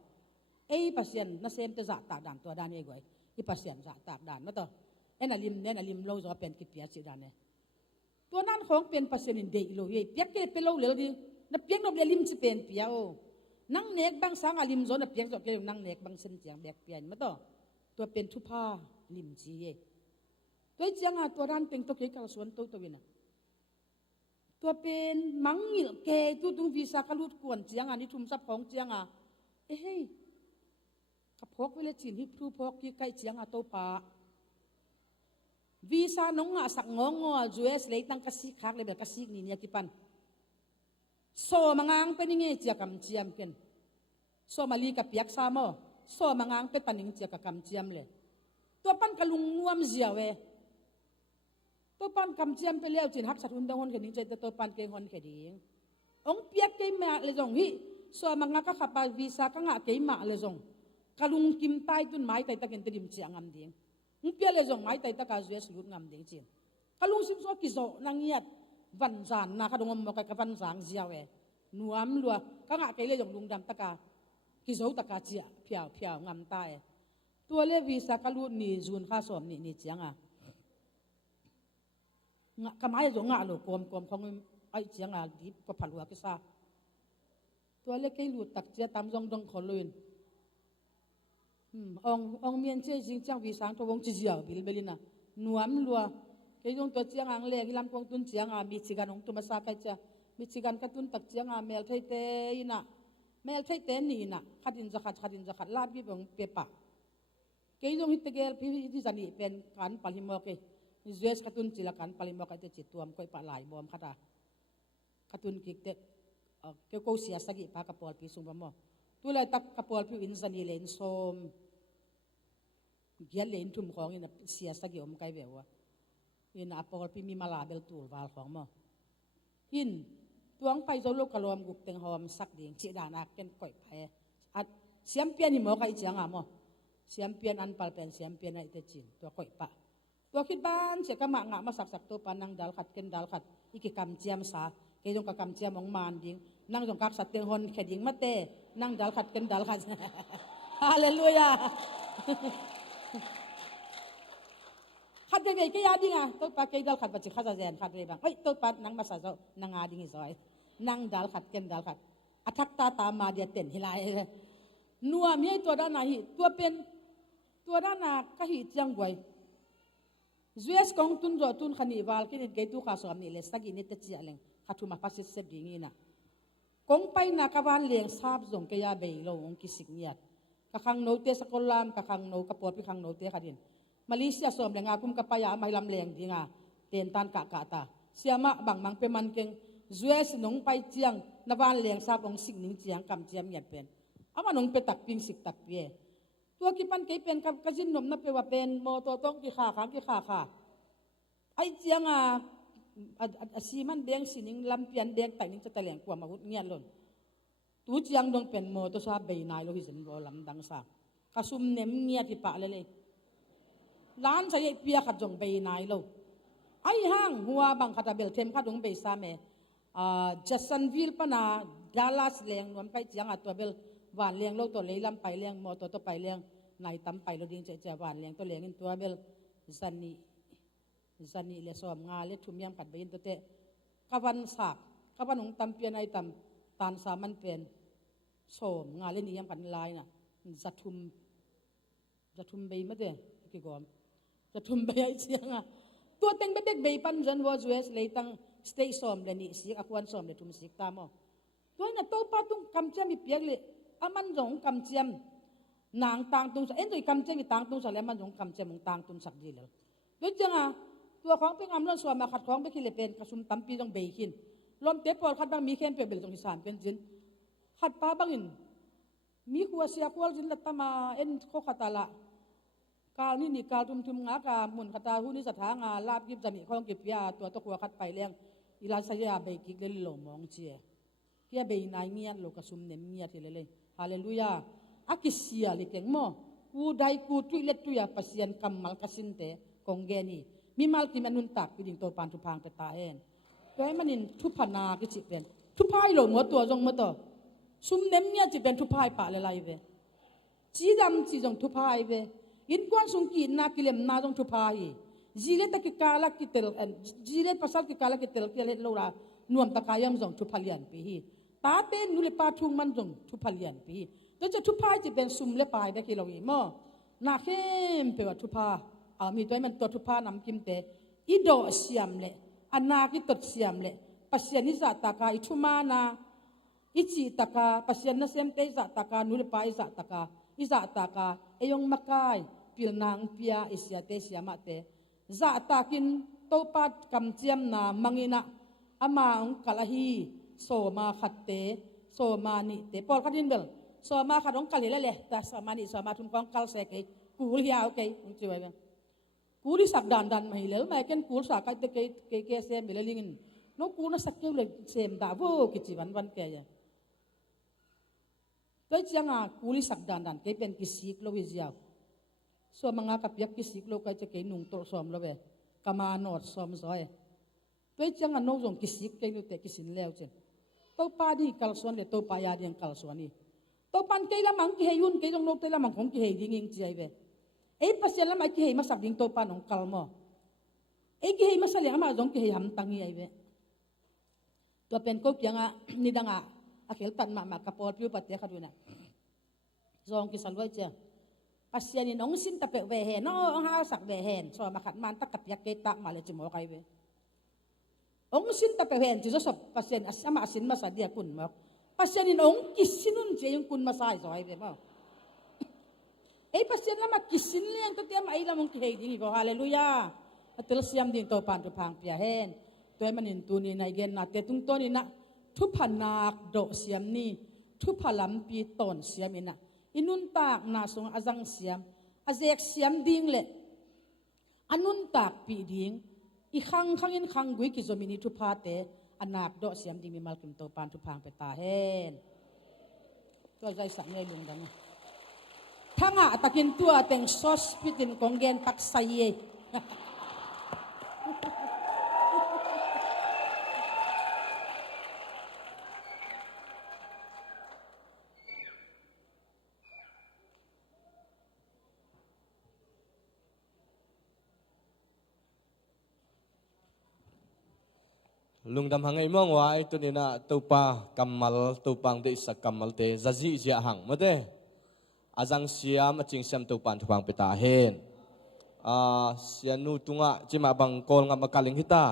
ไอ้ปัสยันน่าเซมจะตากด่านตัวด้านเองไว้ไอ้ปัสยันจะตากด่านนั่นต่อไอ้นาลิมเราจะเป็นกิเปียสิด้านเนี่ยตัวนั้นของเป็นปัสยันเดย์โลยเปียกเกเป็นโลเลยดินับเปียกนบเลี้ยลิมจะเป็นเปียวนั่งเนกบางสังอลิมโซนับเปียกจบเกี่ยวนั่งเนกบางเส้นเจียงแบกเปียนนั่นต่อตัวเป็นทุพาลิมจีตัวเจียงตัวด้านเป็นตัวเกี่ยวกับส่วนตัววินะตัวเป็นมังงิลเกตัวตุงวิสาขลุดกวนเจียงนี่ทุ่มซับของเจียงเอ้ยกับพกเวลาจีนฮิปรูพกที่ใกล้เจียงตัวป่าวีซ่าน้องสักงงจูเอสเลยตั้งกสิคักเลยแบบกสิกนี่เนี่ยที่ปันโซมังอังเป็นยังไงเจียกำเจียมเป็นโซมาลีกับเปียกซามอโซมังอังเป็นตันยังเจียกับกำเจียมเลยตัวปันกะลุงงวมเจียวเวตัวปันกำเจียมไปเลี้ยวจีนฮักสัตว์หุ่นดงหุ่นเข็นใจตัวปันเกงหุ่นเข็นดิงองเปียกเกยมาเลยจงฮิโซมังอังก็ขับไปวีซ่าก็งะเกยมาเลยจงกะลุงกิมไตตุนไม้ไตตะเกินตะดิมเจียงงำดิงมึงเปียเลยจงไม้ไตตะกาเสียสุดงำดิงจีนกะลุงซิมโซกิโซนางเงียดวันจานนะข้าดงมกกับวันจางเจียวนัวมลัวก็งะเกยเลยจงลุงดำตะกากิโซตะกาเจียเพียวงำตายตัวเลวีสักลุนี่จูนข้าสอมนี่เจียงกะไม้จงงะโลกอมของไอเจียงดิบก็ผัดหัวกิซาตัวเลเกยลุตักเจียตามจงดงขอลุนองเมียนเชี่ยจริงจังวิสังทวงจีเจียวบิลเบลินะนัวมลัวเกยงตัวเจียงอังเล่กิลำพงตุนเจียงมีชิกันองตุมาสากัยจ้ามีชิกันกระตุนตักเจียงเมลไทเตยนะเมลไทเตนี่นะขัดินจะขัดลาบิบงเปปะเกยงฮิตเกลพี่ที่จันนี่เป็นการปาลิมอกเจสกระตุนจิลกันปาลิมอกไอเตจิตตัวมก็ปะหลายบอมขัดกระตุนกิกเตเกยโกเสียสกิปากระปอลปีสุงบมอตัวเลยตักกระปอลพี่อินซันีเลนโซมเกี่ยเลนทุ่มของอินเสียสกิอมไกเบวะอินอปอลพี่มีมาลาเบลตูวาลของมออินตัวงไปโซโลกะลอมกุกเต็งหอมสักดิ่งชีดานักเก็นก่อยไปเสียมเปียนนี่หมอไก่เจียงมอเสียมเปียนอันปัลเป็นเสียมเปียนไอเตจินตัวก่อยปะตัวคิดบ้านเสียกะมะงะมาสักตัวปานังดัลขัดเก็นดัลขัดอีกกำเจียมสาเกยงกะกำเจียมองมานดิ่งนั่งจงกักสัตเตียงหอนแขดิ่งมาเตนั่งดัลขัดเก็นดัลขัดฮาเลลูยา ขัดเรื่อยๆก็ยาดิ้งอ่ะตัวปลาเกยดัลขัดปัจจุขัดเจนขัดเรื่อยบางเฮ้ยตัวปลานังมาสะโจนังอาดิ้งอีสอยนังดัลขัดเกนดัลขัดอัทักตาตามมาเดียเต็นฮิลายนัวมีตัวด้านไหนตัวเป็นตัวด้านหน้าก็หิจังไว้Zeus kong tun jo tun khani wal kin ke tu kha som ni le sagi ni te chia leng khathu ma pasit se dingi na kong pai na ka wan leng sap jong ke ya bei lo ong ki sik niat ka khang no te sakolam ka khang no ka pot pi khang no te khadin Malaysia som lenga kum ka pa ya mai lam leng dinga ten tan ka ta siama bang mang pe man keng Zeus nong pai chiang na wan leng sap ong sik ning chiang kam chiam yat pen ama nong pe tak ping sik tak pieตัวกี่ปันกี่เป็นกับจินนมนับเป็นว่าเป็นโมตัวต้องกี่ขาขางกี่ขาขาไอ้เจียงสีมันเบียงสีนิงลำเปียนเบียงแต่นิงจะแถลงกว่ามาหุดเงียนล้นตัวเจียงดงเป็นโมตัวซาเบยนายโลหิตโลลำดังสากระซุมเนมเงียที่ปะเลยล้านใส่เปียขัดจงเบยนายโลไอ้ห้างหัวบังขัดเบลเทมขัดจงเบยซาเมจัสซันวิลปนาดาลัสเลียงนวลไปเจียงตัวเบลวานเลี้ยงโลกตัวเลยลำไปเลี้ยงโมตัวไปเลี้ยงนายตั้มไปเราดิ้งเจ้าวานเลี้ยงตัวเลี้ยงอินตัวเบลซันนี่เลสอมงาเลทุ่มยำกัดไปอินตัวเตะกวันสากกวันของตั้มเปียนไอตั้มตานสามันเป็นสอมงาเลนี่ยำกัดลายน่ะจะทุ่มใบไม่ได้กี่กอมจะทุ่มใบไอเชียงอ่ะตัวเต็งเด็กใบปันจันวอจเวสเลยตั้งสเตย์สอมเลยนี่สิกอควานสอมเลยทุ่มสิกตามอ่ะตัวนี้ตัวป้าตุ้งกำเจ้ามีเปียกเลยอามันจงกำเจียมนางต่างตุงสักโดยกำเจียมมีต่างตุงสักแล้วมันจงกำเจียมต่างตุงสักดีเลยโดยจังอ่ะตัวของเป็นอำนาจส่วนมาขัดของไปคิดเลยเป็นกระสุนตั้มปีจงเบยขินลมเตะปอดขัดบางมีแค่เปลี่ยนเบลจงที่สามเป็นจินขัดป้าบางอินมีขัวเสียขัวจินลัตตมาเอ็นโคขัตาละกาลนี่กาลทุ่มงากามุนขัตาหูนี่สถางาลาบยิบจะมีข้องเก็บยาตัวตะขัวขัดไปเลี้ยงอีลาสยาเบยกิกเลยหลงมองเชียเฮียเบยนายเงียโลกระสุนเนมเงียทีเลยฮาเลลูยาอากิเสียลิเกงโมกูได้กูตุยเล็ดตุยาปัสยันกัมมัลกัสินเตกงเกนีมีมัลติมันนุนตักปิดิงตัวปานทุพังไปตาเอ็นตัวให้มันนินทุพนากิจิเป็นทุพายหลงหัวตัวจงมาต่อซุมเนมเนี่ยจิเป็นทุพายปะเลยไรเวจีดำจีจงทุพายเวอินกวนสุงกีนากิเลมนาจงทุพายจีเลตะกิกาลกิเตลจีเลตปัสสัลกิกาลกิเตลกิเลตโลรานวมตะกายมจงทุพาเลียนปีตาเต้นนุเลปาทุงมันจงทุพาเลียนปีโดยจะทุพายจะเป็นซุมเลปายได้กี่เราอีโมนาเข้มเปว่าทุพามีตัวมันตัวทุพานำกิมเตอิโดเสียมเละอันนาคิตดเสียมเละปัสยานิจัตตากาอิทุมานาอิจิตากาปัสยานะเซมเตจัตตากานุเลปายจัตตากาอิจัตตากาเอยงมักไกปิลนางเปียอิเสียเตเสียมาเตจัตตากินโตปัดกำเจียมนามังินะอามาองกะละฮีโซมาขัดเตโซมานิเตปอลขัดินเบลโซมาขัดองกะลิละเลยแต่โซมานิโซมาทุนกองกัลเซกกูเลียโอเคองจิวเบกูริสักดันไม่เลวไม่เก็นกูสักไอ้เตเกเซมเบลลิงินน้องกูน่ะสักเกี่ยวเลยเซมดาโวกิจิวันแกยังก็จังอ่ะกูริสักดันเกเป็นกิสิกโลวิเซียส่วนมังอากับยักกิสิกโลก็จะเกนุ่งโตสอมโลเวกามาโนดสอมซอยตัวจังอ่ะน้องส่งกิสิกเกนุเตกิสินแล้วเจนตัวปาดีกัลส่วนเลยตัวปายาดีกัลส่วนนี่ตัวปันเกละมังกิเฮยุนเกจงโนเตละมังของกิเฮดิ้งยิงใจเวไอ้ปัสยาละมังกิเฮมาสักดิ้งตัวปานของกัลโมไอ้กิเฮมาสักเลี้ยงมาจงกิเฮหำตังยี่ไอเวตัวเป็นก็ยังอ่ะนี่ดังอ่ะอาเขลตันมากระปอดพิวปัตเตะขัดอยู่น่ะจงกิสันไว้เจ้าปัสยานี่น้องสินตะเปะเวเฮน้องหาสักเวเฮนส่วนมาขัดมันตะกับยักเกตักมาเลยจิโมไกเวองสินตะเปะเฮนจิจะสบปัสยานี่อามาสินมาสัตเดียกุนมั้งปัสยานี่องกิสินุนเจียงกุนมาใส่ซอยเวมั้งไอ้ปัสยานี่มากิสินเลี้ยงตัวเตี้ยมาไอ้ละมงกิเฮดิ้งอีกฮาเลลูยาอัตลสยามดิ้งตัวปานตัวพังเปียเฮนตัวมันนินตูนี่ในเกณฑ์นาเตตุงตัวนี่นะทุพนักโดเสียมนี่ทุพลัมปีตอนเสียมินะอินุนตากนาสงอาจังเสียมอาเจกเสียมดิ้งเละอนุนตากปีดิ้งอีขังอินขังกุยกิจมินิทุพาเตอนักโดเสียมดิ้งมีมัลกิมโตปานทุพังไปตาเฮนก็ใจสักในลุงดังทั้งอ่ะตะกินตัวเต็งซอสพิตินกองเกนตักไซเย ลุงดำหังไงมองว่าไอ้ตัวนี้นะตัวปากำมัลตัวปังเดสักกำมัลเตจะจีเจียหังมาเตอาจังเสียมจิงเสียมตัวปันทุพังไปตาเห็นเสียนูตุงะจิมาบังกอลงามากาลิงฮิตา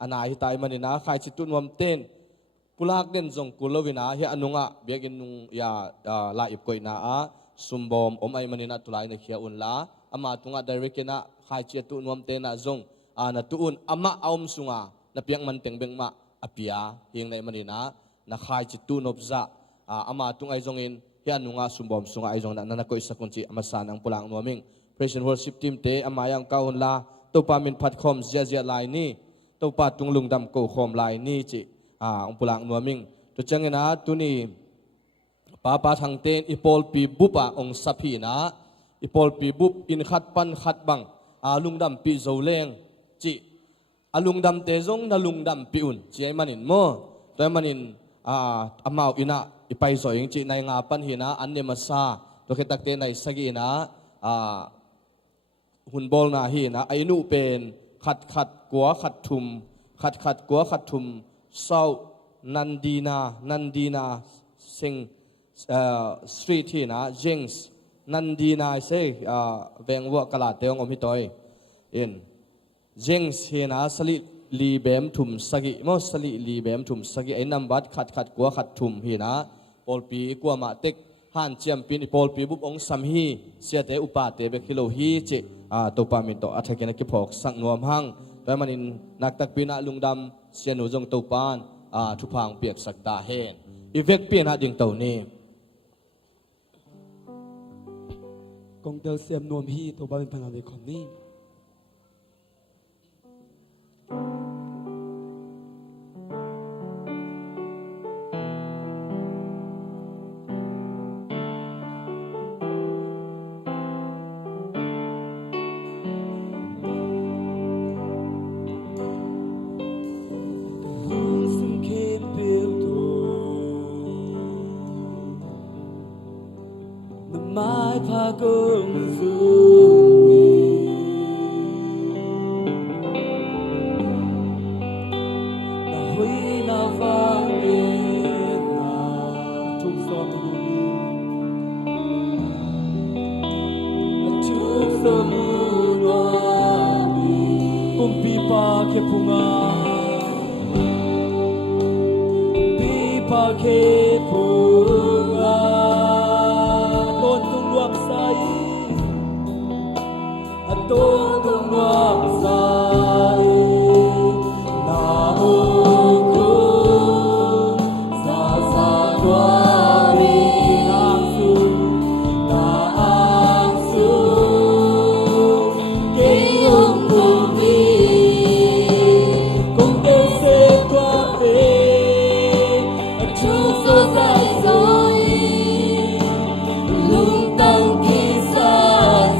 อันไหนฮิตาอิมันนะใครจิตุนวมเต้นกุลากเด่นจงกุลวินาเฮอนุงะเบียกินนุงยาลาอิบกอยนาสุมบอมไอมันนะตุลายในเขียอุนลาอามาตุงะไดเรกินะใครจิตุนวมเต้นนะจงนาตุนอามาเอามสุงะนับยังมันเต็งเบงมาอภิยาเฮียงในมันนะใครจิตุนอบซะอามาตุงไอจงอินเฮอนุงะสุมบอมสุงะไอจงนั้นก็อิสกุนจิอามาสานังปุลังนัวมิงPraise and Worship Team เตอามายังเก้าหุ่นลาตัวปามินพัดคอมเจียลายนี่ตัวปาตุงลุงดำโกคอมลายนี่จิองปุลังนัวมิงตัวจังเงินะตัวนี้ป้าทางเตนอีพอลปีบุปองสัพีนะอีพอลปีบุปอินขัดปันขัดบังลุงดำปีโจเลงจิลุงดำเตจงนะลุงดำปีอุ่นจิไอมันอินโมตัวมันอินอามาอินะอีไปสอยจิในงาปันหินะอันเนมาซาตัวเคตักเตในสกีนะหุ่นบอลนาฮีนะไอ้นูเป็นขัดกัวขัดทุมกัวขัดทุมเศร้านันดีนาสิงสตรีทที่นะเจงส์นันดีนาเซเวงวัวกลาเตียงอมิตอยอินเจงส์เฮนะสลิลีเบมทุมสกิมอสลิลีเบมทุมสกิไอ้นัมบัดขัดกัวขัดทุมฮีนะปอลปีกัวมาเต็กฮันเจียมปินปอลปีบุบองสัมฮีเสียเตอุปาเตเบกิโลฮีเจตัวปามินโตอัฐกินกิพอกสังนวมหังแต่มันอินนักตักปีนาลุงดำเสียนุจงตัวปานทุพังเปียกสักตาเฮนอีเวกเปียนาดิงตัวนี้กงเดลเซียมนวมฮีตัวบ้านเป็นพลังในคนนี้Lung tang kisah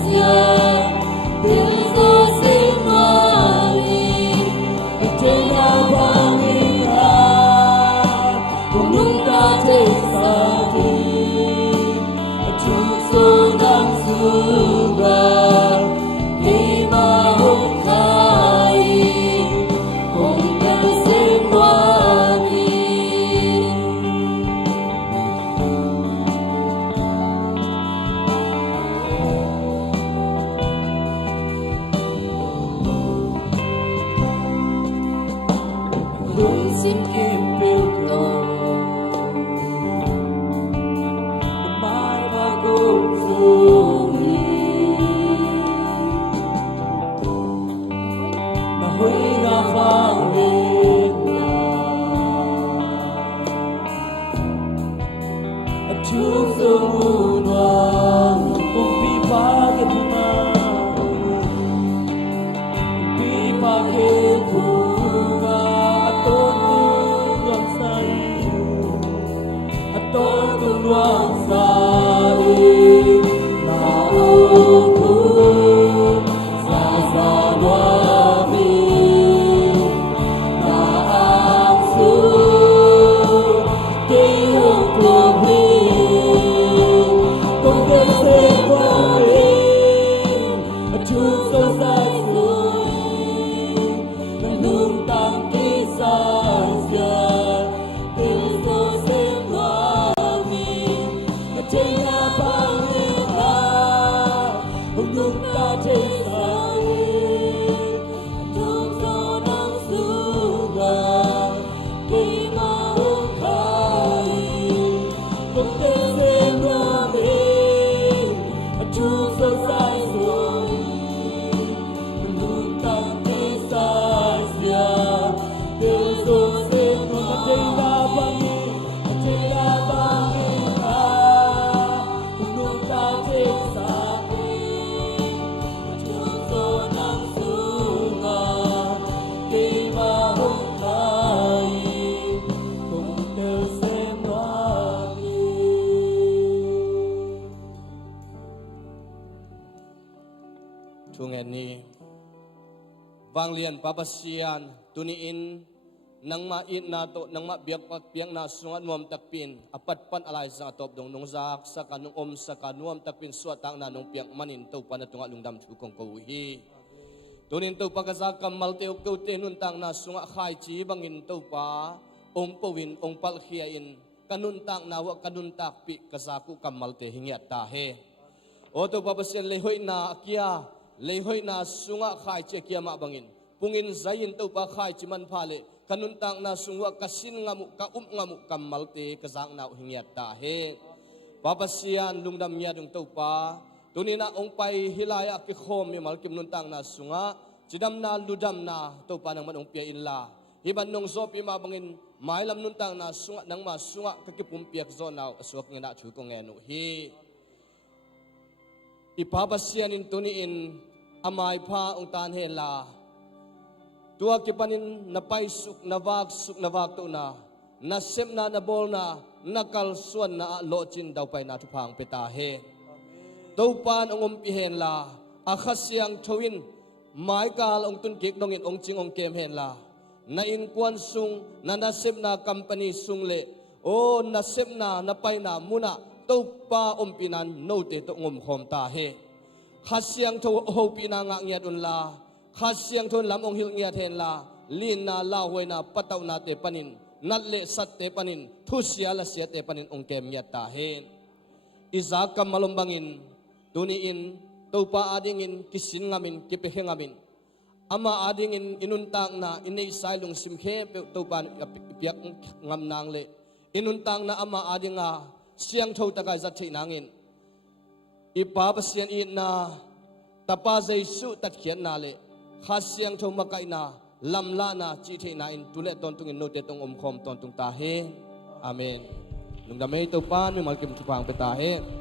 Tungan ni Bang lian papasian tuniin nang mait na to nang mabiyak pagpiang na sungat nuam takpin apat pan alay sa atop dong nung zak sa kanung sa kanuam takpin suatang na nung piang manin to panatunga lungdam tukong kauhi tunin to pagkasa kamal teok to tinuntang na sunga khai chi bangin to pa ong pawin ong palkhiyain kanuntang nawa kanuntak pi kasaku kamal te hingyat tahe o to papasian lehoy na akya lehoy na sunga khai che kia ma bangin pungin zayin to pa khai chi man phale kanuntang na sungwa kasin ngamu ngamu kamalte kazang na hingyat tahe papasian lungdam nya dung to pa tunina ong pai hilaya ki khom mi malkim nuntang na sunga chidam na ludam na to pa nang manong pia inla hiban nong zopi ma bangin mailam nuntang na sunga nang ma sunga kakipumpiak zona aswak ngena chu ko ngenu hi ipapasian in tuniin amai pa ong tan hela tua kipanin napaisuk navak to na nasem na nabol na nakal suan na lochin daw pay na tupang petahe taupan ong umpihen la akhasyang thawin maikal ong tunkik dongin ong ching ong kem hen la na inkwan sung na nasem na company sungle o nasem na napay na muna taupa umpinan note to ngum khom tahe khasyang tho ho pinanga ngiat unla khasyang thon lamong hil ngiat hen la lin na laway na pataw na te panin natle sat te panin thusya la sia te panin ongkem ngiat tahen iza kam malumbangin tuniin topa adingin kisin ngamin kipehe ngamin ama adingin inuntang na inay sailong simkhe topa ipiak ngam nang le inuntang na ama adinga siyang tho takay zat nangin ipapasian in na tapazay su tatkhian na le khasyang tho makai na lamla na chi the na in tule ton tungin note tong khom ton tung tahe amen lungdamay to pan mi malkim tupang petahe